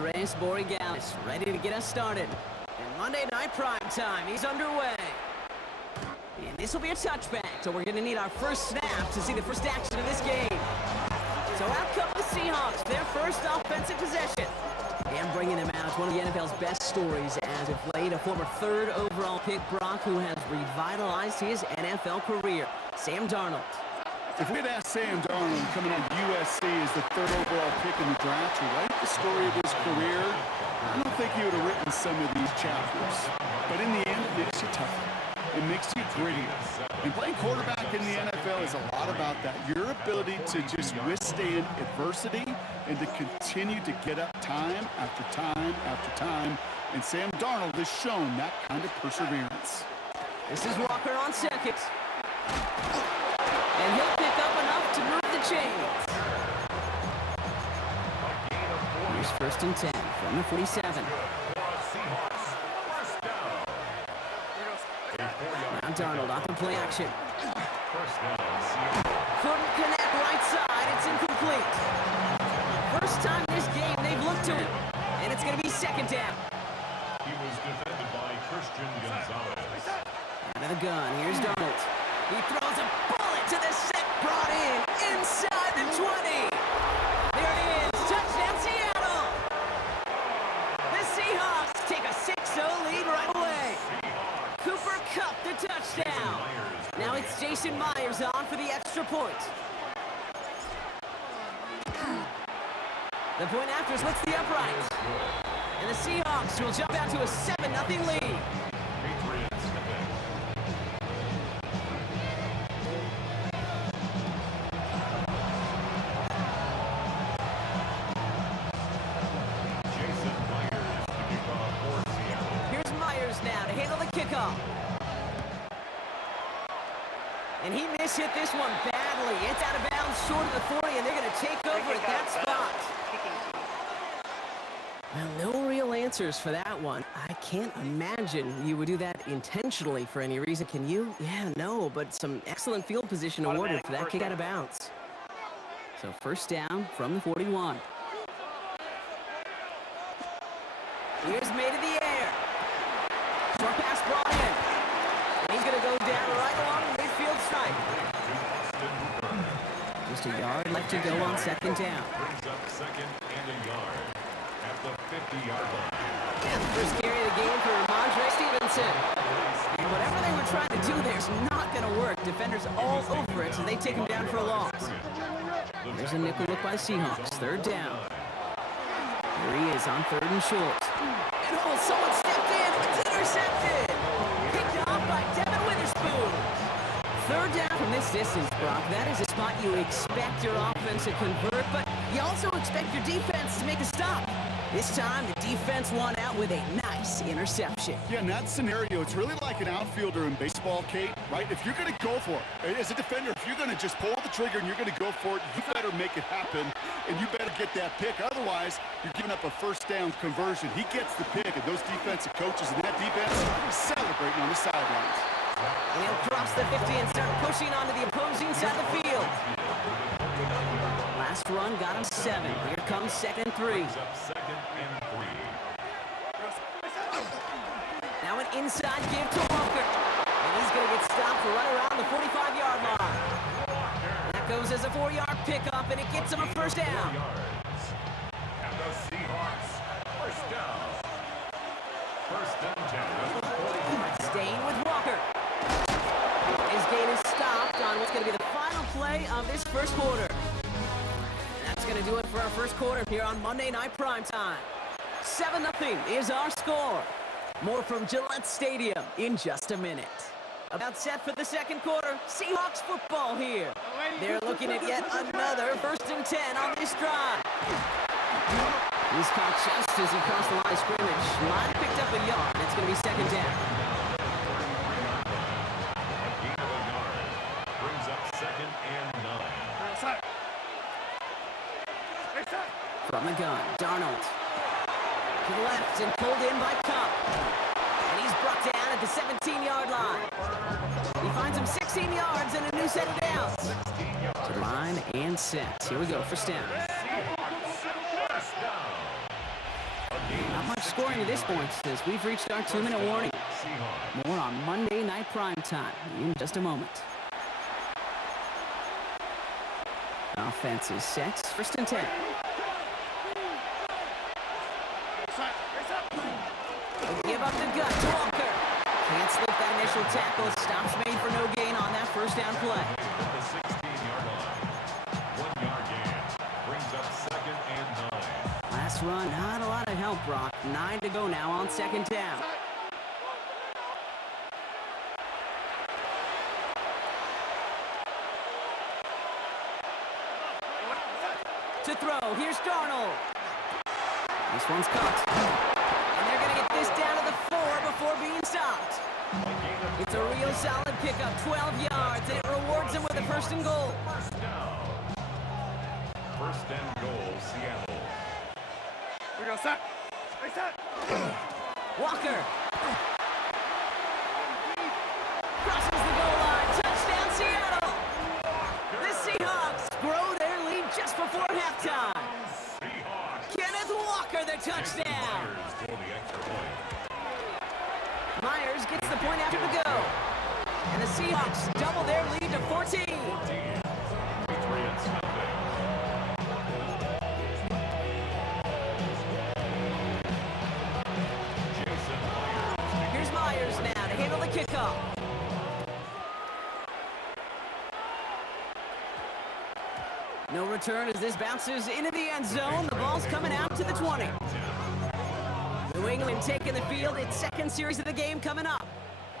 Andres Borregales, ready to get us started. And Monday Night Prime Time, he's underway. And this will be a touchback, so we're going to need our first snap to see the first action of this game. So out come the Seahawks, their first offensive possession. And bringing them out, one of the NFL's best stories as of late, a former third overall pick, Brock, who has revitalized his NFL career, Sam Darnold. If we'd asked Sam Darnold coming out of USC as the third overall pick in the draft to write the story of his career, I don't think he would have written some of these chapters. But in the end, it makes you tougher. It makes you grittier. And playing quarterback in the NFL is a lot about that. Your ability to just withstand adversity and to continue to get up time after time after time. And Sam Darnold has shown that kind of perseverance. This is Walker on second. And he'll pick up enough to move the chains. Here's first and 10 from the 47. Now Darnold off the play action. Couldn't connect right side. It's incomplete. First time this game they've looked to him. And it's going to be second down. He was defended by Christian Gonzalez. Out of the gun. Here's Darnold. He throws a bullet to the set. Brought in inside the 20. There it is. Touchdown, Seattle. The Seahawks take a 6-0 lead right away. Cooper Kupp the touchdown. Now it's Jason Myers on for the extra point. The point after splits the upright. And the Seahawks will jump out to a 7-0 lead. And he mishit this one badly. It's out of bounds short of the 40, and they're going to take over at that spot. Well, no real answers for that one. I can't imagine you would do that intentionally for any reason. Can you? Yeah, no, but some excellent field position awarded for that kick out of bounds. So first down from the 41. Here's made in the air. Short pass brought in. And he's going to go down right along the midfield stripe. Just a yard left to go on second down. Brings up second and a yard at the 50-yard line. And the first carry of the game for Ramondre Stevenson. And whatever they were trying to do there's not going to work. Defenders all over it, so they take him down for a loss. There's a nickel look by the Seahawks. Third down. Here he is on third and short. And oh, someone stepped in. It's intercepted. Picked off by Devin Witherspoon. Third down from this distance, Brock. That is a spot you expect your offense to convert, but you also expect your defense to make a stop. This time, the defense won out with a nice interception. Yeah, in that scenario, it's really like an outfielder in baseball, Kate, right? If you're going to go for it, as a defender, if you're going to just pull the trigger and you're going to go for it, you better make it happen, and you better get that pick. Otherwise, you're giving up a first down conversion. He gets the pick, and those defensive coaches and that defense are celebrating on the sidelines. And he'll cross the 50 and start pushing onto the opposing side of the field. Last run got him 7. Here comes second and 3. Now an inside give to Walker. And he's going to get stopped right around the 45-yard line. That goes as a 4-yard pickup, and it gets him a first down. And the Seahawks first down. First and 10. Staying with Walker. His gain is stopped on what's going to be the final play of this first quarter. That's going to do it for our first quarter here on Monday Night Primetime. 7-0 is our score. More from Gillette Stadium in just a minute. About set for the second quarter, Seahawks football here. They're looking at yet another first and 10 on this drive. He's caught just as he crossed the line of scrimmage. Line picked up a yard. It's going to be second down. Brings up second and 9. From the gun, Darnold. To the left and pulled in by Kupp. And he's brought down at the 17-yard line. He finds him 16 yards and a new set of downs. To line and set. Here we go, first down. scoring to this point as we've reached our 2-minute warning. More on Monday Night Primetime in just a moment. Offense is set. 1st and 10. Give up the gut to Walker. Can't slip that initial tackle. Stops made for no gain on that 1st down play. At the 16-yard line. 1 yard gain. Brings up 2nd and 9. Last run, not a lot of help, Brock. 9 to go now on 2nd down. To throw, here's Darnold. This one's caught. And they're going to get this down to the 4 before being stopped. It's a real solid pickup, 12 yards, and it rewards them with a 1st and goal. 1st and goal, Seattle. We go set. Hey, set. Walker. Crosses the goal line. Touchdown, Seattle. The Seahawks grow their lead just before halftime. Kenneth Walker, the touchdown. Myers gets the point after the go. And the Seahawks double their lead to 14. Patriots nothing. Jason Myers. Here's Myers now to handle the kickoff. No return as this bounces into the end zone. The ball's coming out to the 20. New England taking the field. Its 2nd series of the game coming up.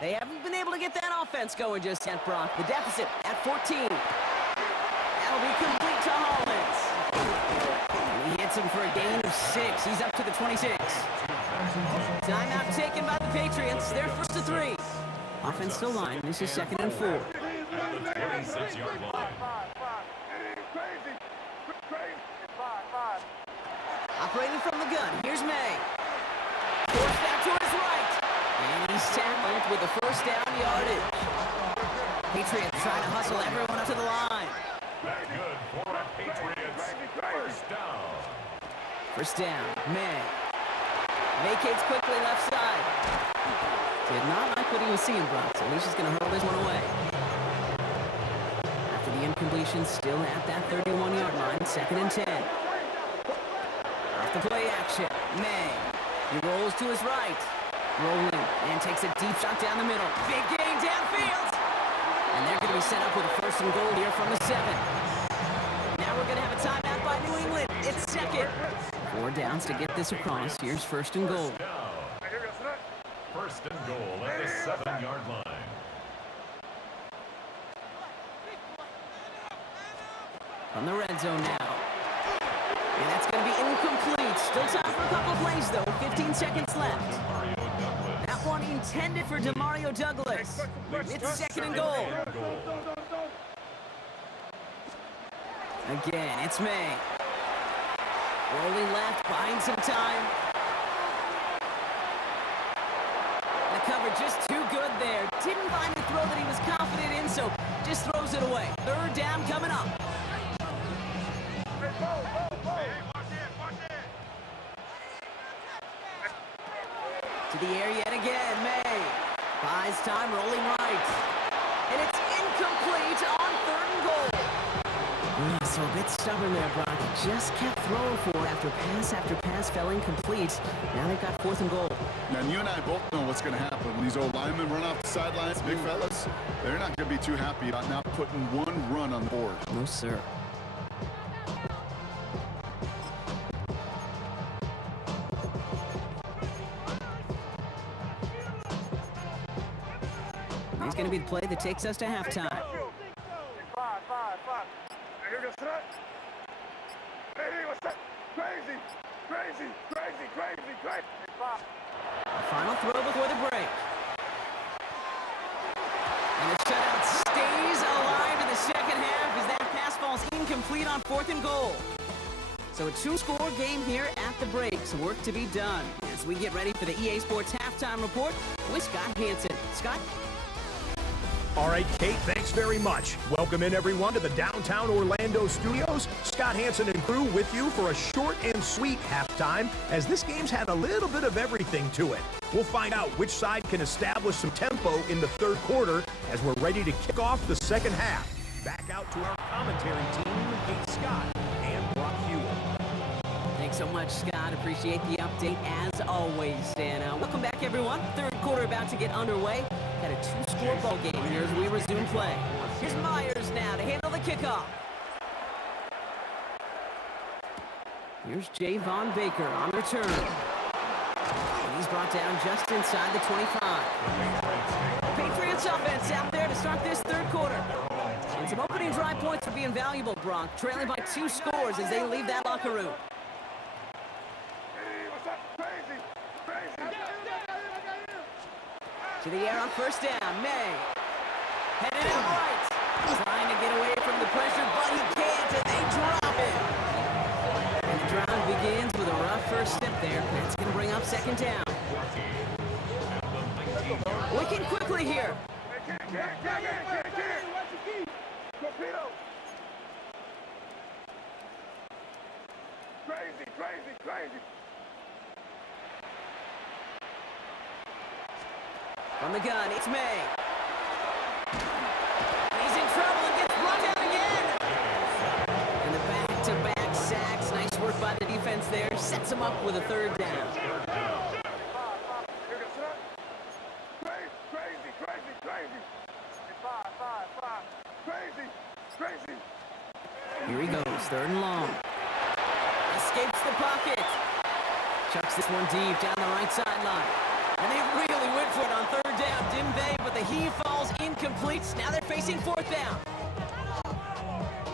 They haven't been able to get that offense going just yet, Brock. The deficit at 14. That'll be complete to Hollins. And he hits him for a gain of 6. He's up to the 26. Timeout taken by the Patriots. They're 1st to 3. Offense still line. This is 2nd and 4. At the 26-yard line. Operating from the gun. Here's May. Forced back to his right. And he's tackled with the 1st down yardage. Patriots trying to hustle everyone up to the line. Back good for the Patriots. 1st down. 1st down. May. Vacates quickly left side. Did not like what he was seeing, Brock, so he's just going to hurl this one away. After the incompletion, still at that 31-yard line, 2nd and 10. Off the play action, May. He rolls to his right. Rolling, and takes a deep shot down the middle. Big gain downfield. And they're going to be set up with a 1st and goal here from the 7. Now we're going to have a timeout by New England. It's 2nd. 4 downs to get this across. Here's 1st and goal. 1st and goal at the 7-yard line. From the red zone now. And that's going to be incomplete. Still time for a couple of plays, though. 15 seconds left. That one intended for Demario Douglas. It's 2nd and goal. Again, it's May. Rolling left, buying some time. The cover just too good there. Didn't find the throw that he was confident in, so just throws it away. 3rd down coming up. To the air yet again, May. Buys time, rolling right. And it's incomplete on 3rd and goal. So a bit stubborn there, Brock. Just kept throwing for it after pass fell incomplete. Now they've got 4th and goal. Now, you and I both know what's going to happen. When these old linemen run off the sidelines, big fellas, they're not going to be too happy about not putting 1 run on the board. No, sir. He's going to be the play that takes us to halftime. Final throw before the break. And the shutout stays alive in the 2nd half as that pass falls incomplete on 4th and goal. So a 2-score game here at the break. Some work to be done as we get ready for the EA Sports Halftime Report with Scott Hanson. Scott? All right, Kate, thanks very much. Welcome in, everyone, to the downtown Orlando studios. Scott Hansen and crew with you for a short and sweet halftime, as this game's had a little bit of everything to it. We'll find out which side can establish some tempo in the third quarter as we're ready to kick off the second half. Back out to our commentary team, Kate Scott and Brock Hewell. Thanks so much, Scott. Appreciate the update as always. And welcome back, everyone. Third quarter about to get underway. Got a two-score ball game here as we resume play. Here's Myers now to handle the kickoff. Here's Javon Baker on return. And he's brought down just inside the 25. Patriots offense out there to start this third quarter. And some opening drive points would be invaluable, Brock. Trailing by 2 scores as they leave that locker room. To the air on first down, May. Headed out right. Trying to get away from the pressure, but he can't, and they drop it. And the drive begins with a rough first step there. That's going to bring up second down. Working quickly here. Crazy. From the gun, it's May. And he's in trouble and gets brought down again. And the back-to-back sacks. Nice work by the defense there. Sets him up with a third down. Crazy. Here he goes, third and long. Escapes the pocket. Chucks this one deep down the right sideline. And they really went for it on third down, didn't they? But the heave falls incomplete. Now they're facing fourth down.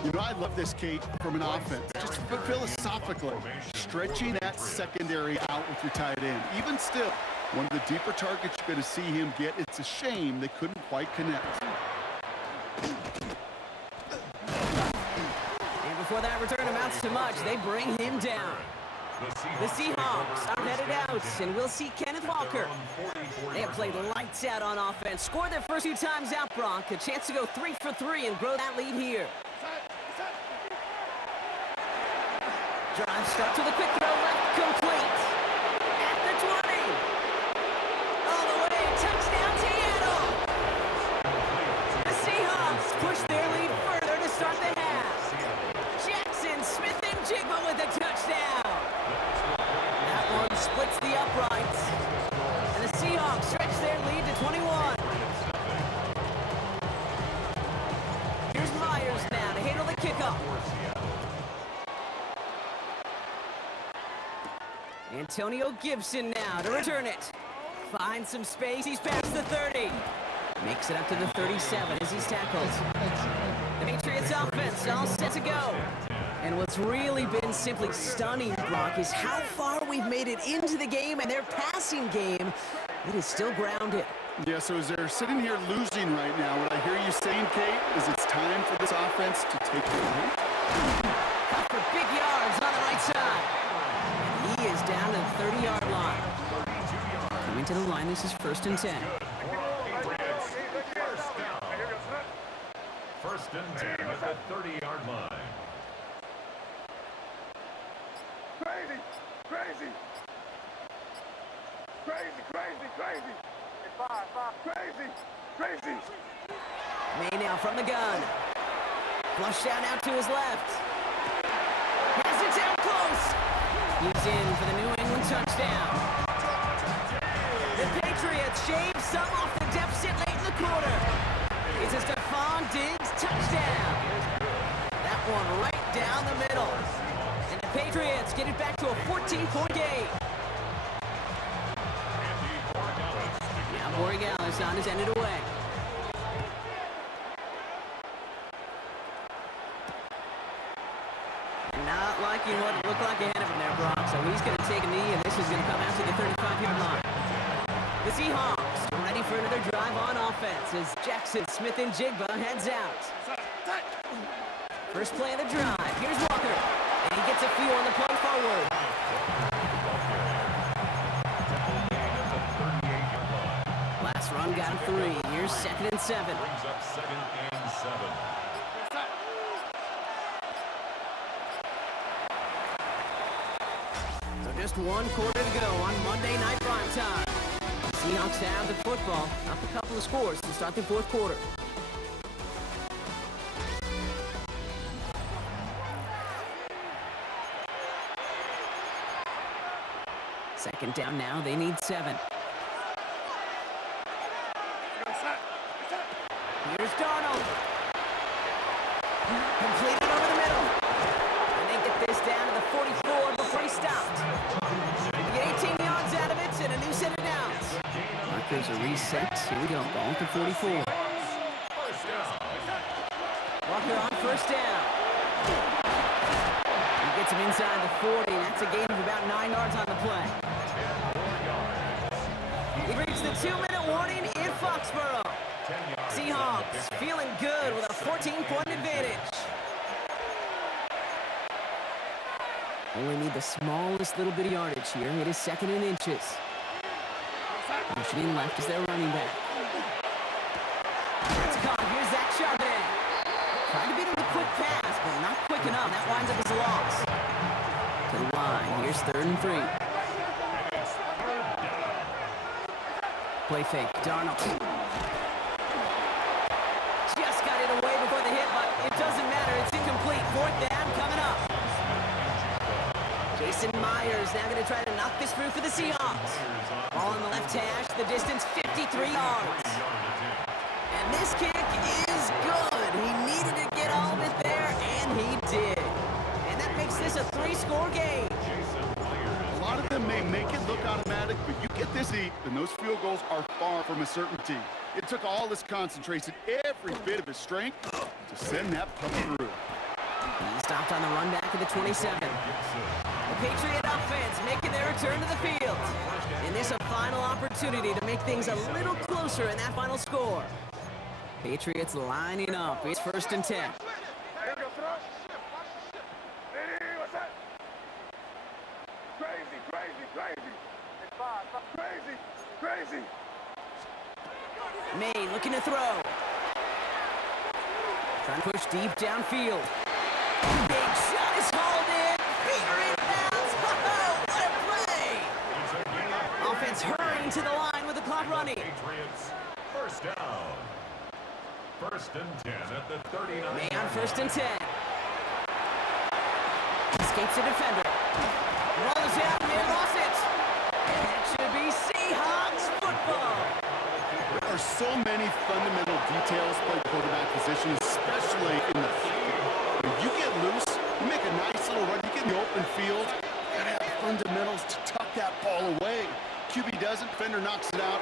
You know, I love this, Kate, from an offense. Just philosophically, stretching that secondary out with your tight end. Even still, one of the deeper targets you're going to see him get. It's a shame they couldn't quite connect. And before that return amounts to much, they bring him down. The Seahawks are headed out, and we'll see Kenneth Walker. They have played lights out on offense, scored their first 2 times out, Brock. A chance to go 3 for 3 and grow that lead here. Drive start to the quick throw left, complete. At the 20. All the way, touchdown Seattle. The Seahawks push their lead further to start the half. Jackson, Smith, and Jigba with a touchdown. That one splits the uprights. And the Seahawks stretch their lead to 21. Here's Myers now to handle the kickoff. Antonio Gibson now to return it. Finds some space. He's past the 30. Makes it up to the 37 as he's tackled. The Patriots offense all set to go. And what's really been simply stunning, Brock, is how far we've made it into the game, and their passing game, it is still grounded. Yeah, so as they're sitting here losing right now, what I hear you saying, Kate, is it's time for this offense to take the lead. Cut for big yards on the right side. And he is down to the 30-yard line. Coming to the line, this is 1st and 10. First and 10 at the 30-yard line. Crazy. May now from the gun. Flush down out to his left. Has it down close. He's in for the New England touchdown. The Patriots shave some off the deficit late in the quarter. It's a Stephon Diggs touchdown. That one right down the middle. And the Patriots get it back to a 14-point game. Now Borregales on his ended away. Not liking what it looked like ahead of him there, Brock. So he's going to take a knee, and this is going to come out to the 35-yard line. The Seahawks ready for another drive on offense as Jackson, Smith, and Jigba heads out. First play of the drive. Here's Walker, and he gets a feel on the play forward. Last run got him 3. Here's Here's 2nd and 7. Brings up 2nd and 7. So just 1 quarter to go on Monday Night Primetime. Seahawks have the football, up a couple of scores to start the 4th quarter. Second down now, they need 7. Here's Darnold. Completed over the middle. And they get this down to the 44 before he stopped. They get 18 yards out of it and a new set of downs. Markers are reset. Here we go. Ball at the 44. Walker on 1st down. He gets him inside the 40. That's a gain of about 9 yards on the play. We reached the 2-minute warning in Foxborough. Seahawks feeling good with a 14-point advantage. Only need the smallest little bit of yardage here. It is 2nd and inches. Motioning left is their running back. It's caught. Here's Zach Charbonnet. Trying to beat him with a quick pass, but not quick enough. That winds up as a loss. To the line. Here's 3rd and 3. Play fake. Darnold. Just got it away before the hit, but it doesn't matter. It's incomplete. 4th down coming up. Jason Myers now going to try to knock this through for the Seahawks. Ball on the left hash. The distance 53 yards. And this kick is good. He needed to get all of it there, and he did. And that makes this a 3-score game. A lot of them may make it look automatic, but you get this deep, and those field goals are far from a certainty. It took all his concentration, every bit of his strength, to send that puck through. He stopped on the run back of the 27. The Patriot offense making their return to the field. And this a final opportunity to make things a little closer in that final score. Patriots lining up. It's 1st and 10. Crazy. May looking to throw. Trying to push deep downfield. Big shot is hauled in. Beater inbounds. What a play! Offense hurrying to the line with the clock running. Patriots, 1st down. 1st and 10 at the 39. May on 1st and 10. Escapes the defender. Rolls out. May lost it. And that should be Seahawks football. There are so many fundamental details by quarterback position, especially in the field. When you get loose, you make a nice little run, you get in the open field, you gotta have the fundamentals to tuck that ball away. QB doesn't, defender knocks it out.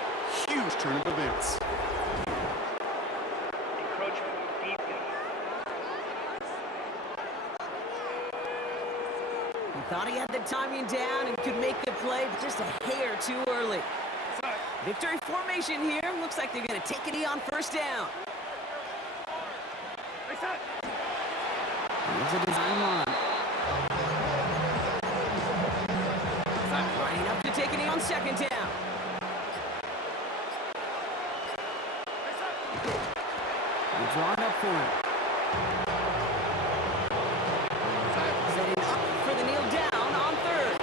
Huge turn of events. He thought he had the timing down and could make the play, but just a hair too early. Victory formation here. Looks like they're going to take a knee on 1st down. Here's a design run. Lining up to take a knee on 2nd down. They're drawing up for him. Setting up for the kneel down on 3rd.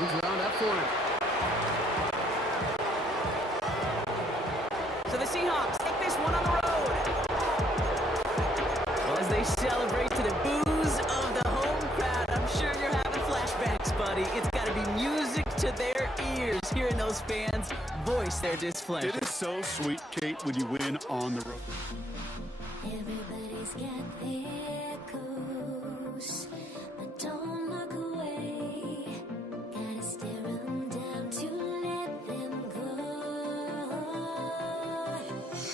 He's drawn up for him. So the Seahawks take this one on the road. Well, as they celebrate to the boos of the home crowd, I'm sure you're having flashbacks, buddy. It's got to be music to their ears, hearing those fans voice their displeasure. It is so sweet, Kate, when you win on the road. Everybody's got their coast, but don't look away. Gotta stare 'em down to let them go.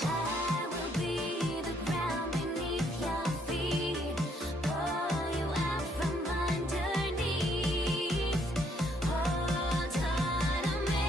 I will be the ground beneath your feet, pull you out from underneath. Hold on to me.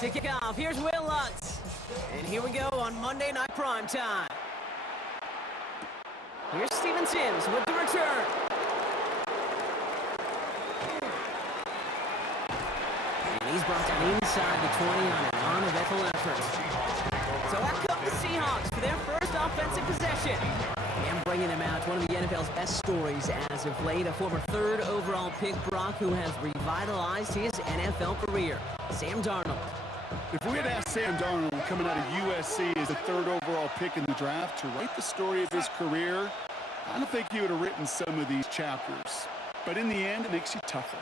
To kick off, here's Will Lutz. And here we go on Monday Night Primetime. Here's Steven Sims with the return. And he's brought down inside the 20 on an uneventful effort. So out come the Seahawks for their first offensive possession. And bringing them out, one of the NFL's best stories as of late, a former third overall pick, Brock, who has revitalized his NFL career, Sam Darnold. If we had asked Sam Darnold coming out of USC as the third overall pick in the draft to write the story of his career, I don't think he would have written some of these chapters. But in the end, it makes you tougher.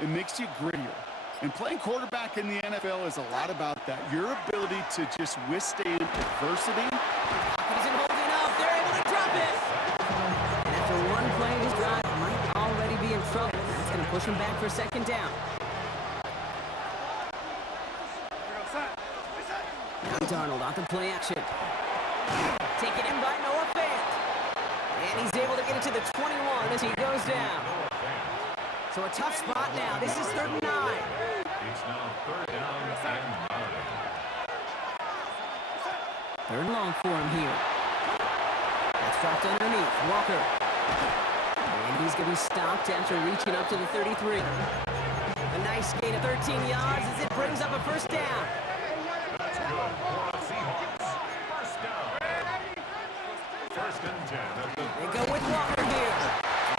It makes you grittier. And playing quarterback in the NFL is a lot about that. Your ability to just withstand adversity. Pocket isn't holding up. They're able to drop it. And after one play, his drive might already be in trouble. That's going to push him back for second down. Now Darnold off the play action. Taken in by Noah Fant. And he's able to get it to the 21 as he goes down. So a tough spot now. This is 3rd and 9. It's now 3rd down and 9. 3rd and long for him here. That's dropped underneath. Walker. And he's going to be stopped after reaching up to the 33. A nice gain of 13 yards as it brings up a first down. That's good for the Seahawks. First down. 1st and 10 at the They go with Walker here.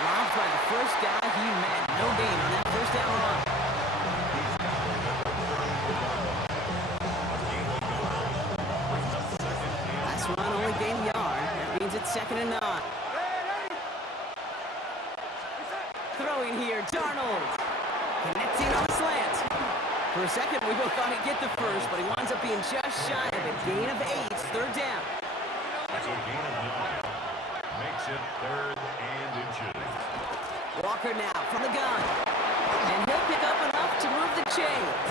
Robbed by the first guy he met. No gain on that first down run. Last run only gained a yard. That means it's 2nd and 9. Throwing here, Darnold. Connecting on the slant. For a second, we both thought he'd get the first, but he winds up being just shy of a gain of 8. 3rd down. That's a gain of 9. Makes it 3rd and inches. Walker now from the gun. And he'll pick up enough to move the chains.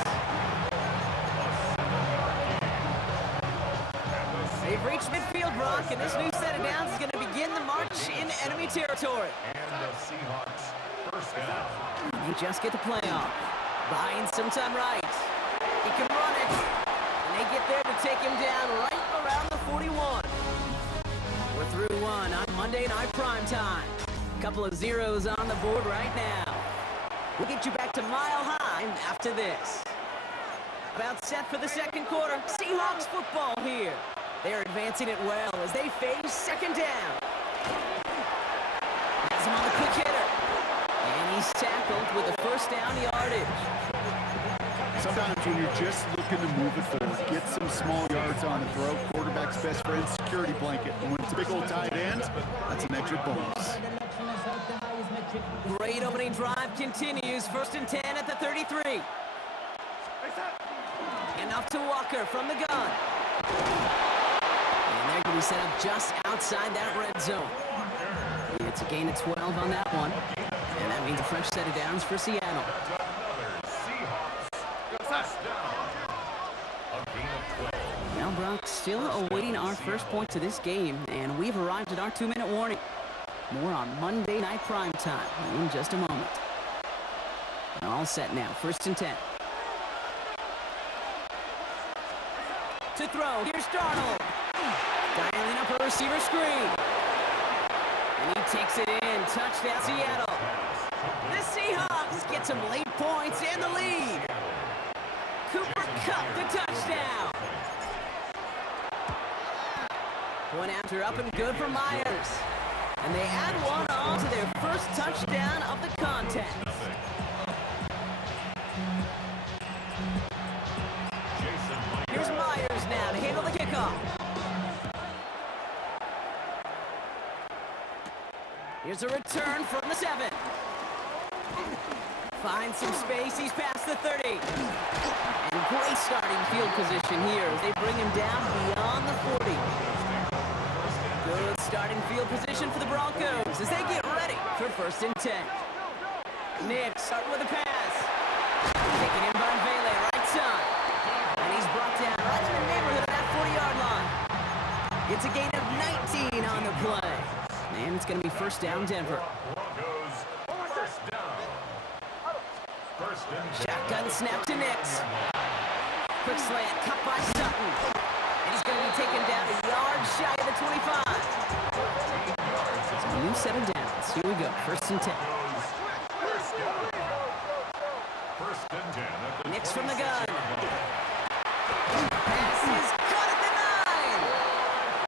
They've reached midfield, Brock, and this new set of downs is going to begin the march in enemy territory. And the Seahawks first down. They just get the play off. Buying some time right. He can run it. And they get there to take him down right around the 41. We're through one on Monday Night Primetime. Couple of zeros on the board right now. We'll get you back to Mile High after this. About set for the second quarter. Seahawks football here. They're advancing it well as they face second down. Has him on the quick hitter. And he's tackled tackled with a first down yardage. Sometimes when you're just looking to move it forward, get some small yards on the throw, quarterback's best friend, security blanket. And when it's a big old tight end, that's an extra bonus. Great opening drive continues. 1st and 10 at the 33. And off to Walker from the gun. And they're going to be set up just outside that red zone. It's a gain of 12 on that one. And that means a fresh set of downs for Seattle. Now, Brock, still awaiting our first points of this game, and we've arrived at our 2-minute warning. More on Monday Night Primetime in just a moment. All set now, 1st and 10. To throw, here's Darnold. Dialing up a receiver screen. And he takes it in, touchdown Seattle. The Seahawks get some late points and the lead. Cooper Kupp the touchdown. Point after up and good for Myers. And they add one on to their first touchdown of the contest. Here's Myers now to handle the kickoff. Here's a return from the 7. Finds some space, he's past the 30. And great starting field position here as they bring him down beyond the 40. Good starting field position for the Broncos as they get ready for 1st and 10. Nick starting with a pass. Taken in by Vele, right side. And he's brought down right in the neighborhood of that 40-yard line. It's a gain of 19 on the play. And it's going to be 1st down Denver. Shotgun snap to Nix. Quick slant, cut by Sutton. And he's going to be taken down a yard shy of the 25. So a new set of downs. Here we go, 1st and 10. Nix from the gun. Pass is caught at the 9.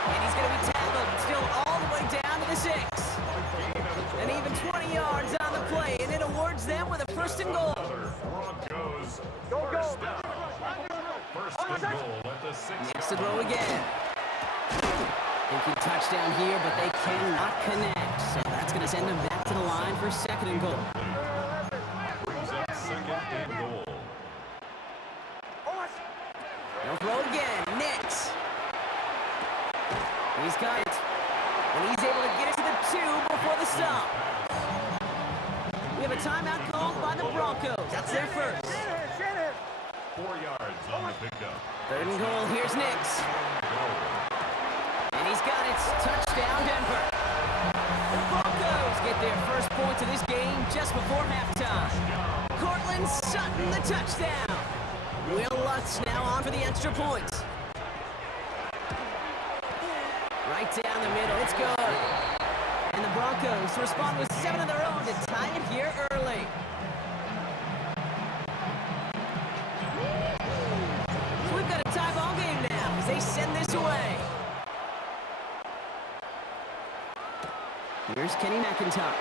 And he's going to be tackled still all the way down to the 6. And even 20 yards on the play, and it awards them with a 1st and goal. Broncos, first down. 1st and goal at the 6. Next to throw again. Thinking touchdown here, but they cannot connect. So that's going to send them back to the line for 2nd and goal. Brings up 2nd and goal. They'll throw again. Nix. He's got it. And he's able to get it to the 2 before the stop. We have a timeout called by the Broncos. That's their first. 4 yards on the pickup. 3rd and goal. Here's Nix. And he's got it. Touchdown, Denver. The Broncos get their first points of this game just before halftime. Cortland Sutton, the touchdown. Will Lutz now on for the extra points. Right down the middle. It's good. And the Broncos respond with 7 of their own to tie it here early. So we've got a tie ball game now as they send this away. Here's Kenny McIntosh.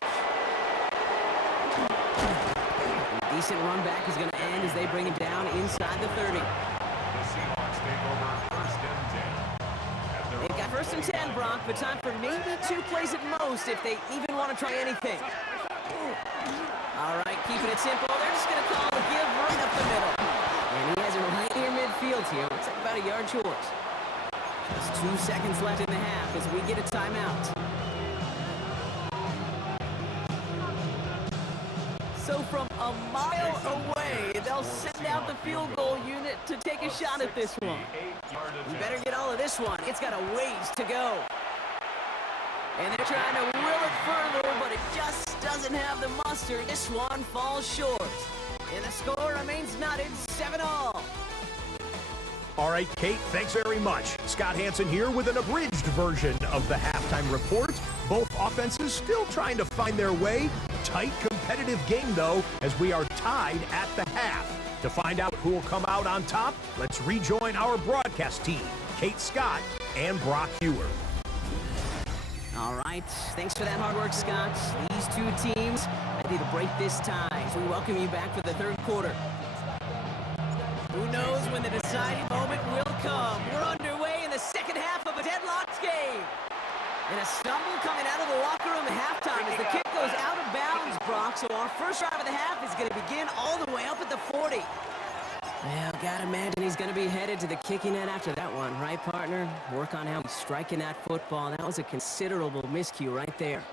A decent run back is going to end as they bring him down inside the 30. The Seahawks take over 1st and 10. They've got 1st and 10, Brock, but time for maybe 2 plays at most if they even want to try anything. All right, keeping it simple. They're just going to call the give right up the middle. And he has it right near midfield here. Looks like about a yard short. Just 2 seconds left in the half as we get a timeout. So from a mile away, they'll send out the field goal unit to take a shot at this one. We better get all of this one. It's got a ways to go. And they're trying to will it further, but it just doesn't have the muster. This one falls short. And the score remains knotted 7-all. All right, Kate, thanks very much. Scott Hanson here with an abridged version of the halftime report. Both offenses still trying to find their way. Tight, competitive game, though, as we are tied at the half. To find out who will come out on top, let's rejoin our broadcast team, Kate Scott and Brock Hewer. All right, thanks for that hard work, Scott. These 2 teams ready to break this tie. as we welcome you back for the third quarter. Who knows when the deciding moment will come? We're underway in the second half of a deadlocked game. And a stumble coming out of the locker room at halftime as the kick goes out of bounds, Brock. So our first drive of the half is going to begin all the way up at the 40. Well, gotta imagine he's going to be headed to the kicking net after that one, right, partner? Work on how he's striking that football. That was a considerable miscue right there.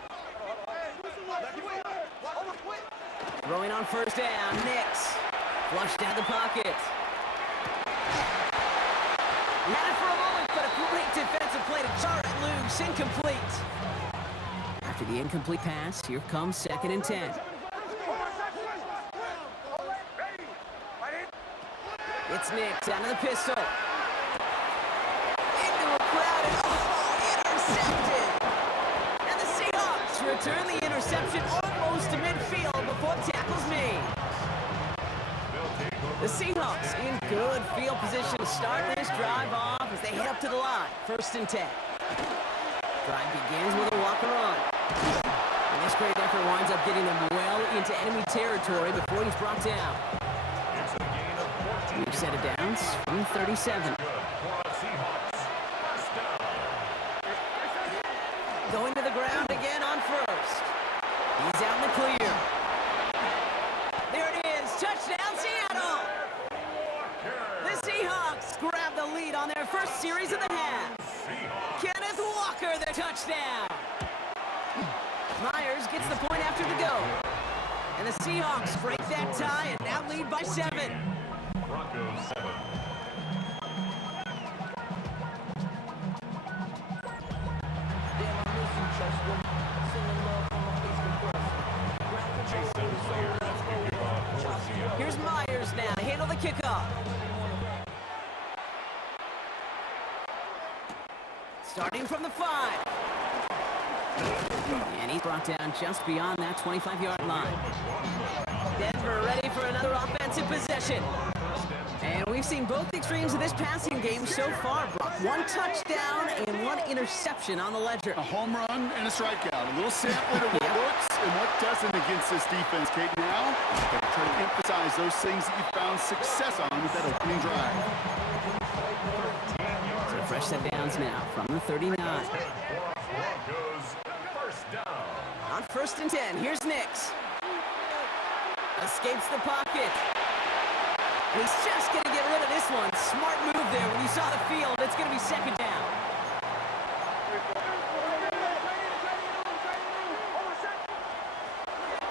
Throwing on first down, Nix. Flushed down the pocket. He had it for a moment, but a great defensive play to jar it loose. Incomplete. After the incomplete pass, here comes 2nd and 10. It's Nix out of the pistol. Into a crowd and intercepted. And the Seahawks return the interception almost to midfield before the tackle's made. The Seahawks in good field position to start this drive off as they head up to the line. 1st and 10. Drive begins with a Walker on. And this great effort winds up getting them well into enemy territory before he's brought down. We've set it down from 37. Going to the ground again on first. He's out in the clear. There it is. Touchdown, Seattle. The Seahawks grab the lead on their first series of the half. Kenneth Walker, the touchdown. Myers gets the point after the go. And the Seahawks break that tie and now lead by 7. Broncos 7. Here's Myers now to handle the kickoff. Starting from the 5. And he's brought down just beyond that 25-yard line. Denver ready for another offensive possession. And we've seen both extremes of this passing game so far, Brock. 1 touchdown and 1 interception on the ledger. A home run and a strikeout. A little sampling of what works and what doesn't against this defense, Kate. Now, gotta try to emphasize those things that you found success on with that opening drive. So fresh set downs now from the 39. Broncos first down. On 1st and 10, here's Nix. Escapes the pocket. And he's just going to get rid of this one. Smart move there. When you saw the field, it's going to be 2nd down.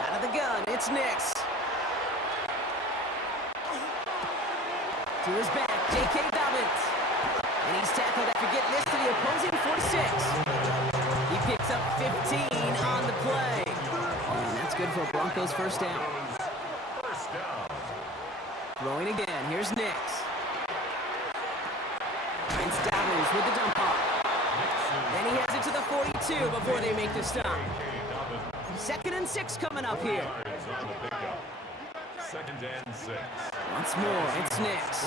Out of the gun, it's Nix. To his back, J.K. Dobbins. And he's tackled after getting this to the opposing 46. He picks up 15 on the play. And that's good for a Broncos first down. Throwing again. Here's Nix. Finds Dobbins with the dump off. Then he has it to the 42 before they make the stop. 2nd and 6 coming up here. 2nd and 6. Once more, it's Nix.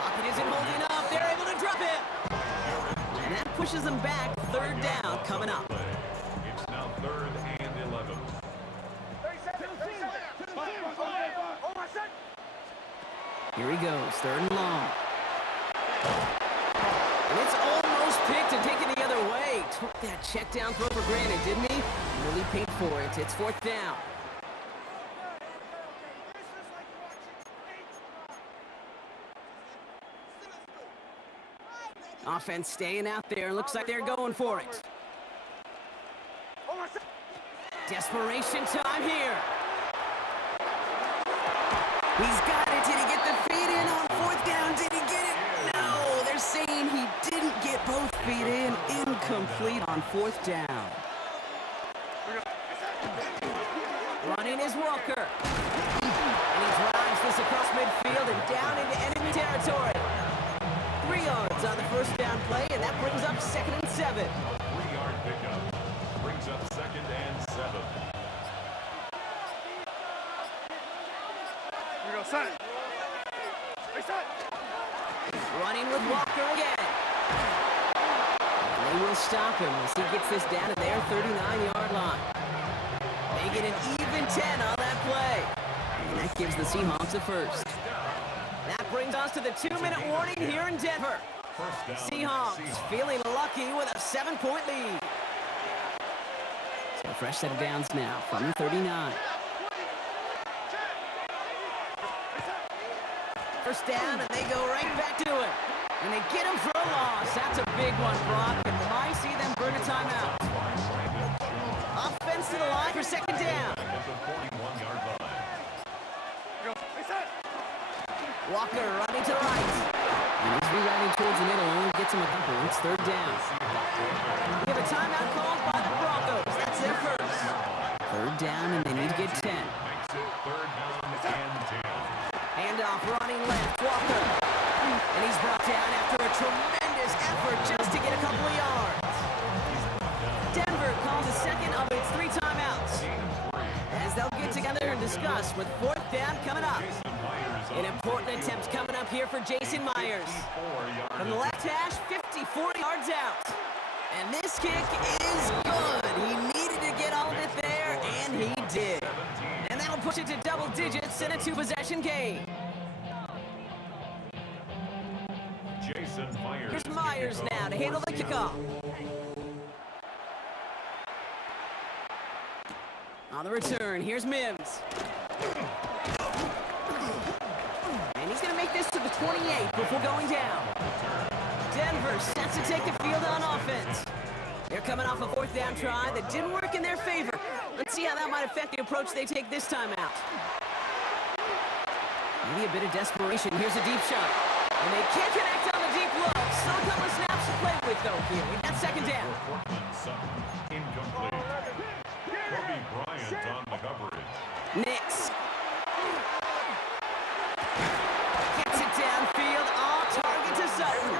Pocket isn't holding up. They're able to drop it. And that pushes them back. 3rd down coming up. It's now 3rd and 11. Here he goes, 3rd and long. And it's almost picked and taken the other way. Took that check down throw for granted, didn't he? Really paid for it. It's 4th down. Offense staying out there. Looks like they're going for it. Desperation time here. He's got it. Did he get the feet in on 4th down? Did he get it? No. They're saying he didn't get both feet in. Incomplete on 4th down. Running is Walker. And he drives this across midfield and down into enemy territory. 3 yards on the first down play, and that brings up 2nd and 7. 3-yard pickup. Brings up 2nd and 7. Running with Walker again. And they will stop him as he gets this down to their 39-yard line. They get an even and 10 on that play. And that gives the Seahawks a first. That brings us to the 2-minute warning here in Denver. Seahawks feeling lucky with a 7-point lead. So a fresh set of downs now from the 39. First down, and they go right back to it. And they get him for a loss. That's a big one, Brock, and might see them burn a timeout. Offense to the line for second down. Walker running to the right. And he's rerouting towards the middle, only gets him a couple. It's third down. We have a timeout called by the Broncos. That's their first. Third down, and they need to get 10. Handoff running left, Walker. And he's brought down after a tremendous effort just to get a couple of yards. Denver calls a second of its 3 timeouts, as they'll get together and discuss with fourth down coming up. An important attempt coming up here for Jason Myers. From the left hash, 54 yards out. And this kick is good. He needed to get all of it there, and he did. And that'll push it to double digits in a 2-possession game. Jason Myers. Here's Myers now to handle the kickoff. On the return, here's Mims. And he's going to make this to the 28 before going down. Denver set to take the field on offense. They're coming off a fourth down try that didn't work in their favor. Let's see how that might affect the approach they take this time out. Maybe a bit of desperation. Here's a deep shot. And they can't connect on the deep look. Still a couple of snaps to play with, though, here. We got second down. Incomplete. Kobe Bryant on the coverage. Nix. Gets it downfield, on target to Sutton.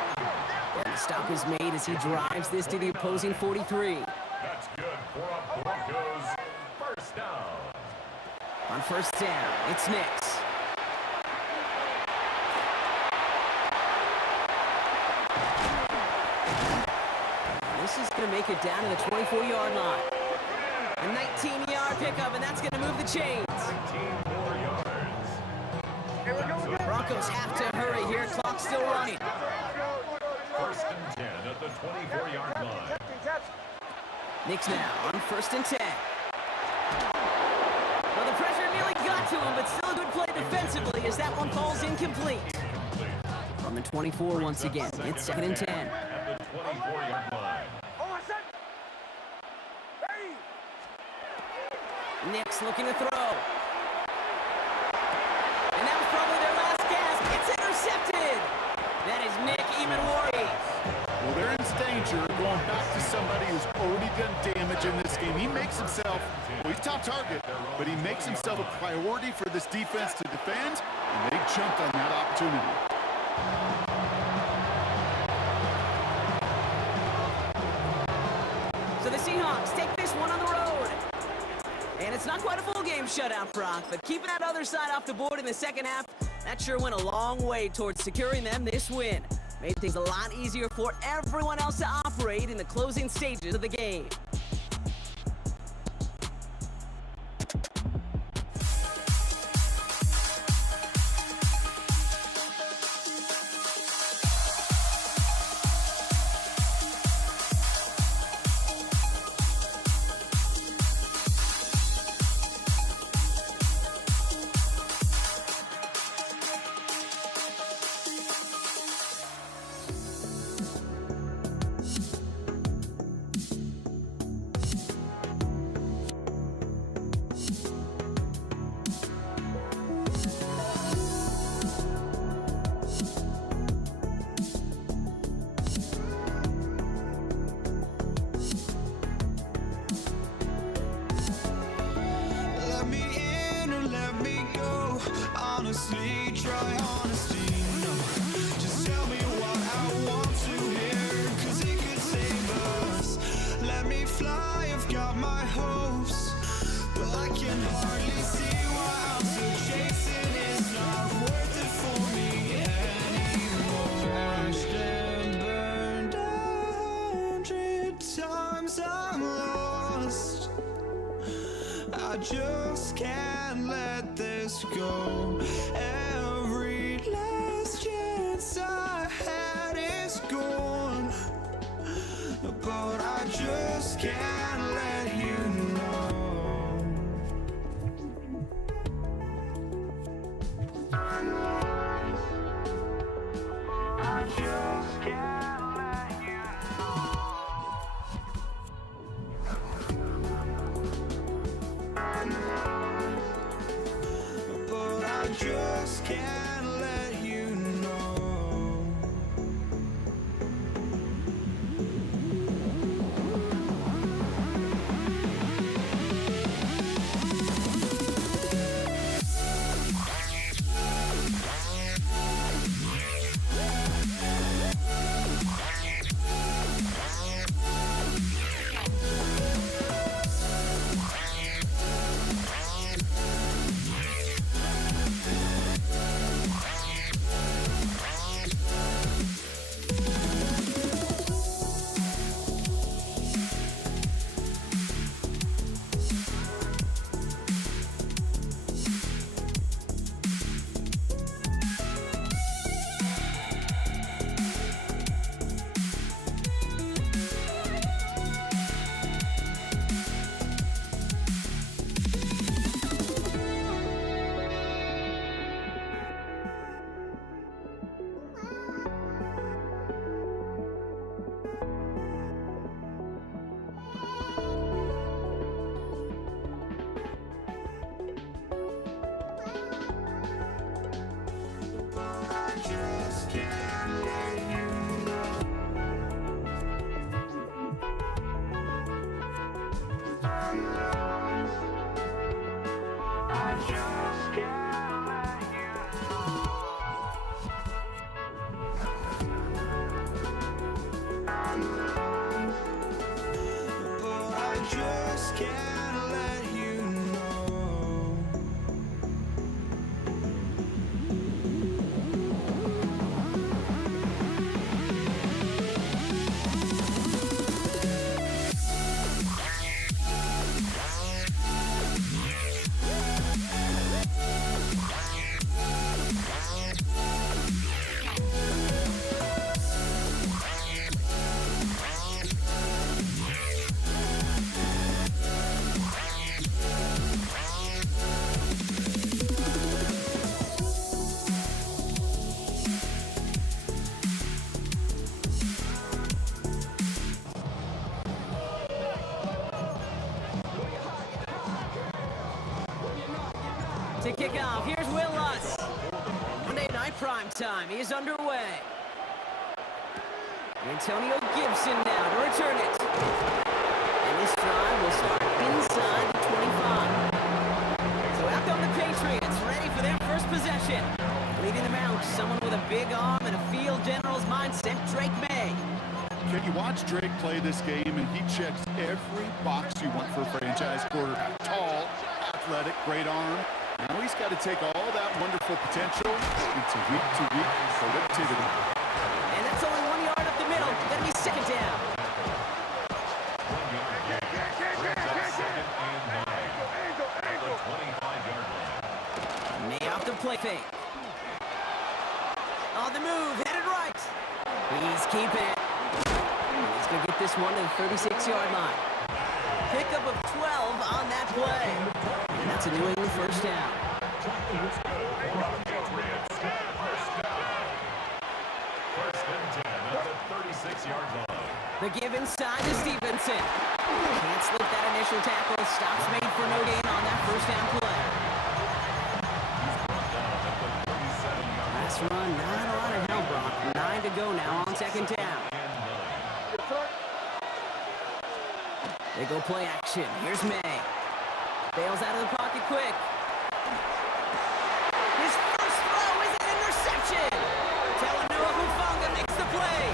And the stop is made as he drives this to the opposing 43. That's good for a Broncos first down. On first down, it's Nix. This is going to make it down to the 24-yard line. A 19-yard pickup, and that's going to move the chains. 19 more yards. Broncos have to hurry here. Clock's still running. First and 10 at the 24-yard line. Nix now on first and 10. Well, the pressure nearly got to him, but still a good play defensively as that one falls incomplete. On the 24 once again, it's second and 10. At the 24-yard line. Nix looking to throw. And that was probably their last gasp. It's intercepted. That is Nick Emanwari. Well, they're in danger going back to somebody who's already done damage in this game. He makes himself, well, he's top target, but he makes himself a priority for this defense to defend, and they jumped on that opportunity. So the Seahawks take this one on the road. And it's not quite a full game shutout, Brock, but keeping that other side off the board in the second half, that sure went a long way towards securing them this win. Made things a lot easier for everyone else to operate in the closing stages of the game. honestly, try honesty, no. Just tell me what I want to hear, 'cause it could save us. Let me fly, I've got my hopes, but I can hardly see why I'm still chasing. It's not worth it for me anymore. Crashed and burned 100 times I'm lost. I just just can't let this go. Every last chance I had is gone, but I just can't let you know. I just can't let you know. But I just can't let you know. But I just can't let you know. To kick off, here's Will Lutz. Monday Night Prime Time is underway. Antonio Gibson now to return it. And this drive will start inside the 25. So out come the Patriots, ready for their first possession. Leading them out, someone with a big arm and a field general's mindset, Drake May. Can you watch Drake play this game, and he checks every box you want for a franchise quarterback. Tall, athletic, great arm. Now he's got to take all that wonderful potential into week-to-week productivity. And that's only 1 yard up the middle. Gonna be second down. 1 yard gain. Brings up second and 9. At the 25-yard line. May off the play fake. On the move, headed right. He's keeping it. And he's gonna get this one to the 36-yard line. Pickup of 12 on that play. And that's a New England first down. First and 10 at the 36-yard line. The give inside to Stevenson. Can't slip that initial tackle. Stops made for no gain on that first down play. Last run, not a lot of help, Brock. 9 to go now on second down. They go play action. Here's May. Bails out of the pocket quick. His first throw is an interception. Talanoa Hufanga makes the play.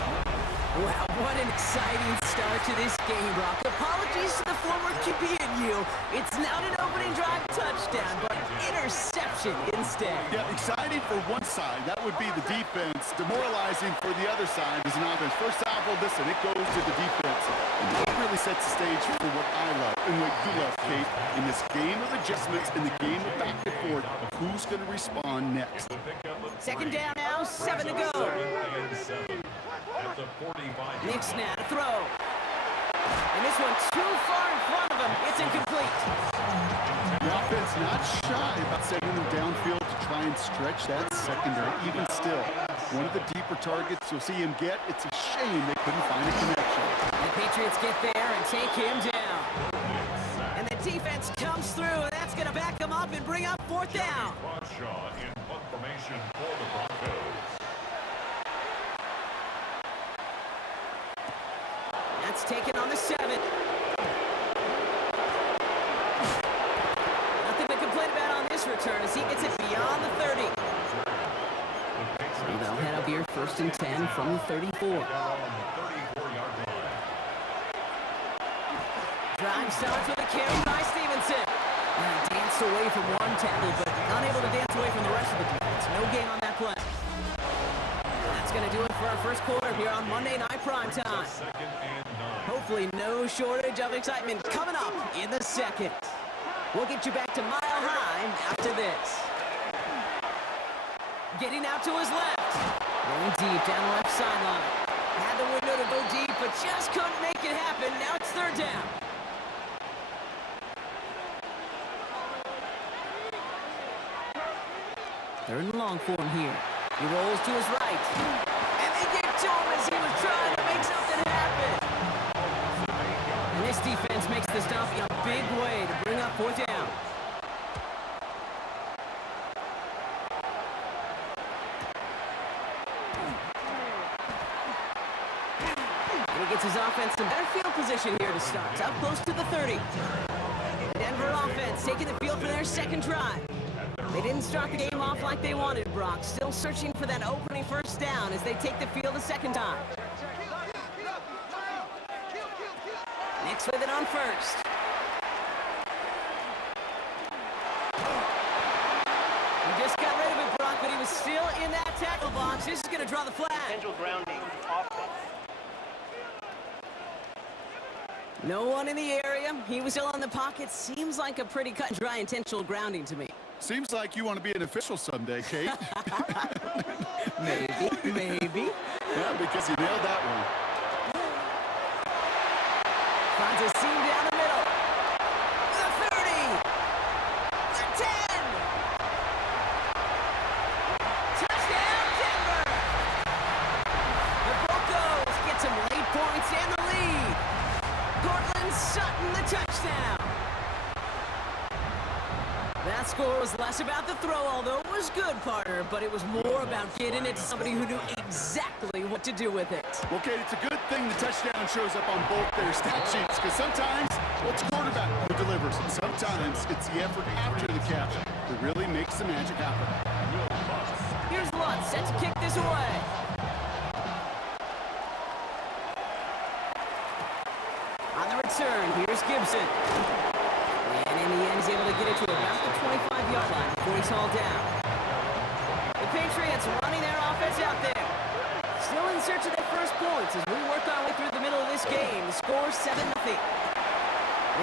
Wow, what an exciting start to this game, Brock. Apologies to the former QB and you. It's now an opening opening drive touchdown, but interception instead. Yeah, exciting for one side. That would be the defense. Demoralizing for the other side as an offense. First salvo, listen, it goes to the defense. And that really sets the stage for what I love and what you love, Kate. In this game of adjustments, in the game of back and forth, who's going to respond next? Second down now, 7 to go. At the 45. Nick's now to throw. And this one too far in front of him. It's incomplete. The offense not shy about sending them downfield to try and stretch that secondary. Even still, one of the deeper targets you'll see him get. It's a shame they couldn't find a connection. The Patriots get there and take him down. And the defense comes through, and that's going to back them up and bring up fourth down. Bradshaw in punt formation for the Broncos. That's taken on the 7. Nothing to complain about on this return as he gets it beyond the 30. They'll head up here first and 10 from the 34. Drive starts with a carry by Stevenson. Danced away from one tackle, but unable to dance away from the rest of the defense. No gain on that play. That's going to do it for our first quarter here on Monday Night Primetime. Hopefully no shortage of excitement coming up in the second. We'll get you back to Mile High after this. Getting out to his left. Going deep down the left sideline. Had the window to go deep, but just couldn't make it happen. Now it's third down. Third and long for him here. He rolls to his right. And they get to him as he was trying to make something happen. And this defense makes the stop in a big way to bring up fourth down. And he gets his offense in better field position here to start. Up close to the 30. Denver offense taking the field for their second drive. They didn't start the game off like they wanted, Brock. Still searching for that opening first down as they take the field a second time. Nick's with it on first. He just got rid of it, Brock, but he was still in that tackle box. This is going to draw the flag. Potential grounding offense. No one in the area. He was still in the pocket. Seems like a pretty cut and dry intentional grounding to me. Seems like you want to be an official someday, Kate. Maybe. Yeah, because you nailed that one. Finds a seam down the middle. The 30. The 10. Touchdown, Denver. The Broncos get some late points and the lead. Cortland Sutton, the touchdown. That score was less about the throw, although it was good, partner, but it was more about getting it to somebody who knew exactly what to do with it. Well, Kate, it's a good thing the touchdown shows up on both their stat sheets, because sometimes, well, it's quarterback who delivers, and sometimes it's the effort after the catch that really makes the magic happen. Here's Lutz set to kick this away. On the return, here's Gibson. And in the end, he's able to get it to about the 25-yard line before he's hauled down. The Patriots running their offense out there. Still in search of their first points as we work our way through the middle of this game. The score 7-0.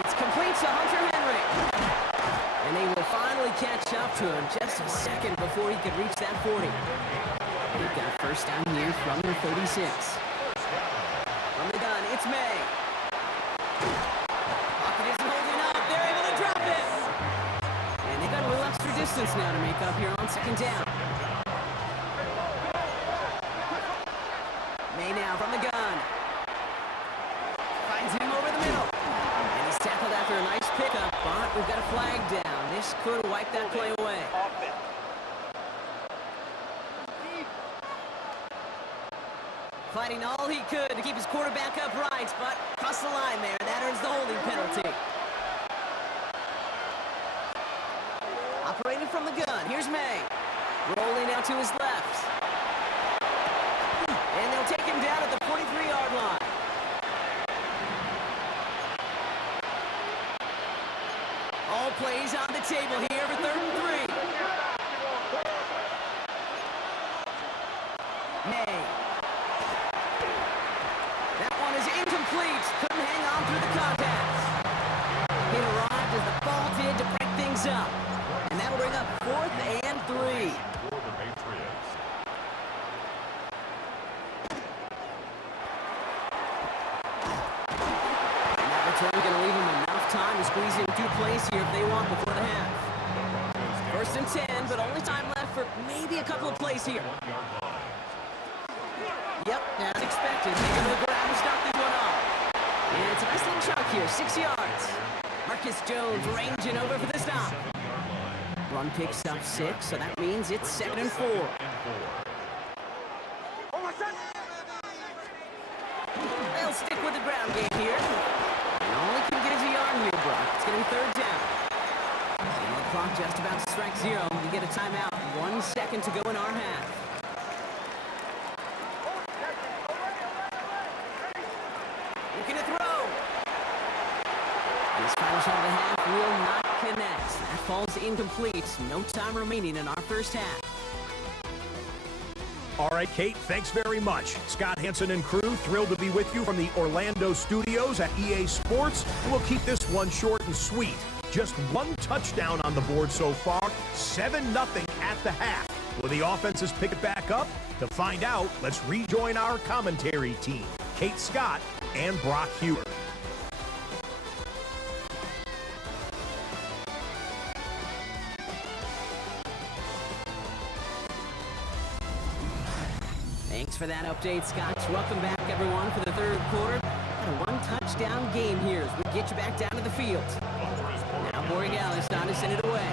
It's complete to Hunter Henry. And they will finally catch up to him just a second before he could reach that 40. They've got a first down here from the 36. From the gun, it's May. Pocket isn't holding up. They're able to drop it. And they've got a little extra distance now to make up here on second down. May now from the gun. Finds him over the middle. And he's tackled after a nice pickup, but we've got a flag down. This could wipe that play away. Offense. Fighting all he could to keep his quarterback upright, but crossed the line there. That earns the holding penalty. Operating from the gun. Here's May. Rolling out to his left. And they'll take him down at the 43-yard line. All plays on the table here for 3rd and 3. May. That one is incomplete. Couldn't hang on through the contact. It arrived as the ball did to break things up. And that'll bring up 4th and 3. For the Patriots. And that return going to leave them enough time to squeeze in 2 plays here if they want before the half. 1st and 10, but only time left for maybe a couple of plays here. Yep, as expected. They go to the ground to stop this one off. And it's a nice little chunk here, 6 yards. Marcus Jones ranging over for the stop. Run picks up 6, so that means it's 2nd and 4. They'll stick with the ground game here. And all he can get is a yard here, Brock. It's going to be 3rd down. And the clock just about to strike 0. We get a timeout. 1 second to go in our half. Looking to throw. This final shot of the half will not connect. That falls incomplete. No time remaining in our first half. All right, Kate, thanks very much. Scott Hansen and crew, thrilled to be with you from the Orlando studios at EA Sports. And we'll keep this one short and sweet. Just 1 touchdown on the board so far, 7-0 at the half. Will the offenses pick it back up? To find out, let's rejoin our commentary team, Kate Scott and Brock Huer. Thanks for that update, Scott. Welcome back, everyone, for the 3rd quarter. Got a 1-touchdown game here as we get you back down to the field. Now Borregales on to send it away.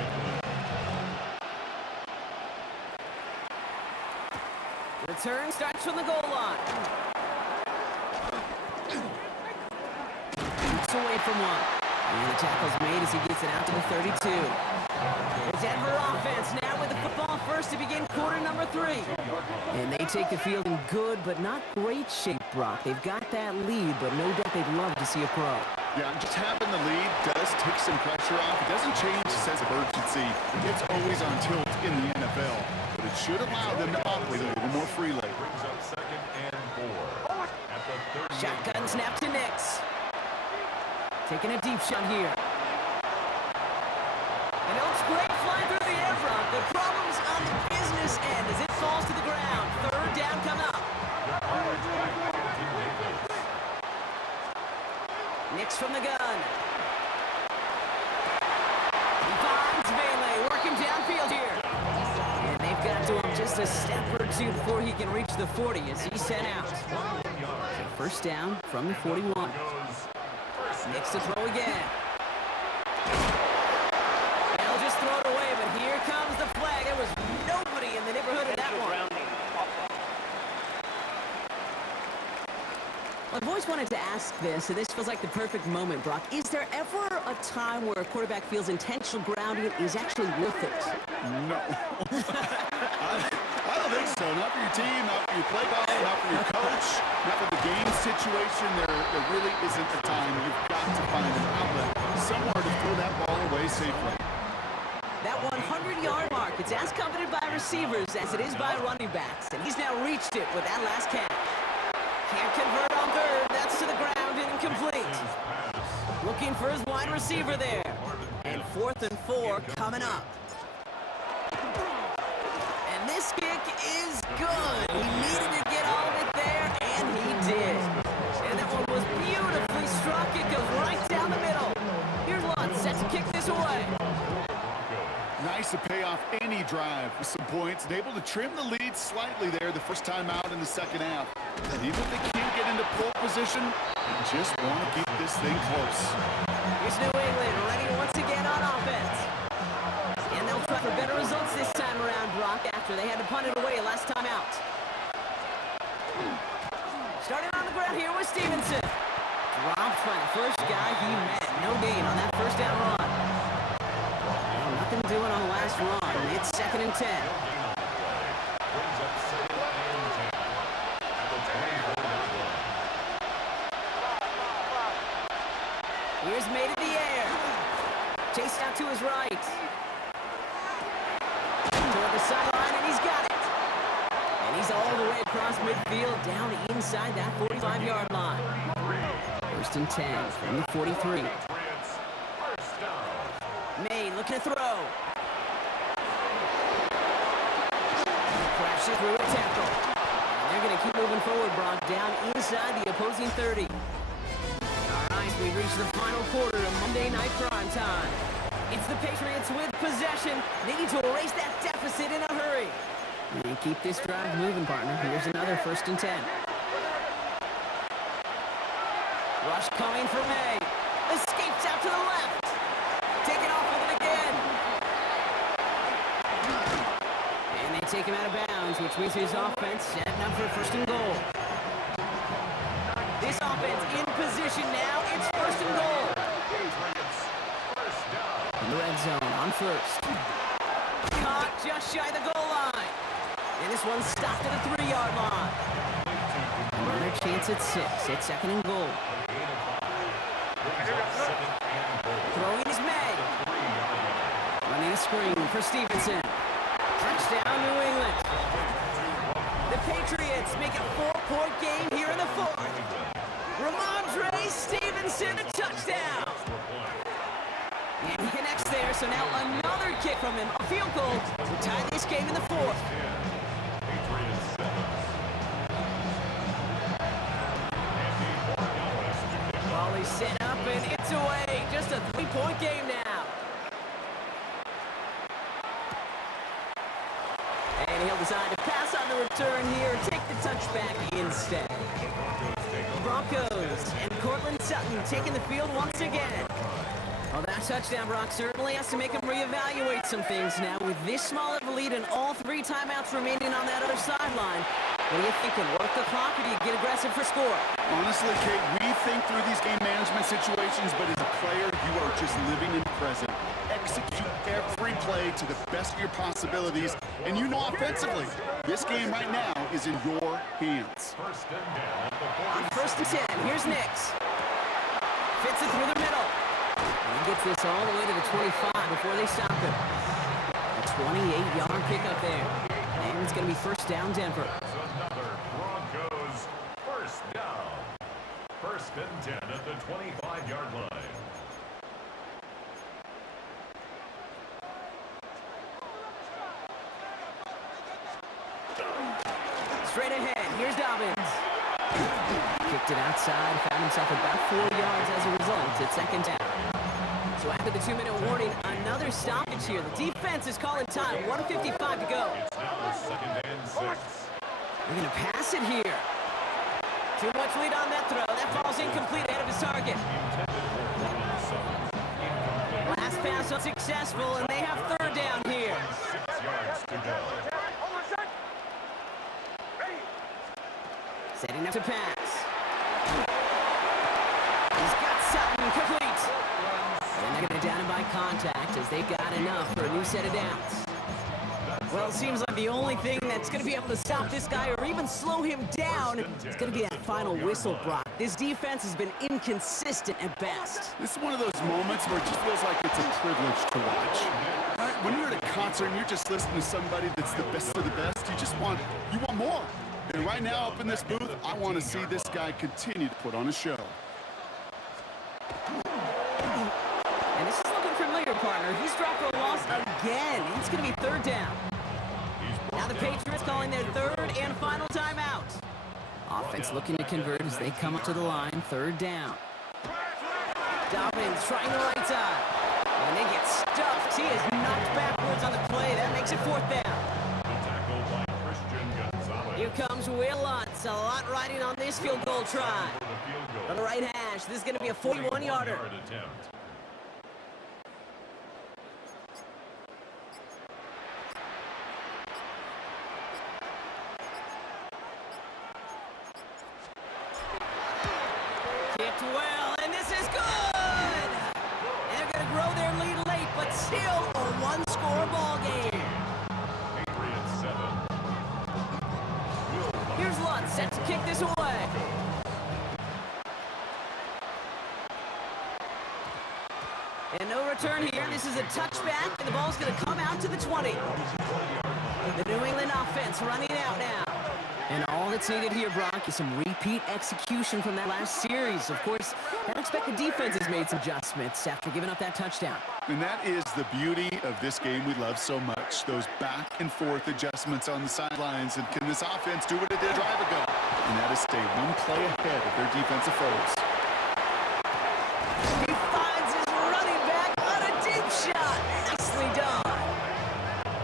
Return starts from the goal line. Shoots away from one. And the tackle's made as he gets it out to the 32. The Denver offense now with the football first to begin quarter number 3. And they take the field in good but not great shape, Brock. They've got that lead, but no doubt they'd love to see a pro. Yeah, just having the lead does take some pressure off. It doesn't change the sense of urgency. It's always on tilt in the NFL. But it should allow them to operate a little more freely. Brings up 2nd and 4. At the 38. Shotgun snap to Nix. Taking a deep shot here. And it looks great flying through the air, Brock. The problem's on the business end as it falls to the ground. 3rd down coming up. Nix from the gun. He finds Vele working downfield here. And they've got to him just a step or 2 before he can reach the 40 as he's sent out. So 1st down from the 41. Nix to throw again. They'll just throw it away, but here comes the flag. There was nobody in the neighborhood of that one. I've always wanted to ask this, and this feels like the perfect moment, Brock. Is there ever a time where a quarterback feels intentional grounding is actually worth it? No. I don't think so. Not for your team, not for your play caller, not for your coach, not for the game situation. There really isn't a time. You've got to find an outlet somewhere to throw that ball away safely. That 100-yard mark, it's as coveted by receivers as it is by running backs, and he's now reached it with that last catch. Can't convert on 3rd. That's to the ground and incomplete. Looking for his wide receiver there. And 4th and 4 coming up. And this kick is good. He needed to get all of it there, and he did. And that one was beautifully struck. It goes right down the middle. Here's Lutz set to kick this away. Nice to pay off any drive with some points and able to trim the lead slightly there the first time out in the 2nd half. And even if they can't get into pole position, they just want to keep this thing close. Here's New England ready once again on offense. And they'll try for better results this time around, Brock, after they had to punt it away last time out. Starting on the ground here with Stevenson. Dropped by the first guy he met. No gain on that 1st down run. Well, nothing doing on the last run. It's 2nd and 10. Here's made in the air. Chased out to his right. Toward the sideline, and he's got it. And he's all the way across midfield, down inside that 45-yard line. First and 10 from the 43. May looking to throw. Crashes through a tackle. And they're going to keep moving forward, Brock, down inside the opposing 30. All right, we've reached the final quarter of Monday Night Prime Time. It's the Patriots with possession. They need to erase that deficit in a hurry. And keep this drive moving, partner. Here's another first and 10. Rush coming for May. Escapes out to the left. Taking off with it again. And they take him out of bounds, which means his offense setting up for first and goal. This offense in position now. It's first and goal. In the red zone on first. Caught just shy of the goal line. And this one's stopped at the 3-yard line. Another chance at 6. It's second and goal. Throwing is May. Running a screen for Stevenson. Touchdown, New England. The Patriots make a 4-point game here in the 4th. Ramondre Stevenson, a touchdown. And he connects there, so now another kick from him. A field goal to tie this game in the 4th. Volley set up, and it's away. Just a 3-point game now. And he'll decide to pass on the return here, take the touchback instead. Broncos and Cortland Sutton taking the field once again. Well, that touchdown, Brock, certainly has to make him reevaluate some things now. With this small of a lead and all 3 timeouts remaining on that other sideline, what do you think? Work the clock, or do you get aggressive for score? Honestly, Kate, we think through these game management situations, but as a player, you are just living in the present. Execute every play to the best of your possibilities, and you know offensively, this game right now is in your hands. On first and 10, here's Nix. Fits it through the middle. And he gets this all the way to the 25 before they stop him. A 28-yard pickup there. And it's going to be first down, Denver. Another Broncos first down. First and 10 at the 25-yard line. Straight ahead, here's Dobbins. Kicked it outside, found himself about 4 yards as a result. It's second down. So after the 2-minute warning, another stoppage here. The defense is calling time. 1:55 to go. It's now second and 6. They're going to pass it here. Too much lead on that throw. That falls incomplete ahead of his target. Last pass unsuccessful, and they have third down here. 6 yards to go. Setting up to pass. He's got Sutton complete. And they're going to down him by contact as they've got enough for a new set of downs. Well, it seems like the only thing that's going to be able to stop this guy or even slow him down is going to be that final whistle, Brock. This defense has been inconsistent at best. This is one of those moments where it just feels like it's a privilege to watch. Right? When you're at a concert and you're just listening to somebody that's the best of the best, you want more. And right now up in this booth, I want to see this guy continue to put on a show. And this is looking familiar, partner. He's dropped for a loss again. It's going to be third down. Now the Patriots calling their third and final timeout. Offense looking to convert as they come up to the line. Third down. Dobbins trying the right side. And they get stuffed. He is knocked backwards on the play. That makes it fourth down. Here comes Will Lutz. A lot riding on this field goal try. On the right hash, this is going to be a 41-yarder. Kicked well, and this is good! And they're going to grow their lead late, but still a one-score ball game. Here's Lutz, set to kick this away. And no return here. This is a touchback, and the ball's going to come out to the 20. The New England offense running out now. And all that's needed here, Brock, is some repeat execution from that last series. Of course, I expect the defense has made some adjustments after giving up that touchdown. And that is the beauty of this game we love so much. Those back and forth adjustments on the sidelines. And can this offense do what it did a drive ago? And that is stay one play ahead of their defensive foes. He finds his running back on a deep shot. Nicely done.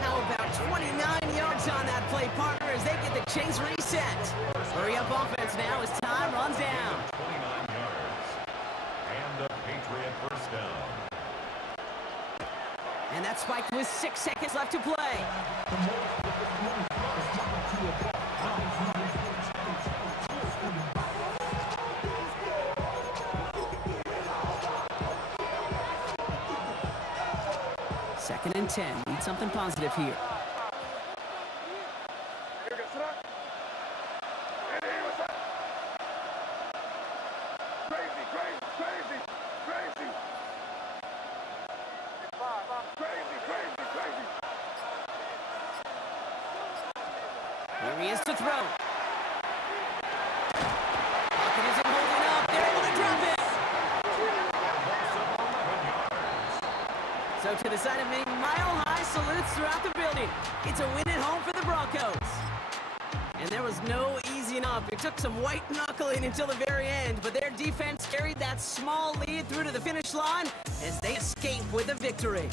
How about 29 yards on that play, partner, as they get the chase reset. Hurry up offense now as time runs down. 29 yards. And a Patriot first down. And that's spiked with 6 seconds left to play. Second and 10. Need something positive here. Here he is to throw. Pocket isn't holding up. They're able to drop it. So to the side of me, mile-high salutes throughout the building. It's a win at home for the Broncos. And there was no easing up. It took some white knuckling until the very end, but their defense carried that small lead through to the finish line as they escape with a victory.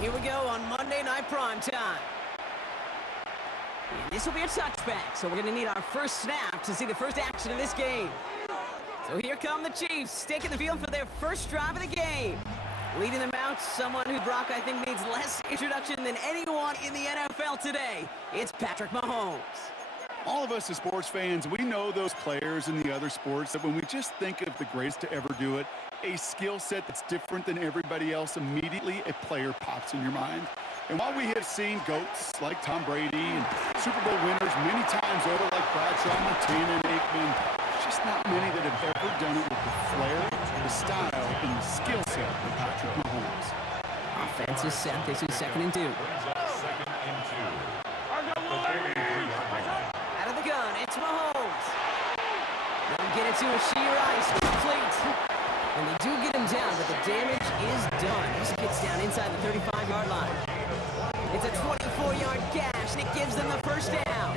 Here we go on Monday Night Primetime. And this will be a touchback, so we're going to need our first snap to see the first action of this game. So here come the Chiefs, taking the field for their first drive of the game. Leading them out, someone who, Brock, I think needs less introduction than anyone in the NFL today. It's Patrick Mahomes. All of us as sports fans, we know those players in the other sports that when we just think of the greatest to ever do it, a skill set that's different than everybody else, immediately a player pops in your mind. And while we have seen GOATs like Tom Brady and Super Bowl winners many times over like Bradshaw, Montana, and Aikman, there's just not many that have ever done it with the flair, the style, and the skill set of Patrick Mahomes. Offense is set. This is 2nd and 2. Out of the gun, it's Mahomes. They'll get it to Rashee Rice. Complete. And they do get him down, but the damage is done. He gets down inside the 35-yard line. It's a 24-yard gash, and it gives them the first down.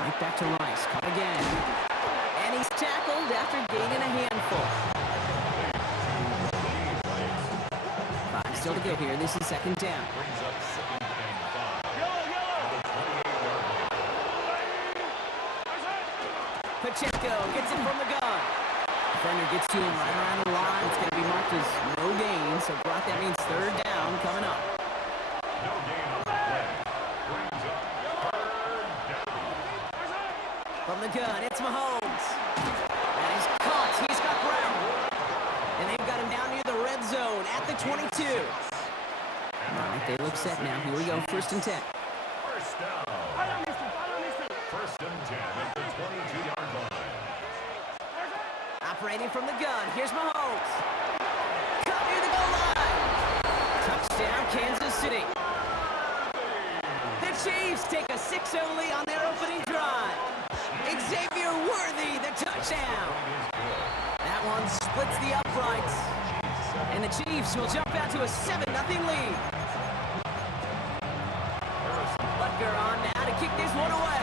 Right back to Rice. Caught again. And he's tackled after gaining a handful. 5 still to go here. This is 2nd down. Pacheco gets it from the gun. Defender gets to him right around the line. It's going to be marked as no gain. So, Brock, that means 3rd down coming up. From the gun, it's Mahomes. And he's caught. He's got ground. And they've got him down near the red zone at the 22. All right, they look set now. Here we go, 1st and 10. First down. First and 10 at the 22-yard line. Operating from the gun, here's Mahomes. Cut near the goal line. Touchdown, Kansas City. The Chiefs take a 6-0 lead on their opening drive. Xavier Worthy, the touchdown. That one splits the uprights. And the Chiefs will jump out to a 7-0 lead. Butker on now to kick this one away.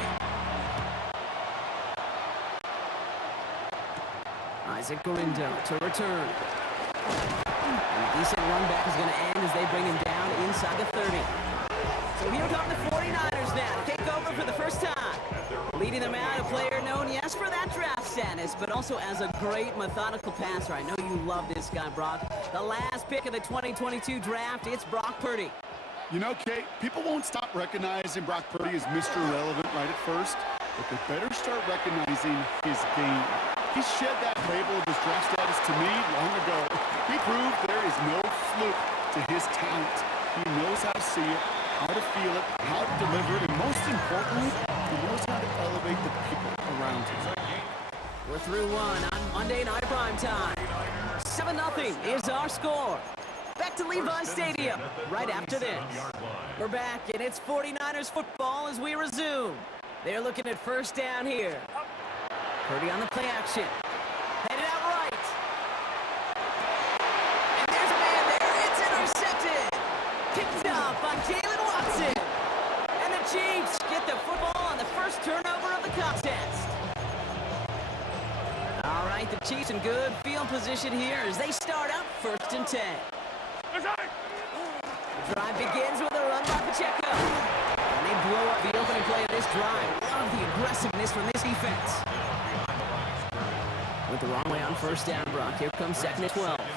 Isaac Gorindo to return. And a decent run back is going to end as they bring him down inside the 30. So here come the 49ers now to take over for the first time. Leading them out, a player known, yes, for that draft status, but also as a great methodical passer. I know you love this guy, Brock. The last pick of the 2022 draft, it's Brock Purdy. You know, Kate, people won't stop recognizing Brock Purdy as Mr. Relevant right at first, but they better start recognizing his game. He shed that label of his draft status to me long ago. He proved there is no fluke to his talent. He knows how to see it, how to feel it, how to deliver it, and most importantly, he knows how to elevate the people around him. We're through one on Monday Night Primetime. 7-0 is our score. Back to Levi Stadium right after this. We're back, and it's 49ers football as we resume. They're looking at 1st down here. Purdy on the play action. Headed out right. And there's a man there. It's intercepted. Picked up by Jalen Watson. And the Chiefs get the football on the first turnover of the contest. All right, the Chiefs in good field position here as they start up 1st and 10. The drive begins with a run by Pacheco. And they blow up the opening play of this drive. Love the aggressiveness from this defense. Went the wrong way on 1st down, Brock. Here comes 2nd and 12. At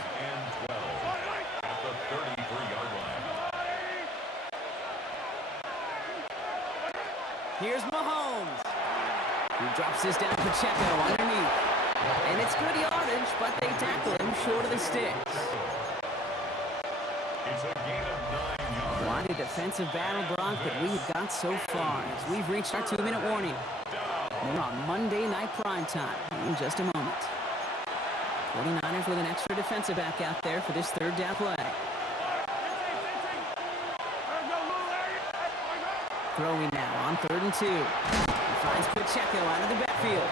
the 33-yard line. Here's Mahomes. He drops this down to Pacheco underneath. And it's good yardage, but they tackle him short of the sticks. It's a gain of 9 yards. Quite a defensive battle, Brock, that we've got so far as we've reached our 2-minute warning. We're on Monday Night Primetime in just a moment. 49ers with an extra defensive back out there for this 3rd down play. Throwing now on 3rd and 2. He finds Pacheco out of the backfield.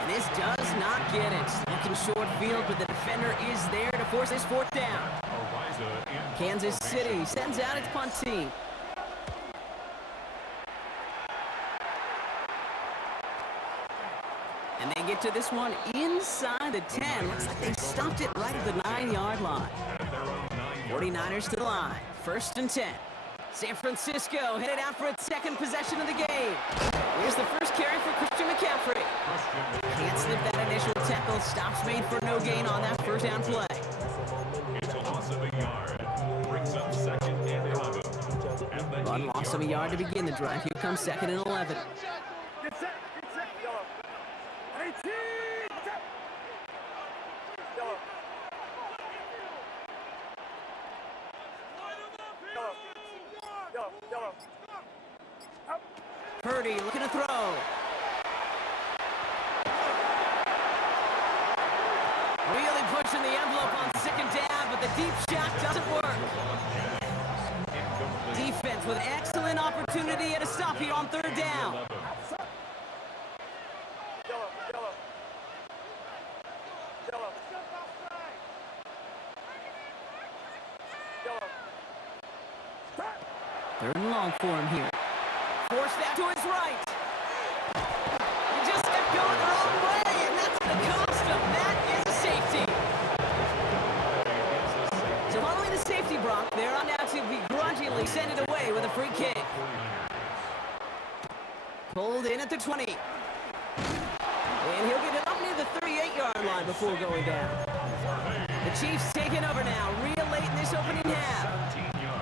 And this does not get it. Looking short field, but the defender is there to force this 4th down. Kansas City sends out its punt team. And they get to this one inside the 10. Looks like they stopped it right at the 9-yard line. 49ers to the line. 1st and 10. San Francisco headed out for its second possession of the game. Here's the first carry for Christian McCaffrey. Can't slip that initial tackle. Stops made for no gain on that first down play. It's a loss of a yard. Brings up 2nd and 11. Run loss of a yard to begin the drive. Here comes 2nd and 11. Get set, yellow. 18, set. Yellow. Yellow. Purdy looking to throw. Really pushing the envelope on 2nd down, but the deep shot doesn't work. Defense with excellent opportunity at a stop here on 3rd down. Third and long for him here. Forced out to his right. He just kept going the wrong way, and that's the cost of that is a safety. So following the safety, Brock, they're on now to begrudgingly send it away with a free kick. Pulled in at the 20. And he'll get it up near the 38-yard line before going down. The Chiefs taking over now, real late in this opening half.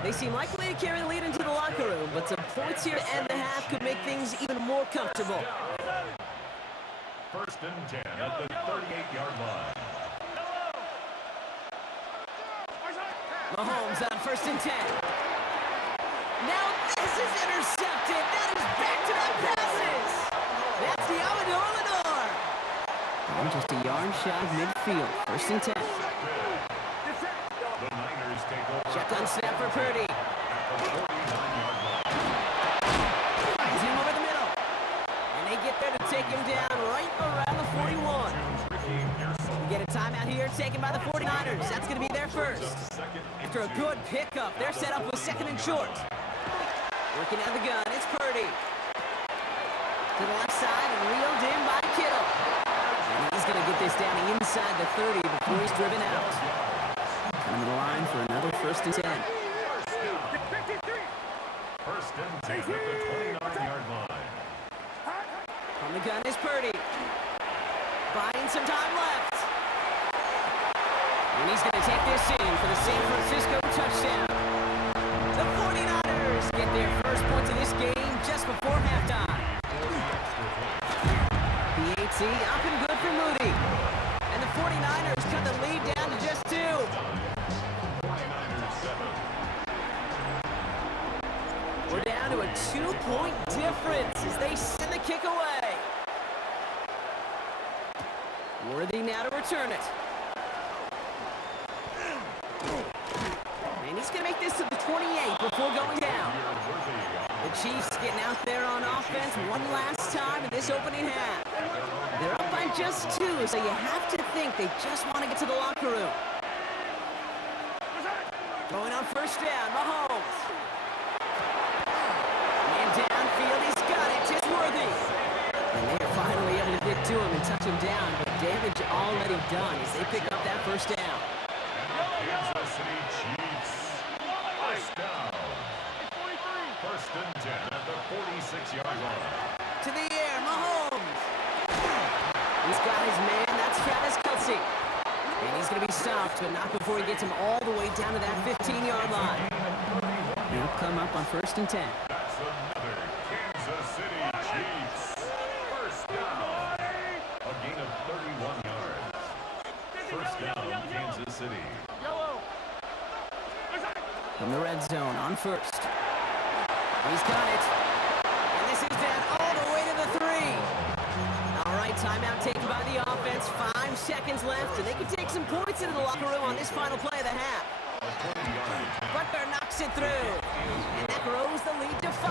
They seem likely to carry the lead into the locker room, but some points here to end the half could make things even more comfortable. 1st and 10 at the 38-yard line. Mahomes on 1st and 10. Now this is intercepted. That is back-to-back passes. That's the Lenore. And just a yard shy of midfield. 1st and 10. The Niners take over. Shotgun snap for Purdy. Finds him over the middle. And they get there to take him down right around the 41. We get a timeout here taken by the 49ers. That's going to be their first. After a good pickup, they're set up with 2nd and short. Working out of the gun, it's Purdy. To the left side and reeled in by Kittle. And he's going to get this down inside the 30 before he's driven out. Coming to the line for another 1st and 10. 1st and 10 at the 29-yard line. On the gun is Purdy. Buying some time left. And he's going to take this in for the San Francisco touchdown. The 49ers get their first points of this game just before halftime. The AT up and good for Moody. And the 49ers cut the lead down to just 2. We're down to a 2-point difference as they send the kick away. Worthy now to return it. And he's going to make this to the 28 before going down. The Chiefs getting out there on offense one last time in this opening half. They're up by just 2, so you have to think they just want to get to the locker room. Going on 1st down, Mahomes. And downfield, he's got it, just Worthy. And they're finally able to get to him and touch him down, but damage already done as they pick up that 1st down. Kansas City Chiefs. 1st down. 1st and 10 at the 46-yard line. To the air, Mahomes. He's got his man, that's Travis Kelce. And he's going to be stopped, but not before he gets him all the way down to that 15-yard line. He'll come up on 1st and 10. That's another Kansas City Chiefs. 1st down. A gain of 31 yards. 1st down, Kansas City. From the red zone on 1st. He's got it. And this is down all the way to the 3. All right, timeout taken by the offense. 5 seconds left, and they can take some points into the locker room on this final play of the half. Butler knocks it through, and that grows the lead to 5.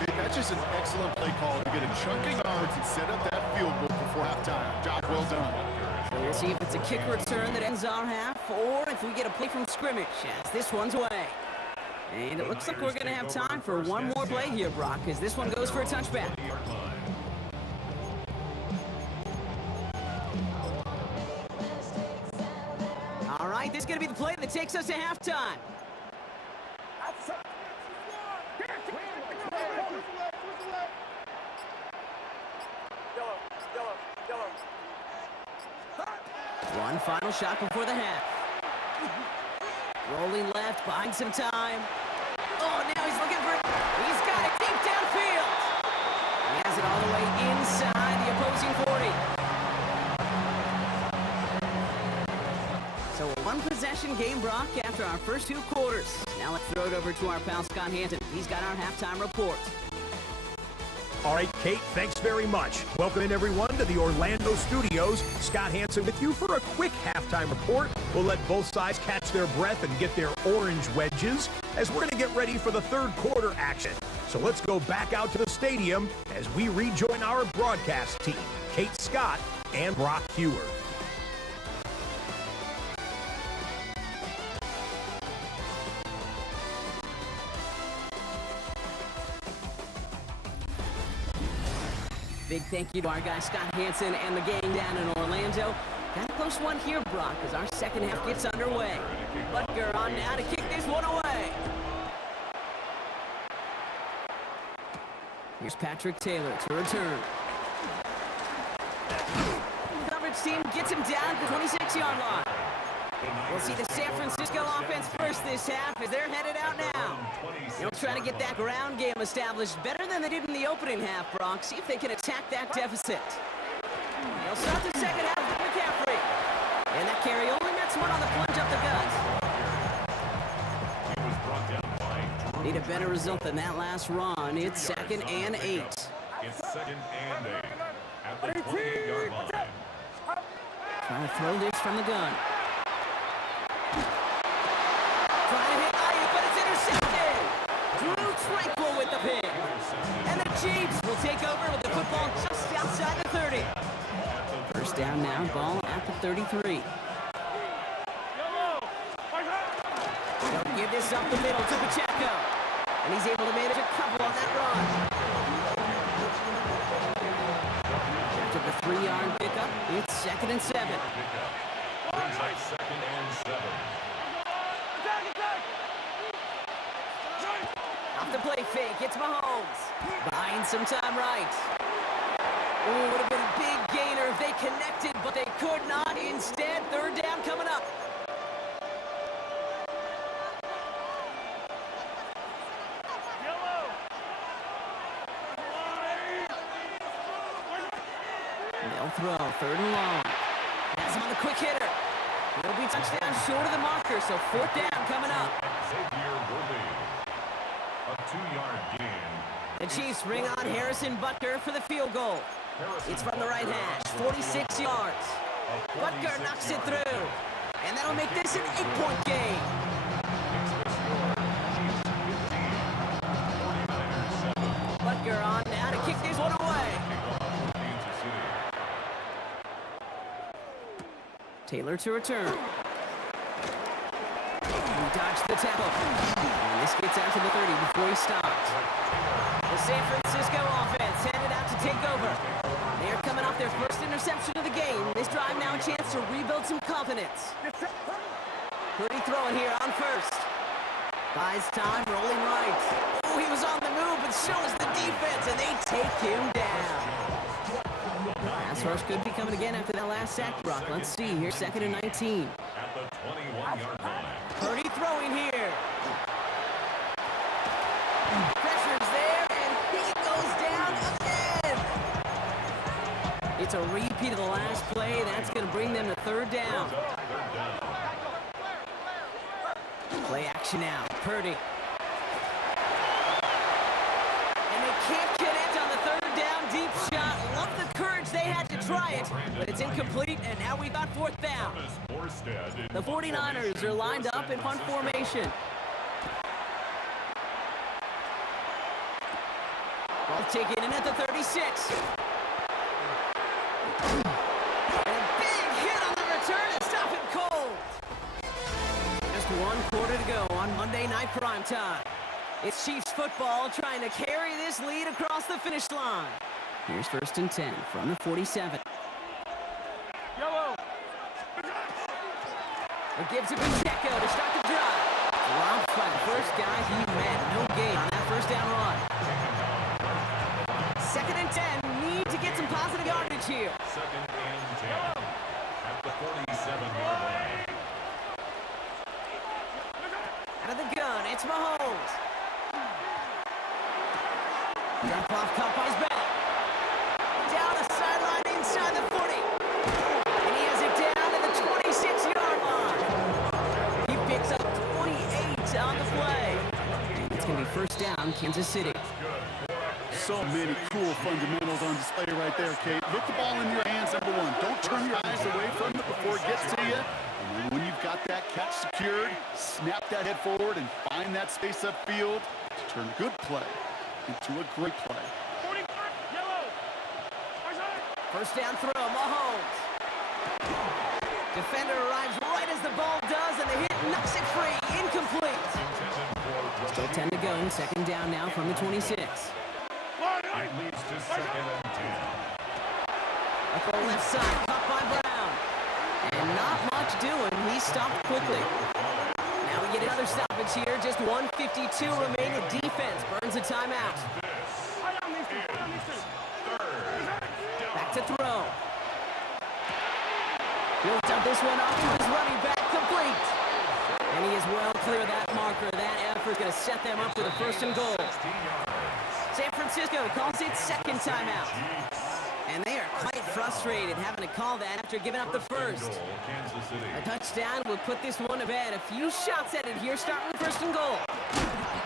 Dude, that's just an excellent play call to get a chunk of yards and set up that field goal before halftime. Job well done. So Let's see if it's a kick return that ends our half, or if we get a play from scrimmage as this one's away. And it looks like we're going to have time for one more play here, Brock, as this one goes for a touchback. All right, this is going to be the play that takes us to halftime. One final shot before the half. Rolling left, buying some time. Oh, now he's looking for... He's got it deep downfield. He has it all the way inside the opposing 40. So a one-possession game, Brock, after our first two quarters. Now let's throw it over to our pal Scott Hanson. He's got our halftime report. All right, Kate, thanks very much. Welcome in, everyone, to the Orlando studios. Scott Hanson with you for a quick halftime report. We'll let both sides catch their breath and get their orange wedges as we're going to get ready for the third quarter action. So let's go back out to the stadium as we rejoin our broadcast team, Kate Scott and Brock Hewer. Big thank you to our guy Scott Hanson and the gang down in Orlando. Got a close one here, Brock, as our second half gets underway. Butker on now to kick this one away. Here's Patrick Taylor to return. Coverage team gets him down at the 26-yard line. We'll see the San Francisco offense first this half as they're headed out now. They'll try to get that ground game established better than they did in the opening half, Brock. See if they can attack that deficit. They'll start the second half with McCaffrey. And that carry only nets one on the plunge up the gut. Need a better result than that last run. It's 2nd and 8. It's 2nd and 8 at the 28-yard line. Trying to throw this from the gun. Trying to hit Ayuk, but it's intercepted. Drew Tranquil with the pick. And the Chiefs will take over with the football just outside the 30. First down now, ball at the 33. They'll give this up the middle to Pacheco. And he's able to manage a couple on that run. After the 3-yard pickup, it's 2nd and 7. Brings up 2nd and 7. Off the play fake, it's Mahomes. Buying some time right. Oh, would have been a big gainer if they connected, but they could not. Instead, third down coming up. They'll throw, 3rd and long. Has him on the quick hitter. It'll be touchdown short of the marker, so 4th down coming up. Xavier Worthy. A 2-yard gain. The Chiefs bring on Harrison Butker for the field goal. It's from the right hash, 46 yards. Butker knocks it through, and that'll make this an 8-point game. Butker on now to kick this one away. Taylor to return. He dodged the tackle. And this gets out to the 30 before he stopped. The San Francisco offense headed out to take over. They are coming off their first interception of the game. This drive now a chance to rebuild some confidence. Purdy throwing here on first. Buys time, rolling right. Oh, he was on the move, but so is the defense, and they take him down. Pass rush could be coming again after that last sack, Brock. Let's see here, 2nd and 19. At the 21-yard line. Purdy throwing here. Pressure's there, and he goes down again. It's a repeat of the last play. That's going to bring them to 3rd down. Play action now. Purdy. And they can't connect on the 3rd down deep shot. Love the courage they had to try it, but it's incomplete, and now we've got 4th down. The 49ers are lined up in punt formation. Ball taken in at the 36. And a big hit on the 1 quarter to go on Monday Night Primetime. It's Chiefs football trying to carry this lead across the finish line. Here's 1st and 10 from the 47. Yellow. It gives to Pacheco to start the drive. Dropped by the first guy he met. No gain on that first down run. 2nd and 10. Need to get some positive yardage here. 2nd and 10 at the 47-yard line. Out of the gun, it's Mahomes. Dump off caught by his back. Down the sideline inside the 40. And he has it down to the 26-yard line. He picks up 28 on the play. It's going to be 1st down, Kansas City. So many cool fundamentals on display right there, Kate. Put the ball in your hands, number one. Don't turn your eyes away from it before it gets to you. And then when you've got that catch secured, snap that head forward and find that space upfield to turn a good play into a great play. 45. Yellow. 1st down throw, Mahomes. Defender arrives right as the ball does, and the hit knocks it free. Incomplete. Still 10 to go. 2nd down now from the 26. It leads to 2nd and 10. Up the left side, caught by Brown. And not much doing. He stopped quickly. Now we get another stoppage here. Just 1:52 remaining. Defense burns a timeout. Back to throw. He'll dump this one off to his running back, complete. And he is well clear of that marker. That effort going to set them up with a 1st and goal. San Francisco calls it 2nd timeout. And they are quite frustrated having to call that after giving up the first. Kansas City. A touchdown will put this one to bed. A few shots at it here, starting with 1st and goal.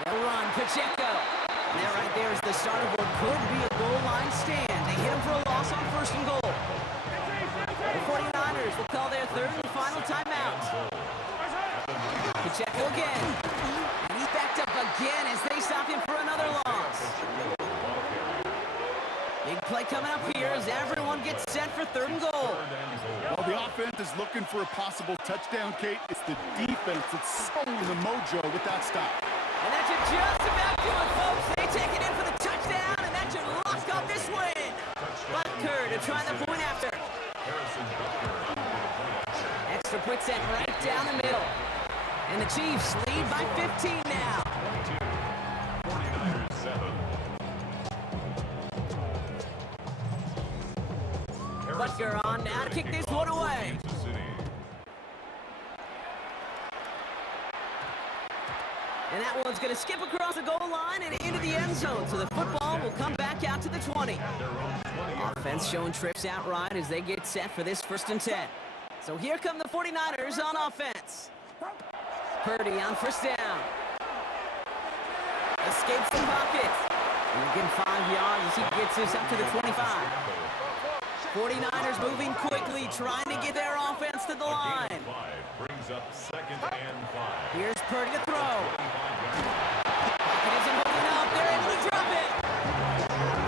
They'll run, Pacheco. And that right there is the start of what could be a goal line stand. They hit him for a loss on 1st and goal. The 49ers will call their 3rd and final timeout. Pacheco again. And he's backed up again as they stop him for another loss. Big play coming up here as everyone gets set for 3rd and goal. Well, the offense is looking for a possible touchdown, Kate. It's the defense that's stolen the mojo with that stop. And that should just about do it, folks. They take it in for the touchdown, and that should lock up this win. Butker to try the point after. Extra point set right down the middle. And the Chiefs lead by 15 now. 49ers 7. Butker on now to kick this one away. Kansas City. And that one's going to skip across the goal line and into the end zone. So the football will come back out to the 20. Offense showing trips out right as they get set for this 1st and 10. So here come the 49ers on offense. Purdy on 1st down. Escapes the pocket. And we'll give him 5 yards as he gets this up to the 25. 49ers moving quickly, trying to get their offense to the line. 5 brings up 2nd and 5. Here's Purdy to throw. Pocket isn't holding up. They're able to drop it.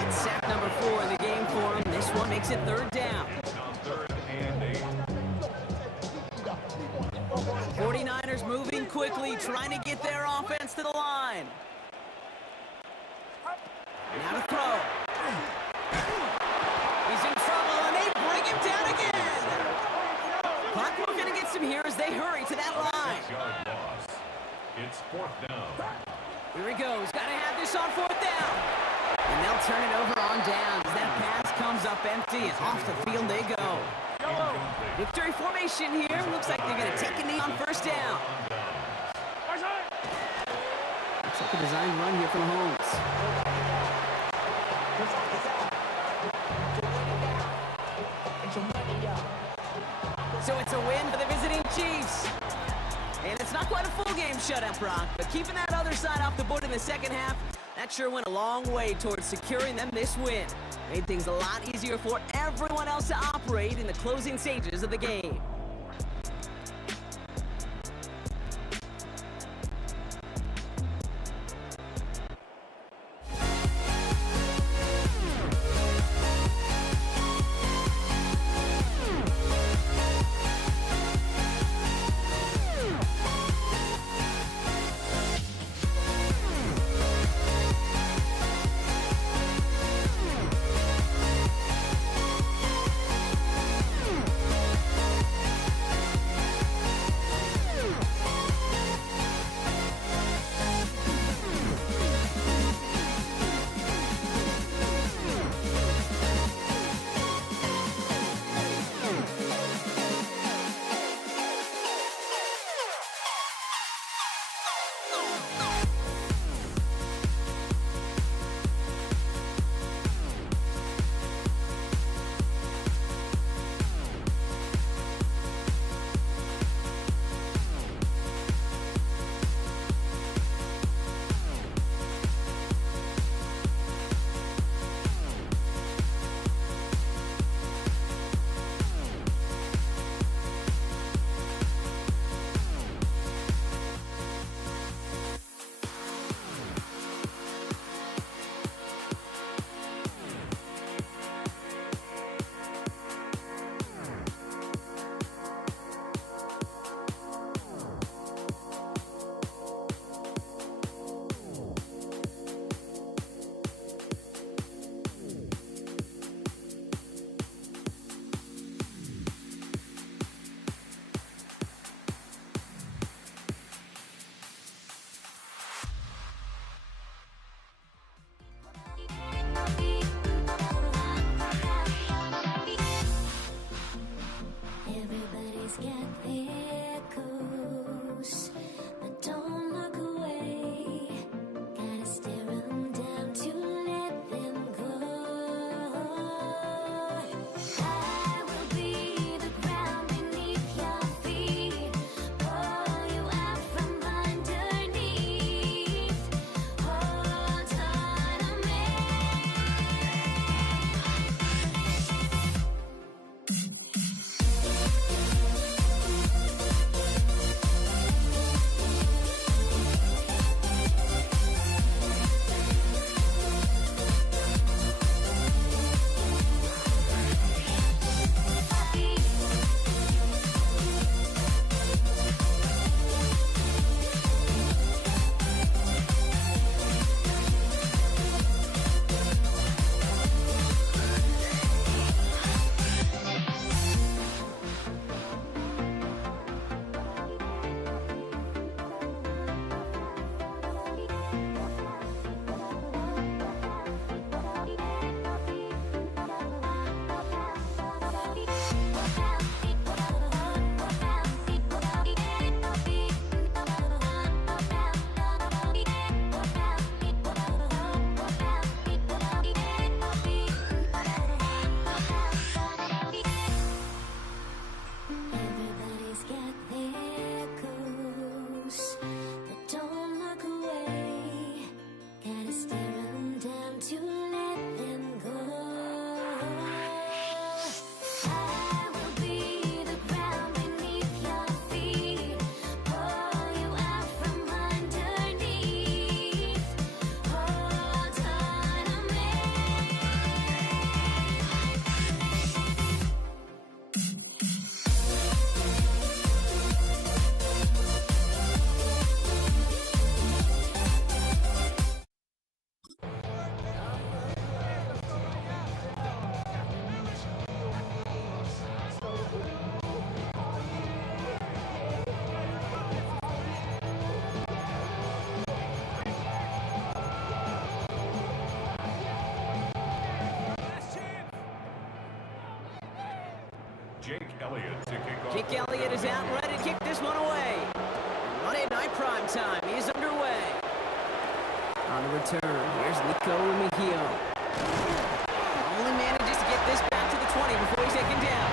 It's sack number 4 in the game for him. This one makes it 3rd down. Now 3rd and 8. 49ers moving quickly, trying to get their offense to the line. Now to throw. He's in trouble, and they bring him down again. Clock working against him here as they hurry to that line. 6-yard loss. It's 4th down. Here he goes. Got to have this on 4th down. And they'll turn it over on downs. That pass comes up empty, and off the field they go. Victory formation here. Looks like they're going to take a knee on 1st down. Looks like a designed run here from Holmes. So it's a win for the visiting Chiefs. And it's not quite a full game shutout, Brock, but keeping that other side off the board in the 2nd half, that sure went a long way towards securing them this win. Made things a lot easier for everyone else to operate in the closing stages of the game. Jake Elliott to kick off. Jake Elliott is out, ready to kick this one away. Monday Night Prime Time is underway. On the return, here's Nico Mejio. Only manages to get this back to the 20 before he's taken down.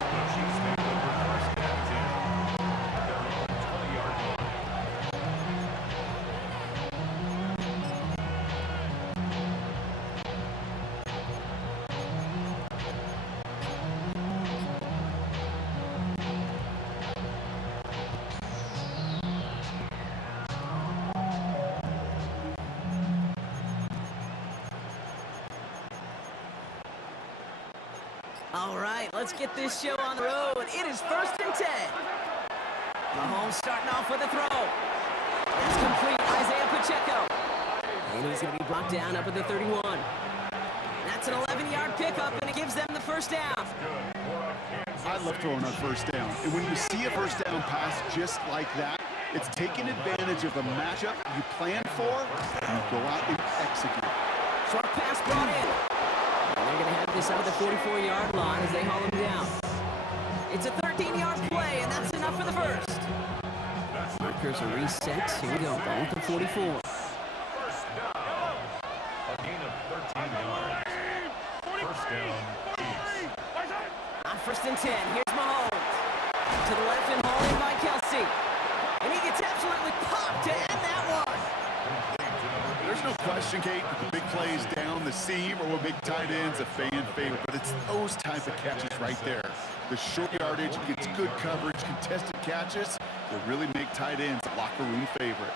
The Chiefs take over first and 10. Their own 20-yard line. All right, let's get this show on the road. It is 1st and 10. Mahomes starting off with a throw. That's complete. Isaiah Pacheco. And he's going to be blocked down up at the 31. That's an 11-yard pickup, and it gives them the first down. I love throwing on first down. And when you see a first down pass just like that, it's taking advantage of the matchup you plan for, and you go out and execute. Short pass brought in. And they're going to have this out of the 44-yard line as they haul him down. It's a 13-yard play, and that's enough for the first. Markers are reset. Here we go. Ball at the 44. First down. A gain of 13 yards. First down, Chiefs. On 1st and 10, here's Mahomes. To the left and hauled in by Kelsey. And he gets absolutely popped to end that one. There's no question, Kate, that the big plays down the seam or with big tight ends a fan favorite, but it's those type of catches right there. The short yardage gets good coverage, contested catches that really make tight ends a locker room favorite.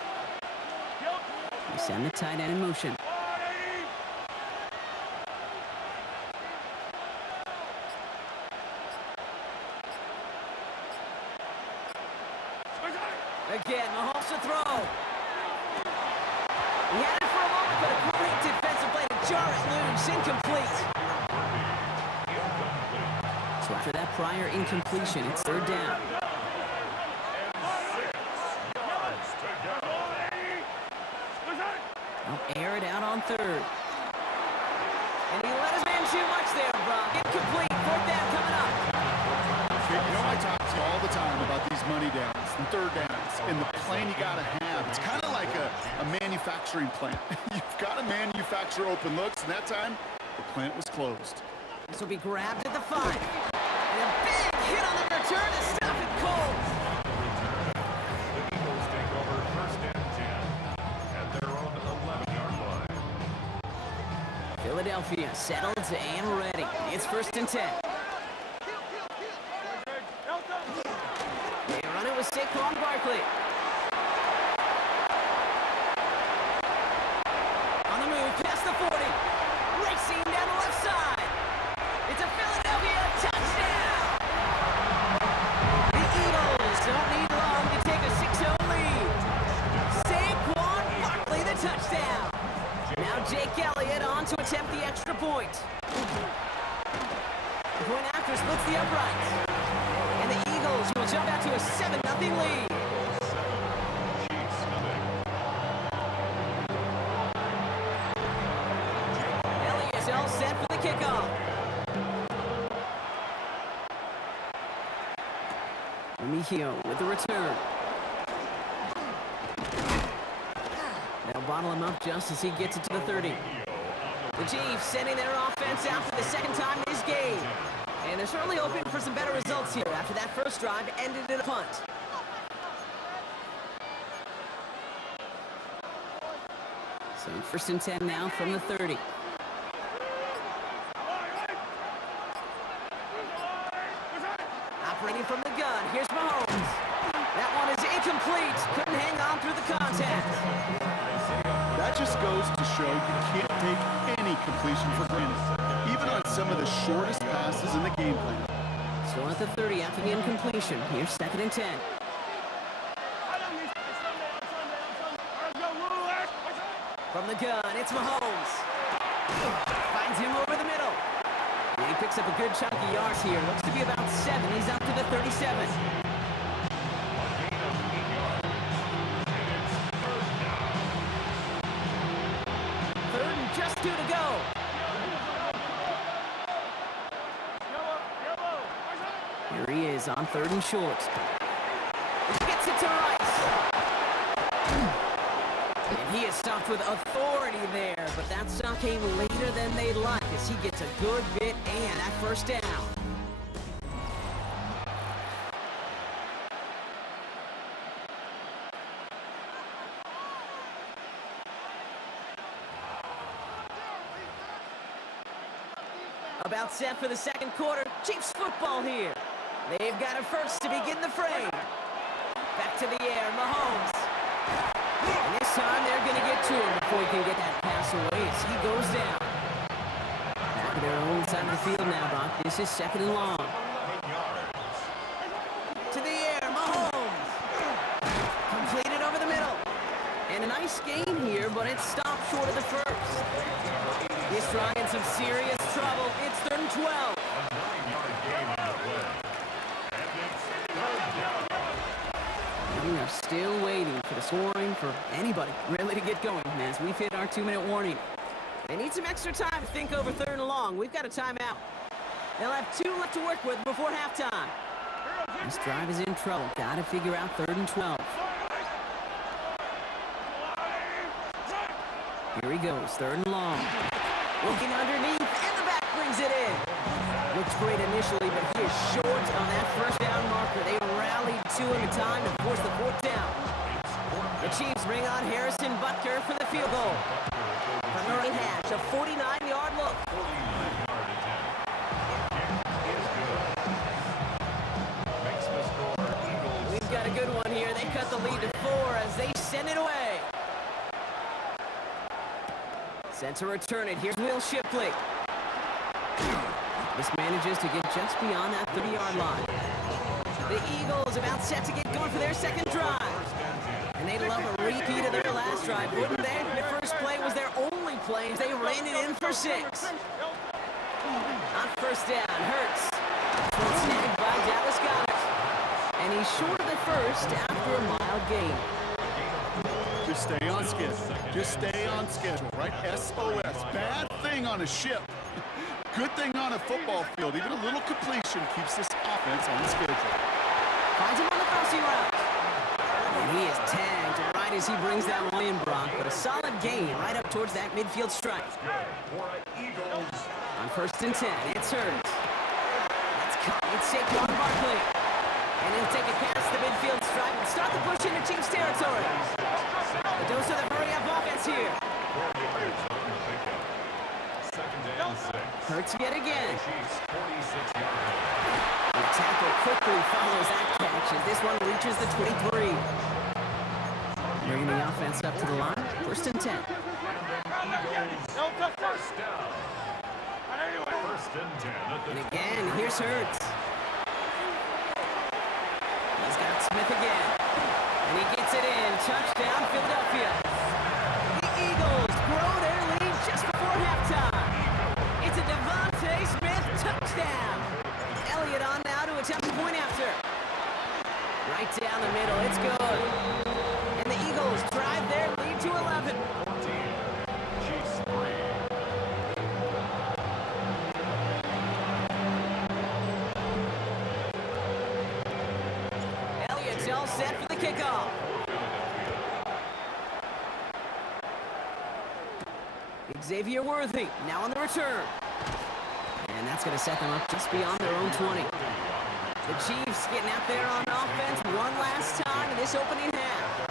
They send the tight end in motion. Again, Mahomes to throw. He had it for a moment, but a great defensive play to jar it loose. Incomplete. So after that prior incompletion, it's 3rd down. They'll air it out on 3rd. And he let his man too much there, Brock. Incomplete. 4th down coming up. Kate, you know I talk to you all the time about these money downs and 3rd downs and the plan you got to have. It's kind of like a manufacturing plant. You've got to manufacture open looks, and that time, the plant was closed. This will be grabbed at the 5. And a big hit on the return to stop it cold. The Eagles take over first and 10 at their own 11-yard line. Philadelphia settled and ready. It's 1st and 10. They run it with Saquon Barkley. On the move, past the 40. Racing down the left side. It's a Philadelphia touchdown. The Eagles don't need long to take a 6-0 lead. Saquon Barkley, the touchdown. Now Jake Elliott on to attempt the extra point. The point after splits the uprights. And the Eagles will jump out to a 7-0 lead. Elliott's all set for the kickoff. Mejio with the return. They'll bottle him up just as he gets it to the 30. The Chiefs sending their offense out for the 2nd time this game. And they're certainly hoping for some better results here after that first drive ended in a punt. So 1st and 10 now from the 30. Operating from the gun, here's Mahomes. That one is incomplete. Couldn't hang on through the contact. That just goes to show you can't take any completion for granted, even on some of the shortest passes in the game plan. Still at the 30 after the incompletion. Here's 2nd and 10. From the gun, it's Mahomes. Finds him over the middle. And he picks up a good chunk of yards here. Looks to be about 7. He's up to the 37. Third and just 2 to go. Chiefs on 3rd and short. Gets it to Rice. And he is stopped with authority there, but that stop came later than they'd like as he gets a good bit and that first down. About set for the second quarter. Chiefs football here. They've got it first to begin the frame. Back to the air, Mahomes. And this time they're going to get to him before he can get that pass away as he goes down. Back to their own side of the field now, Brock. This is 2nd and long. To the air, Mahomes. Completed over the middle. And a nice gain here, but it stopped short of the first. This drive in some serious trouble. It's 3rd and 12. We are still waiting for the scoring for anybody really to get going as we've hit our 2-minute warning. They need some extra time to think over 3rd and long. We've got a timeout. They'll have 2 left to work with before halftime. This drive is in trouble. Got to figure out 3rd and 12. Here he goes, 3rd and long. Looking underneath, and the back brings it in. Looks great initially, but he is short on that first down marker. They rallied to him in time to force the 4th down. The Chiefs bring on Harrison Butker for the field goal. From the right hash, a 49-yard look. We've got a good one here. They cut the lead to 4 as they send it away. Set to return it. Here's Will Shipley. This manages to get just beyond that 30-yard line. The Eagles about set to get going for their second drive. And they'd love a repeat of their last drive, wouldn't they? The first play was their only play as they ran it in for 6. On first down, Hurts. Snagged by Dallas Goedert. And he's short of the first after a mild gain. Just stay on schedule. Just stay on schedule, right? SOS. Bad thing on a ship. Good thing on a football field. Even a little completion keeps this offense on schedule. Finds him on the crossing route. And he is tagged right as he brings that one in, Brock. But a solid gain right up towards that midfield stripe. On 1st and 10, it's Hurts. That's caught. It's Saquon Barkley. And he'll take a pass to the midfield stripe and start the push into Chiefs territory. The dose of the hurry-up offense here. Hurts yet again. The tackle quickly follows that catch as this one reaches the 23. Bringing the offense up to the line. 1st and 10. And again, here's Hurts. He's got Smith again. And he gets it in. Touchdown, Philadelphia. The Eagles grow their lead just before halftime. It's a Devontae Smith touchdown. Elliott on now to attempt the point after. Right down the middle. It's good. And the Eagles drive their lead to 11. Elliott's all set for the kickoff. Xavier Worthy now on the return. And that's going to set them up just beyond their own 20. The Chiefs getting out there on offense one last time in this opening half.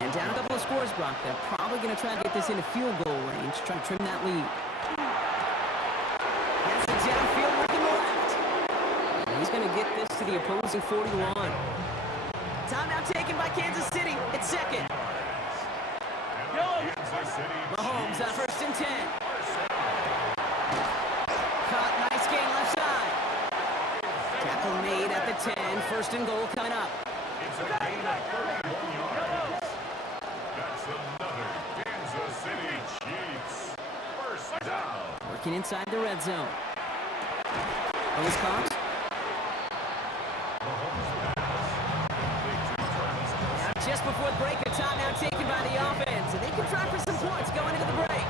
And down a couple of scores, Brock. They're probably going to try to get this into field goal range, try to trim that lead. That's the downfield look in the left. And he's going to get this to the opposing 41. Timeout taken by Kansas City. It's 2nd. Mahomes on 1st and 10. Caught, nice gain left side. Tackle made at the 10. 1st and goal coming up. It's a gain of 31 yards. That's another Kansas City Chiefs. 1st down. Working inside the red zone. Those calls. Now just before the break, a timeout taken by the offense. And they can try for some points going into the break.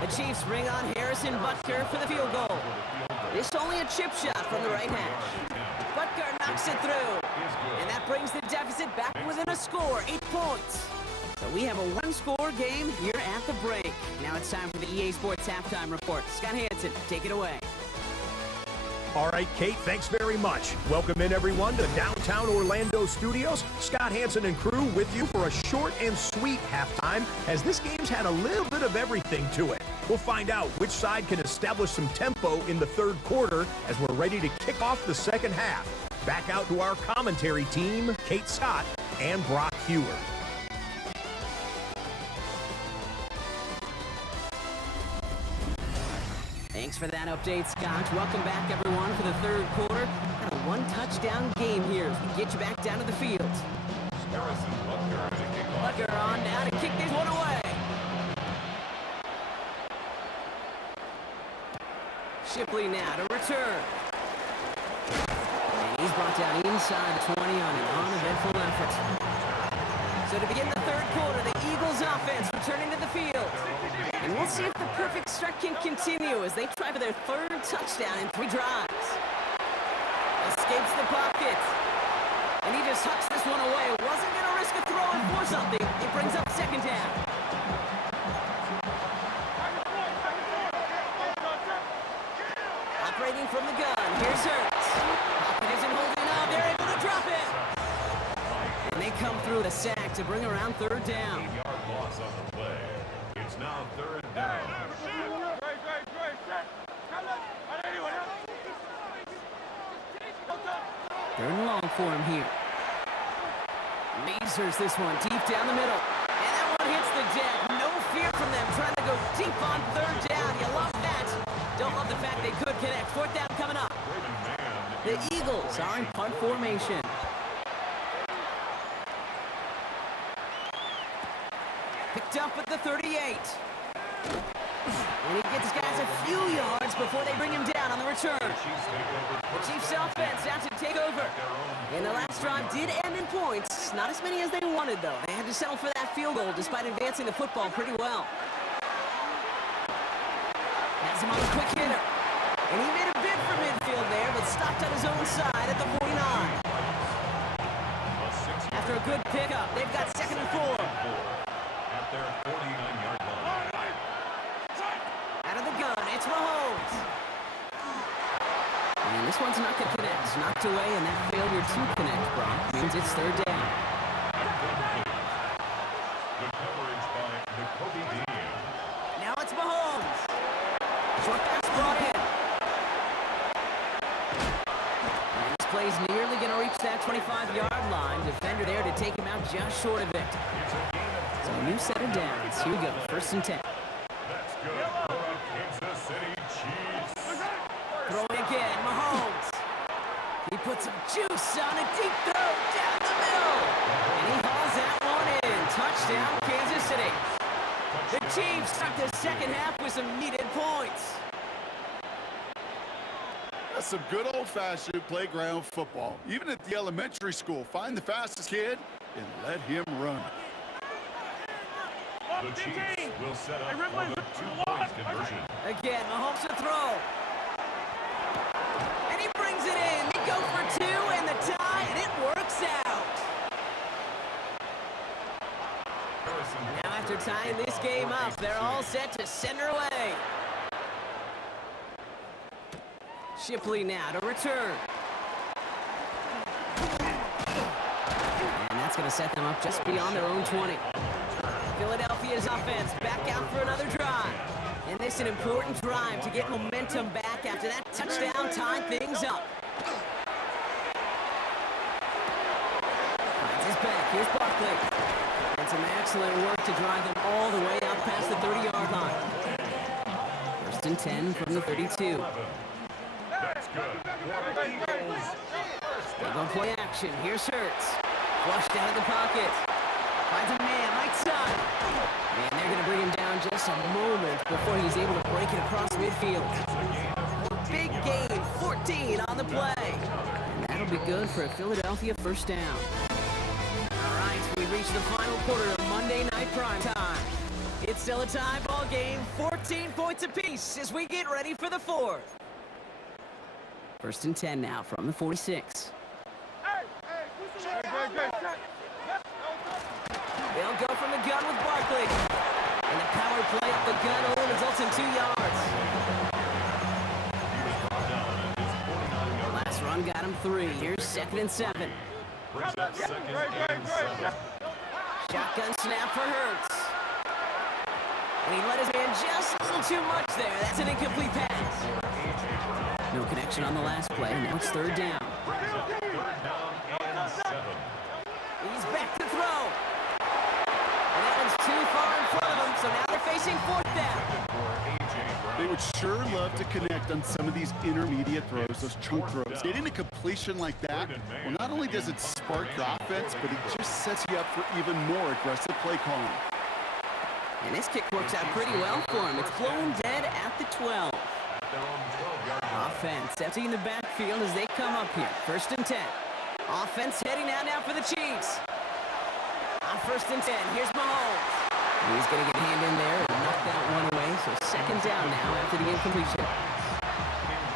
The Chiefs bring on Harrison Butker for the field goal. This only a chip shot from the right hash. Butker knocks it through. And that brings the deficit back within a score, 8 points. So we have a one-score game here at the break. Now it's time for the EA Sports Halftime Report. Scott Hansen, take it away. All right, Kate, thanks very much. Welcome in, everyone, to downtown Orlando Studios. Scott Hansen and crew with you for a short and sweet halftime, as this game's had a little bit of everything to it. We'll find out which side can establish some tempo in the third quarter as we're ready to kick off the second half. Back out to our commentary team, Kate Scott and Brock Hewer. Thanks for that update, Scott. Welcome back, everyone, for the third quarter. Got a one-touchdown game here as we get you back down to the field. Harrison Butker to kick off. Butker on down to kick this one away. Shipley now to return. And he's brought down inside the 20 on an uneventful effort. So to begin the third quarter, the Eagles offense returning to the field. And we'll see if the perfect start can continue as they try for their third touchdown in 3 drives. Escapes the pocket. And he just hucks this one away. Wasn't going to risk a throw and force something. It brings up second down. Operating from the gun. Here's Hurts. Pocket isn't holding up. They're able to drop it. And they come through the sack to bring around third down. 8-yard loss on the play. It's now third down. Third and long for him here. Lasers this one deep down the middle. And that one hits the deck. No fear from them trying to go deep on third down. You love that. Don't love the fact they could connect. Fourth down coming up. The Eagles are in punt formation. Picked up at the 38. And he gets guys a few yards before they bring him down on the return. The Chiefs offense out to take over. And the last drive did end in points. Not as many as they wanted, though. They had to settle for that field goal despite advancing the football pretty well. Has him on a quick hitter. And he made a bid for midfield there, but stopped on his own side at the 49. After a good pickup, they've got second and 4. At their 49-yard line. Out of the gun, it's Mahomes. And this one's not going to connect. Knocked away, and that failure to connect, Brock, means it's third down. The coverage by Nakobe Dean. Now it's Mahomes. Short pass brought in. And this play's nearly going to reach that 25-yard line. Defender there to take him out just short of it. So a new set of downs. Here we go, first and 10. That's good for the Kansas City Chiefs. Throwing again, Mahomes. He puts some juice on a deep throw down the middle. And he hauls that one in. Touchdown, Kansas City. The Chiefs start the second half with some needed points. That's some good old-fashioned playground football. Even at the elementary school, find the fastest kid and let him run. The Chiefs will set up for the 2-point conversion. Again, Mahomes to throw. And he brings it in. They go for 2 and the tie, and it works out. Now after tying this game up, they're all set to send her away. Shipley now to return. And that's going to set them up just beyond their own 20. Philadelphia's offense back out for another drive. And this is an important drive to get momentum back after that touchdown tied things up. Finds his back. Here's Barkley. And some excellent work to drive them all the way out past the 30-yard line. First and 10 from the 32. That's good for the Eagles. They're going to play action. Here's Hurts. Flushed out of the pocket. Finds a man, right side. And they're going to bring him down just a moment before he's able to break it across midfield. Big gain, 14 on the play. And that'll be good for a Philadelphia first down. All right, we reached the final quarter of Monday Night Prime Time. It's still a tie ball game, 14 points apiece as we get ready for the fourth. First and 10 now from the 46. They'll go from the gun with Barkley. And the power play up the gun only results in 2 yards. Last run got him 3. Here's 2nd and 7. Brings up 2nd and 7. Shotgun snap for Hurts. And he let his man just a little too much there. That's an incomplete pass. No connection on the last play. Now it's 3rd down. Brings up 3rd down and 7. He's back to throw. And that one's too far in front of him, so now they're facing 4th down. They would sure love to connect on some of these intermediate throws, those chunk throws. Getting a completion like that, well, not only does it spark your offense, but it just sets you up for even more aggressive play calling. And this kick works out pretty well for him. It's blown dead at the 12. Offense emptying the backfield as they come up here. 1st and 10. Offense heading out now for the Chiefs. On 1st and 10, here's Mahomes. He's going to get a hand in there and knock that one away. So 2nd down now after the incompletion.